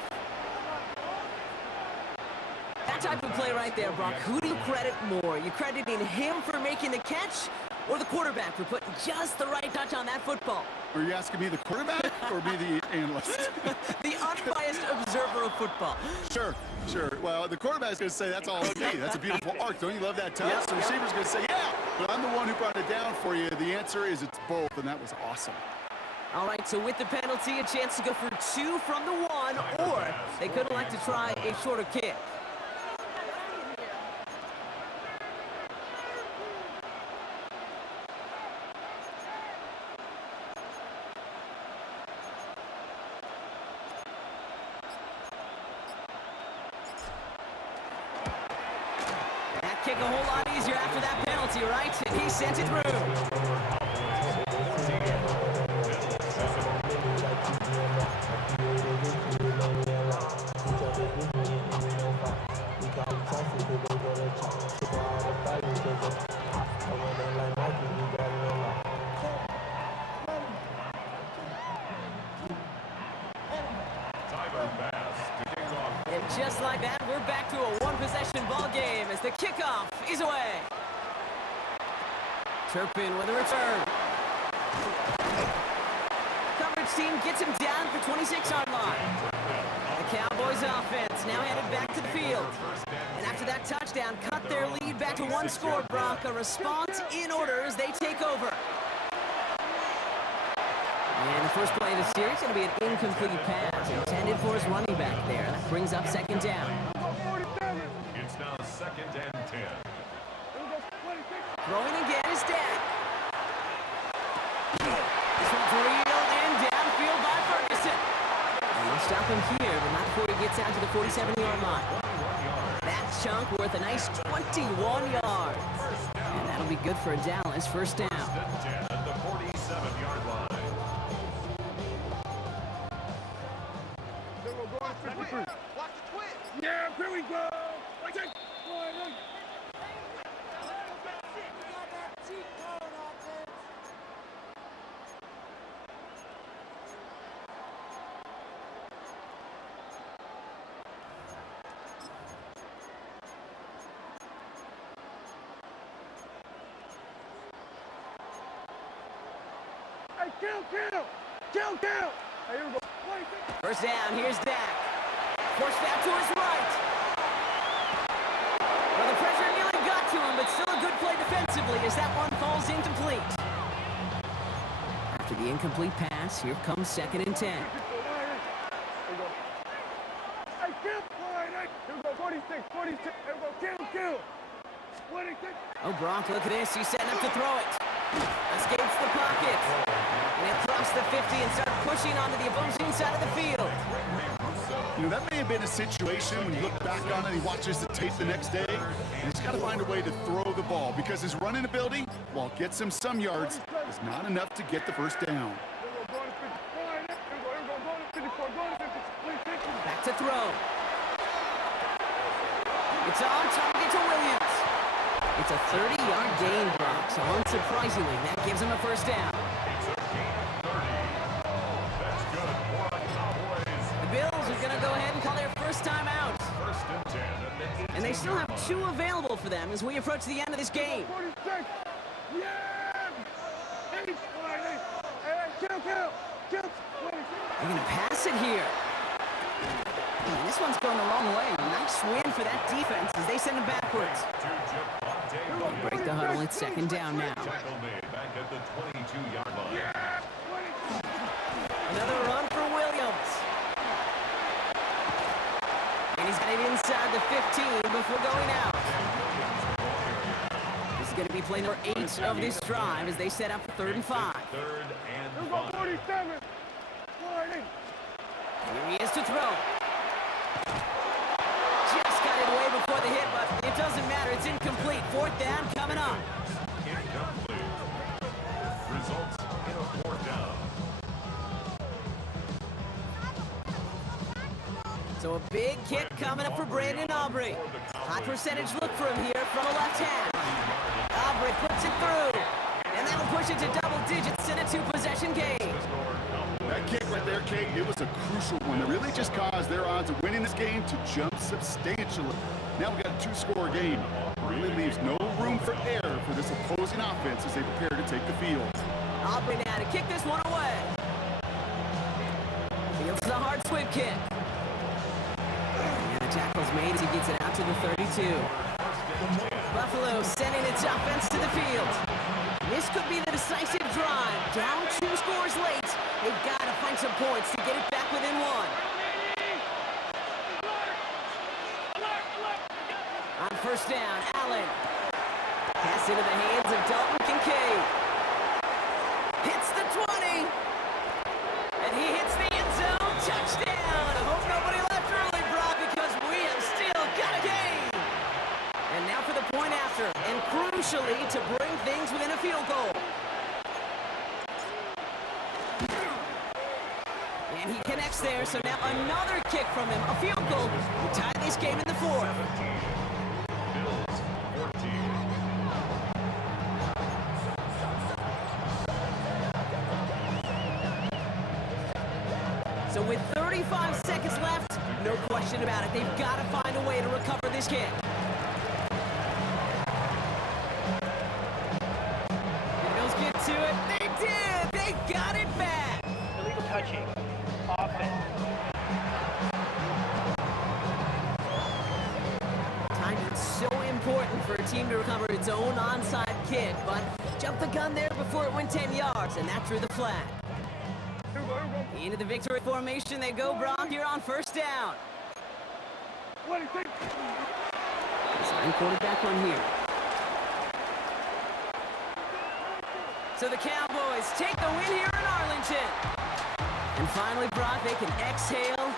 That type of play right there, Brock. Who do you credit more? You crediting him for making the catch or the quarterback for putting just the right touch on that football? Are you asking me the quarterback or me the analyst? The unbiased observer of football. Sure. Well, the quarterback's going to say that's all on me. That's a beautiful arc. Don't you love that touch? Yep, The receiver's going to say, yeah, but I'm the one who brought it down for you. The answer is it's both, and that was awesome. All right, so with the penalty, a chance to go for 2 from the 1, or they could elect to try a shorter kick. That kick a whole lot easier after that penalty, right? And he sent it through. And just like that, we're back to a 1-possession ball game as the kickoff is away. Turpin with a return. Coverage team gets him down at the 26-yard line. The Cowboys offense now headed back to the field. And after that touchdown, cut their lead back to 1 score, Brock. A response in order as they take over. And the first play of the series is going to be an incomplete pass intended for his running back there. That brings up 2nd down. It's now 2nd and 10. Throwing again is Dak. This one's reeled in downfield by Ferguson. And they'll stop him here, but not before he gets out to the 47-yard line. That chunk worth a nice 21 yards. And that'll be good for Dallas. First down. At the 47-yard line. Yeah, here we go. Watch it. Hey, kill. Hey, here we go. First down, here's Dak. Forced out to his right. Well, the pressure nearly got to him, but still a good play defensively as that one falls incomplete. After the incomplete pass, here comes 2nd and 10. Hey, kill. Here we go. 46. Here we go. Kill. 26. Oh, Brock, look at this. He's setting up to throw it. Escapes the pocket. And across the 50 and start pushing onto the opposing side of the field. You know, that may have been a situation when you look back on it, he watches the tape the next day, and he's got to find a way to throw the ball because his running ability, while it gets him some yards, is not enough to get the first down. Back to throw. It's on target to Williams. It's a 30-yard gain, Brock, so unsurprisingly, that gives him a first down. The Bills are going to go ahead and call their first time out. And they still have 2 available for them as we approach the end of this game. 46. Yeah! Hey, kill. They're going to pass it here. And this one's going the wrong way. Nice win for that defense as they send it backwards. Break the huddle. It's 2nd down now. Another run for Williams. And he's got it inside the 15 before going out. going to be playing number 8 of this drive as they set up for 3rd and 5. Third and Here we go, 5. 47. Sliding. Here he is to throw. Just got it away before the hit, but it doesn't matter. It's incomplete. 4th down coming up. Incomplete. Results in a 4th down. So a big kick coming up for Brandon Aubrey. High percentage look for him here from the left hand. Aubrey puts it through. And that'll push it to double digits in a 2-possession game. That kick right there, Kate, it was a crucial one that really just caused their odds of winning this game to jump substantially. Now we got a 2-score game. Really leaves no room for error for this opposing offense as they prepare to take the field. Aubrey now to kick this one away. Fields a hard sweep kick. And the tackle's made as he gets it out to the 32. Buffalo sending its offense to the field. This could be the decisive drive. Down 2 scores late. They've got to find some points to get it back within 1. On 1st down, Allen. Pass into the hands of Dalton Kincaid. Hits the 20. And he hits the end zone. Touchdown. I hope nobody left early, Brock, because we have still got a game. And now for the point after. And crucially, to bring things within a field goal. And he connects there, so now another kick from him. A field goal will tie this game in the 4th. Bills 14. So with 35 seconds left, no question about it. They've got to find a way to recover this kick. The Bills get to it. They did. They got it back. Illegal touching. Offense. Timing's so important for a team to recover its own onside kick, but jumped the gun there before it went 10 yards, and that drew the flag. Here we go, here we go. Into the victory formation they go, Brock, here on 1st down. 26. Sign quarterback on here. So the Cowboys take the win here in Arlington. And finally, Brock, they can exhale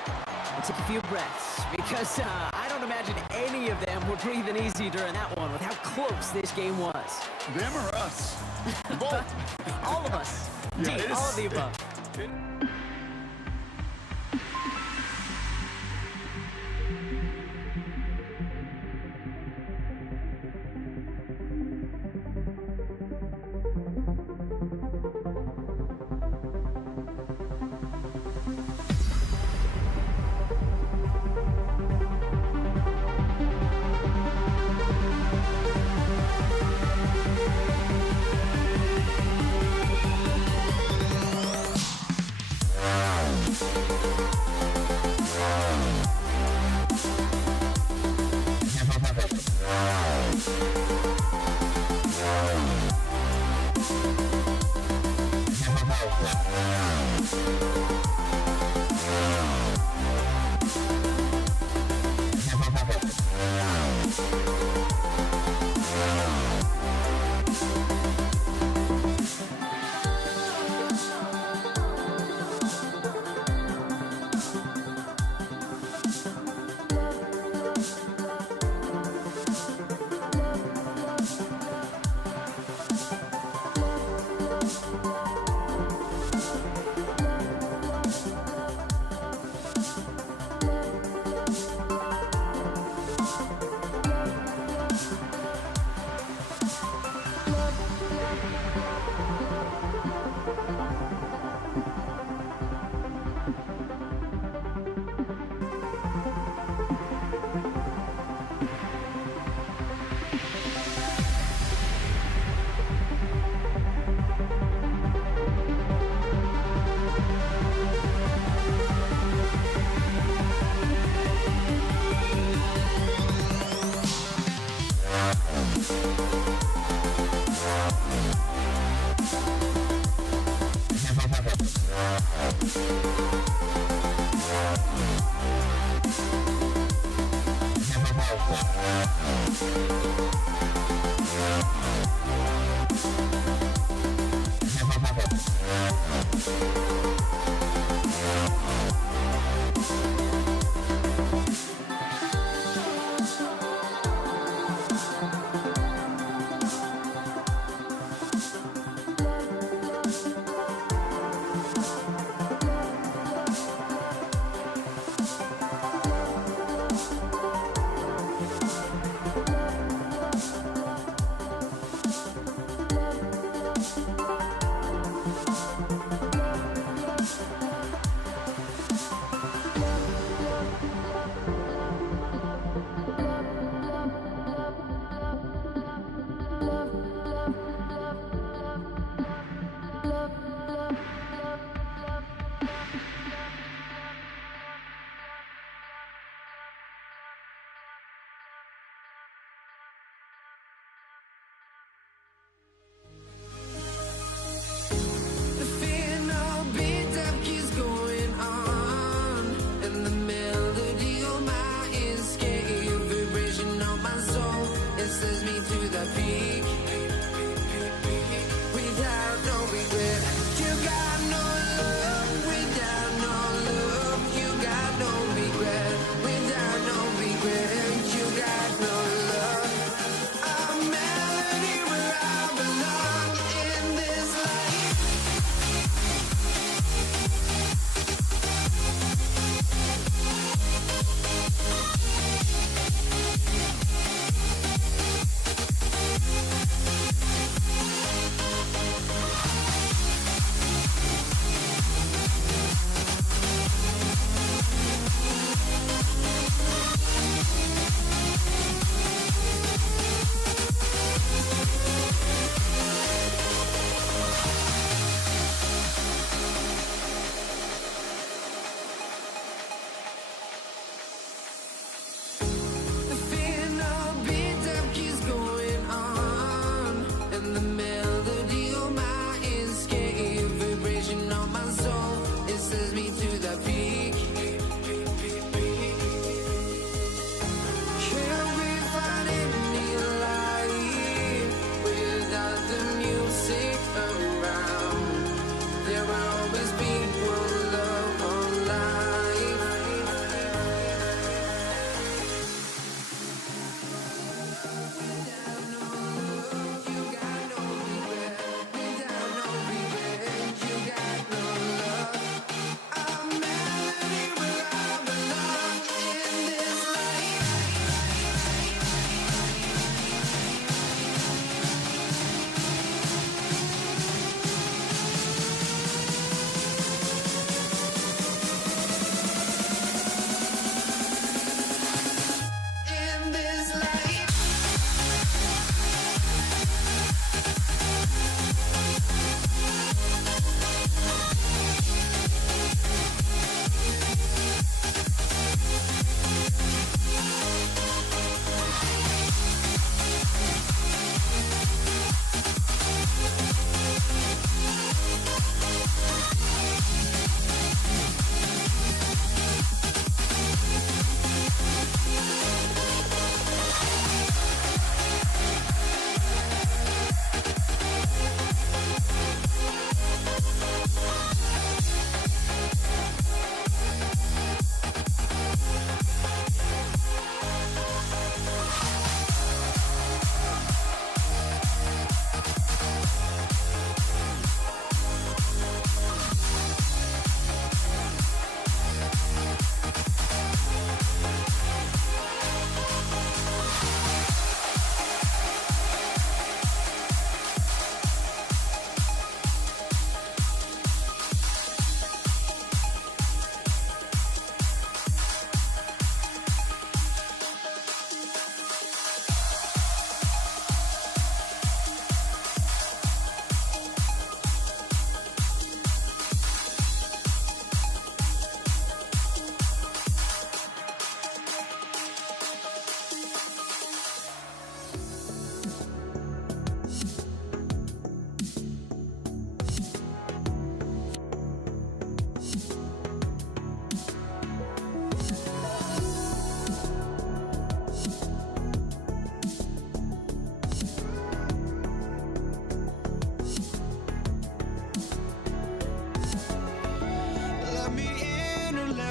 and take a few breaths because I don't imagine any of them were breathing easy during that one with how close this game was. Them or us? Both. All of us. Yeah, Deep, all of the above.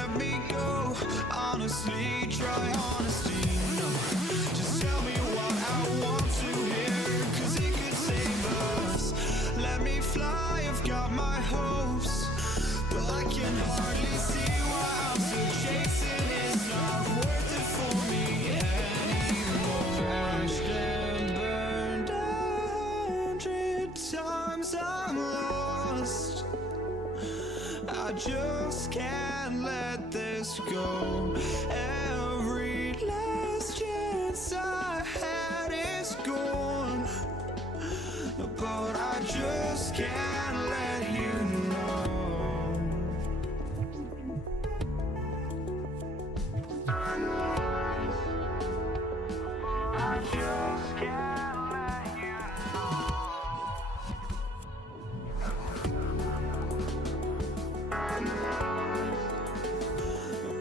let me go. Honestly, try honesty. No, just tell me what I want to hear, 'cause it could save us. Let me fly, I've got my hopes, but I can hardly see why I'm still chasing. It's not worth it for me anymore. Crashed and burned 100 times, I'm lost. I just can't let this go. Every last chance I had is gone, but I just can't let you know. I just can't let you know.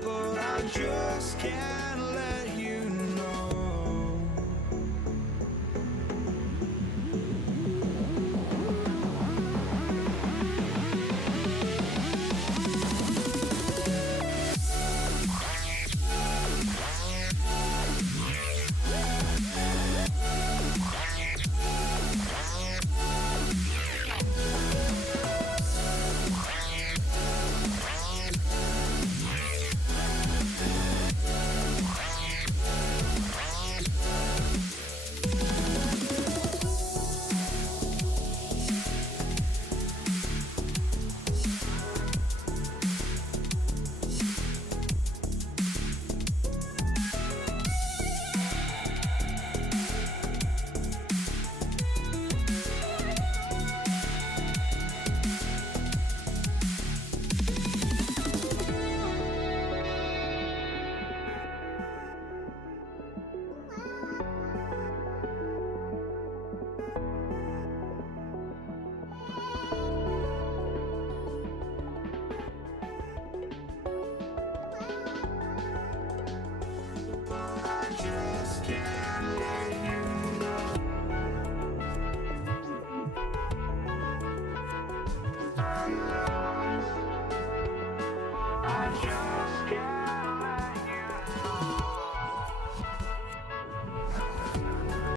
But I just can't let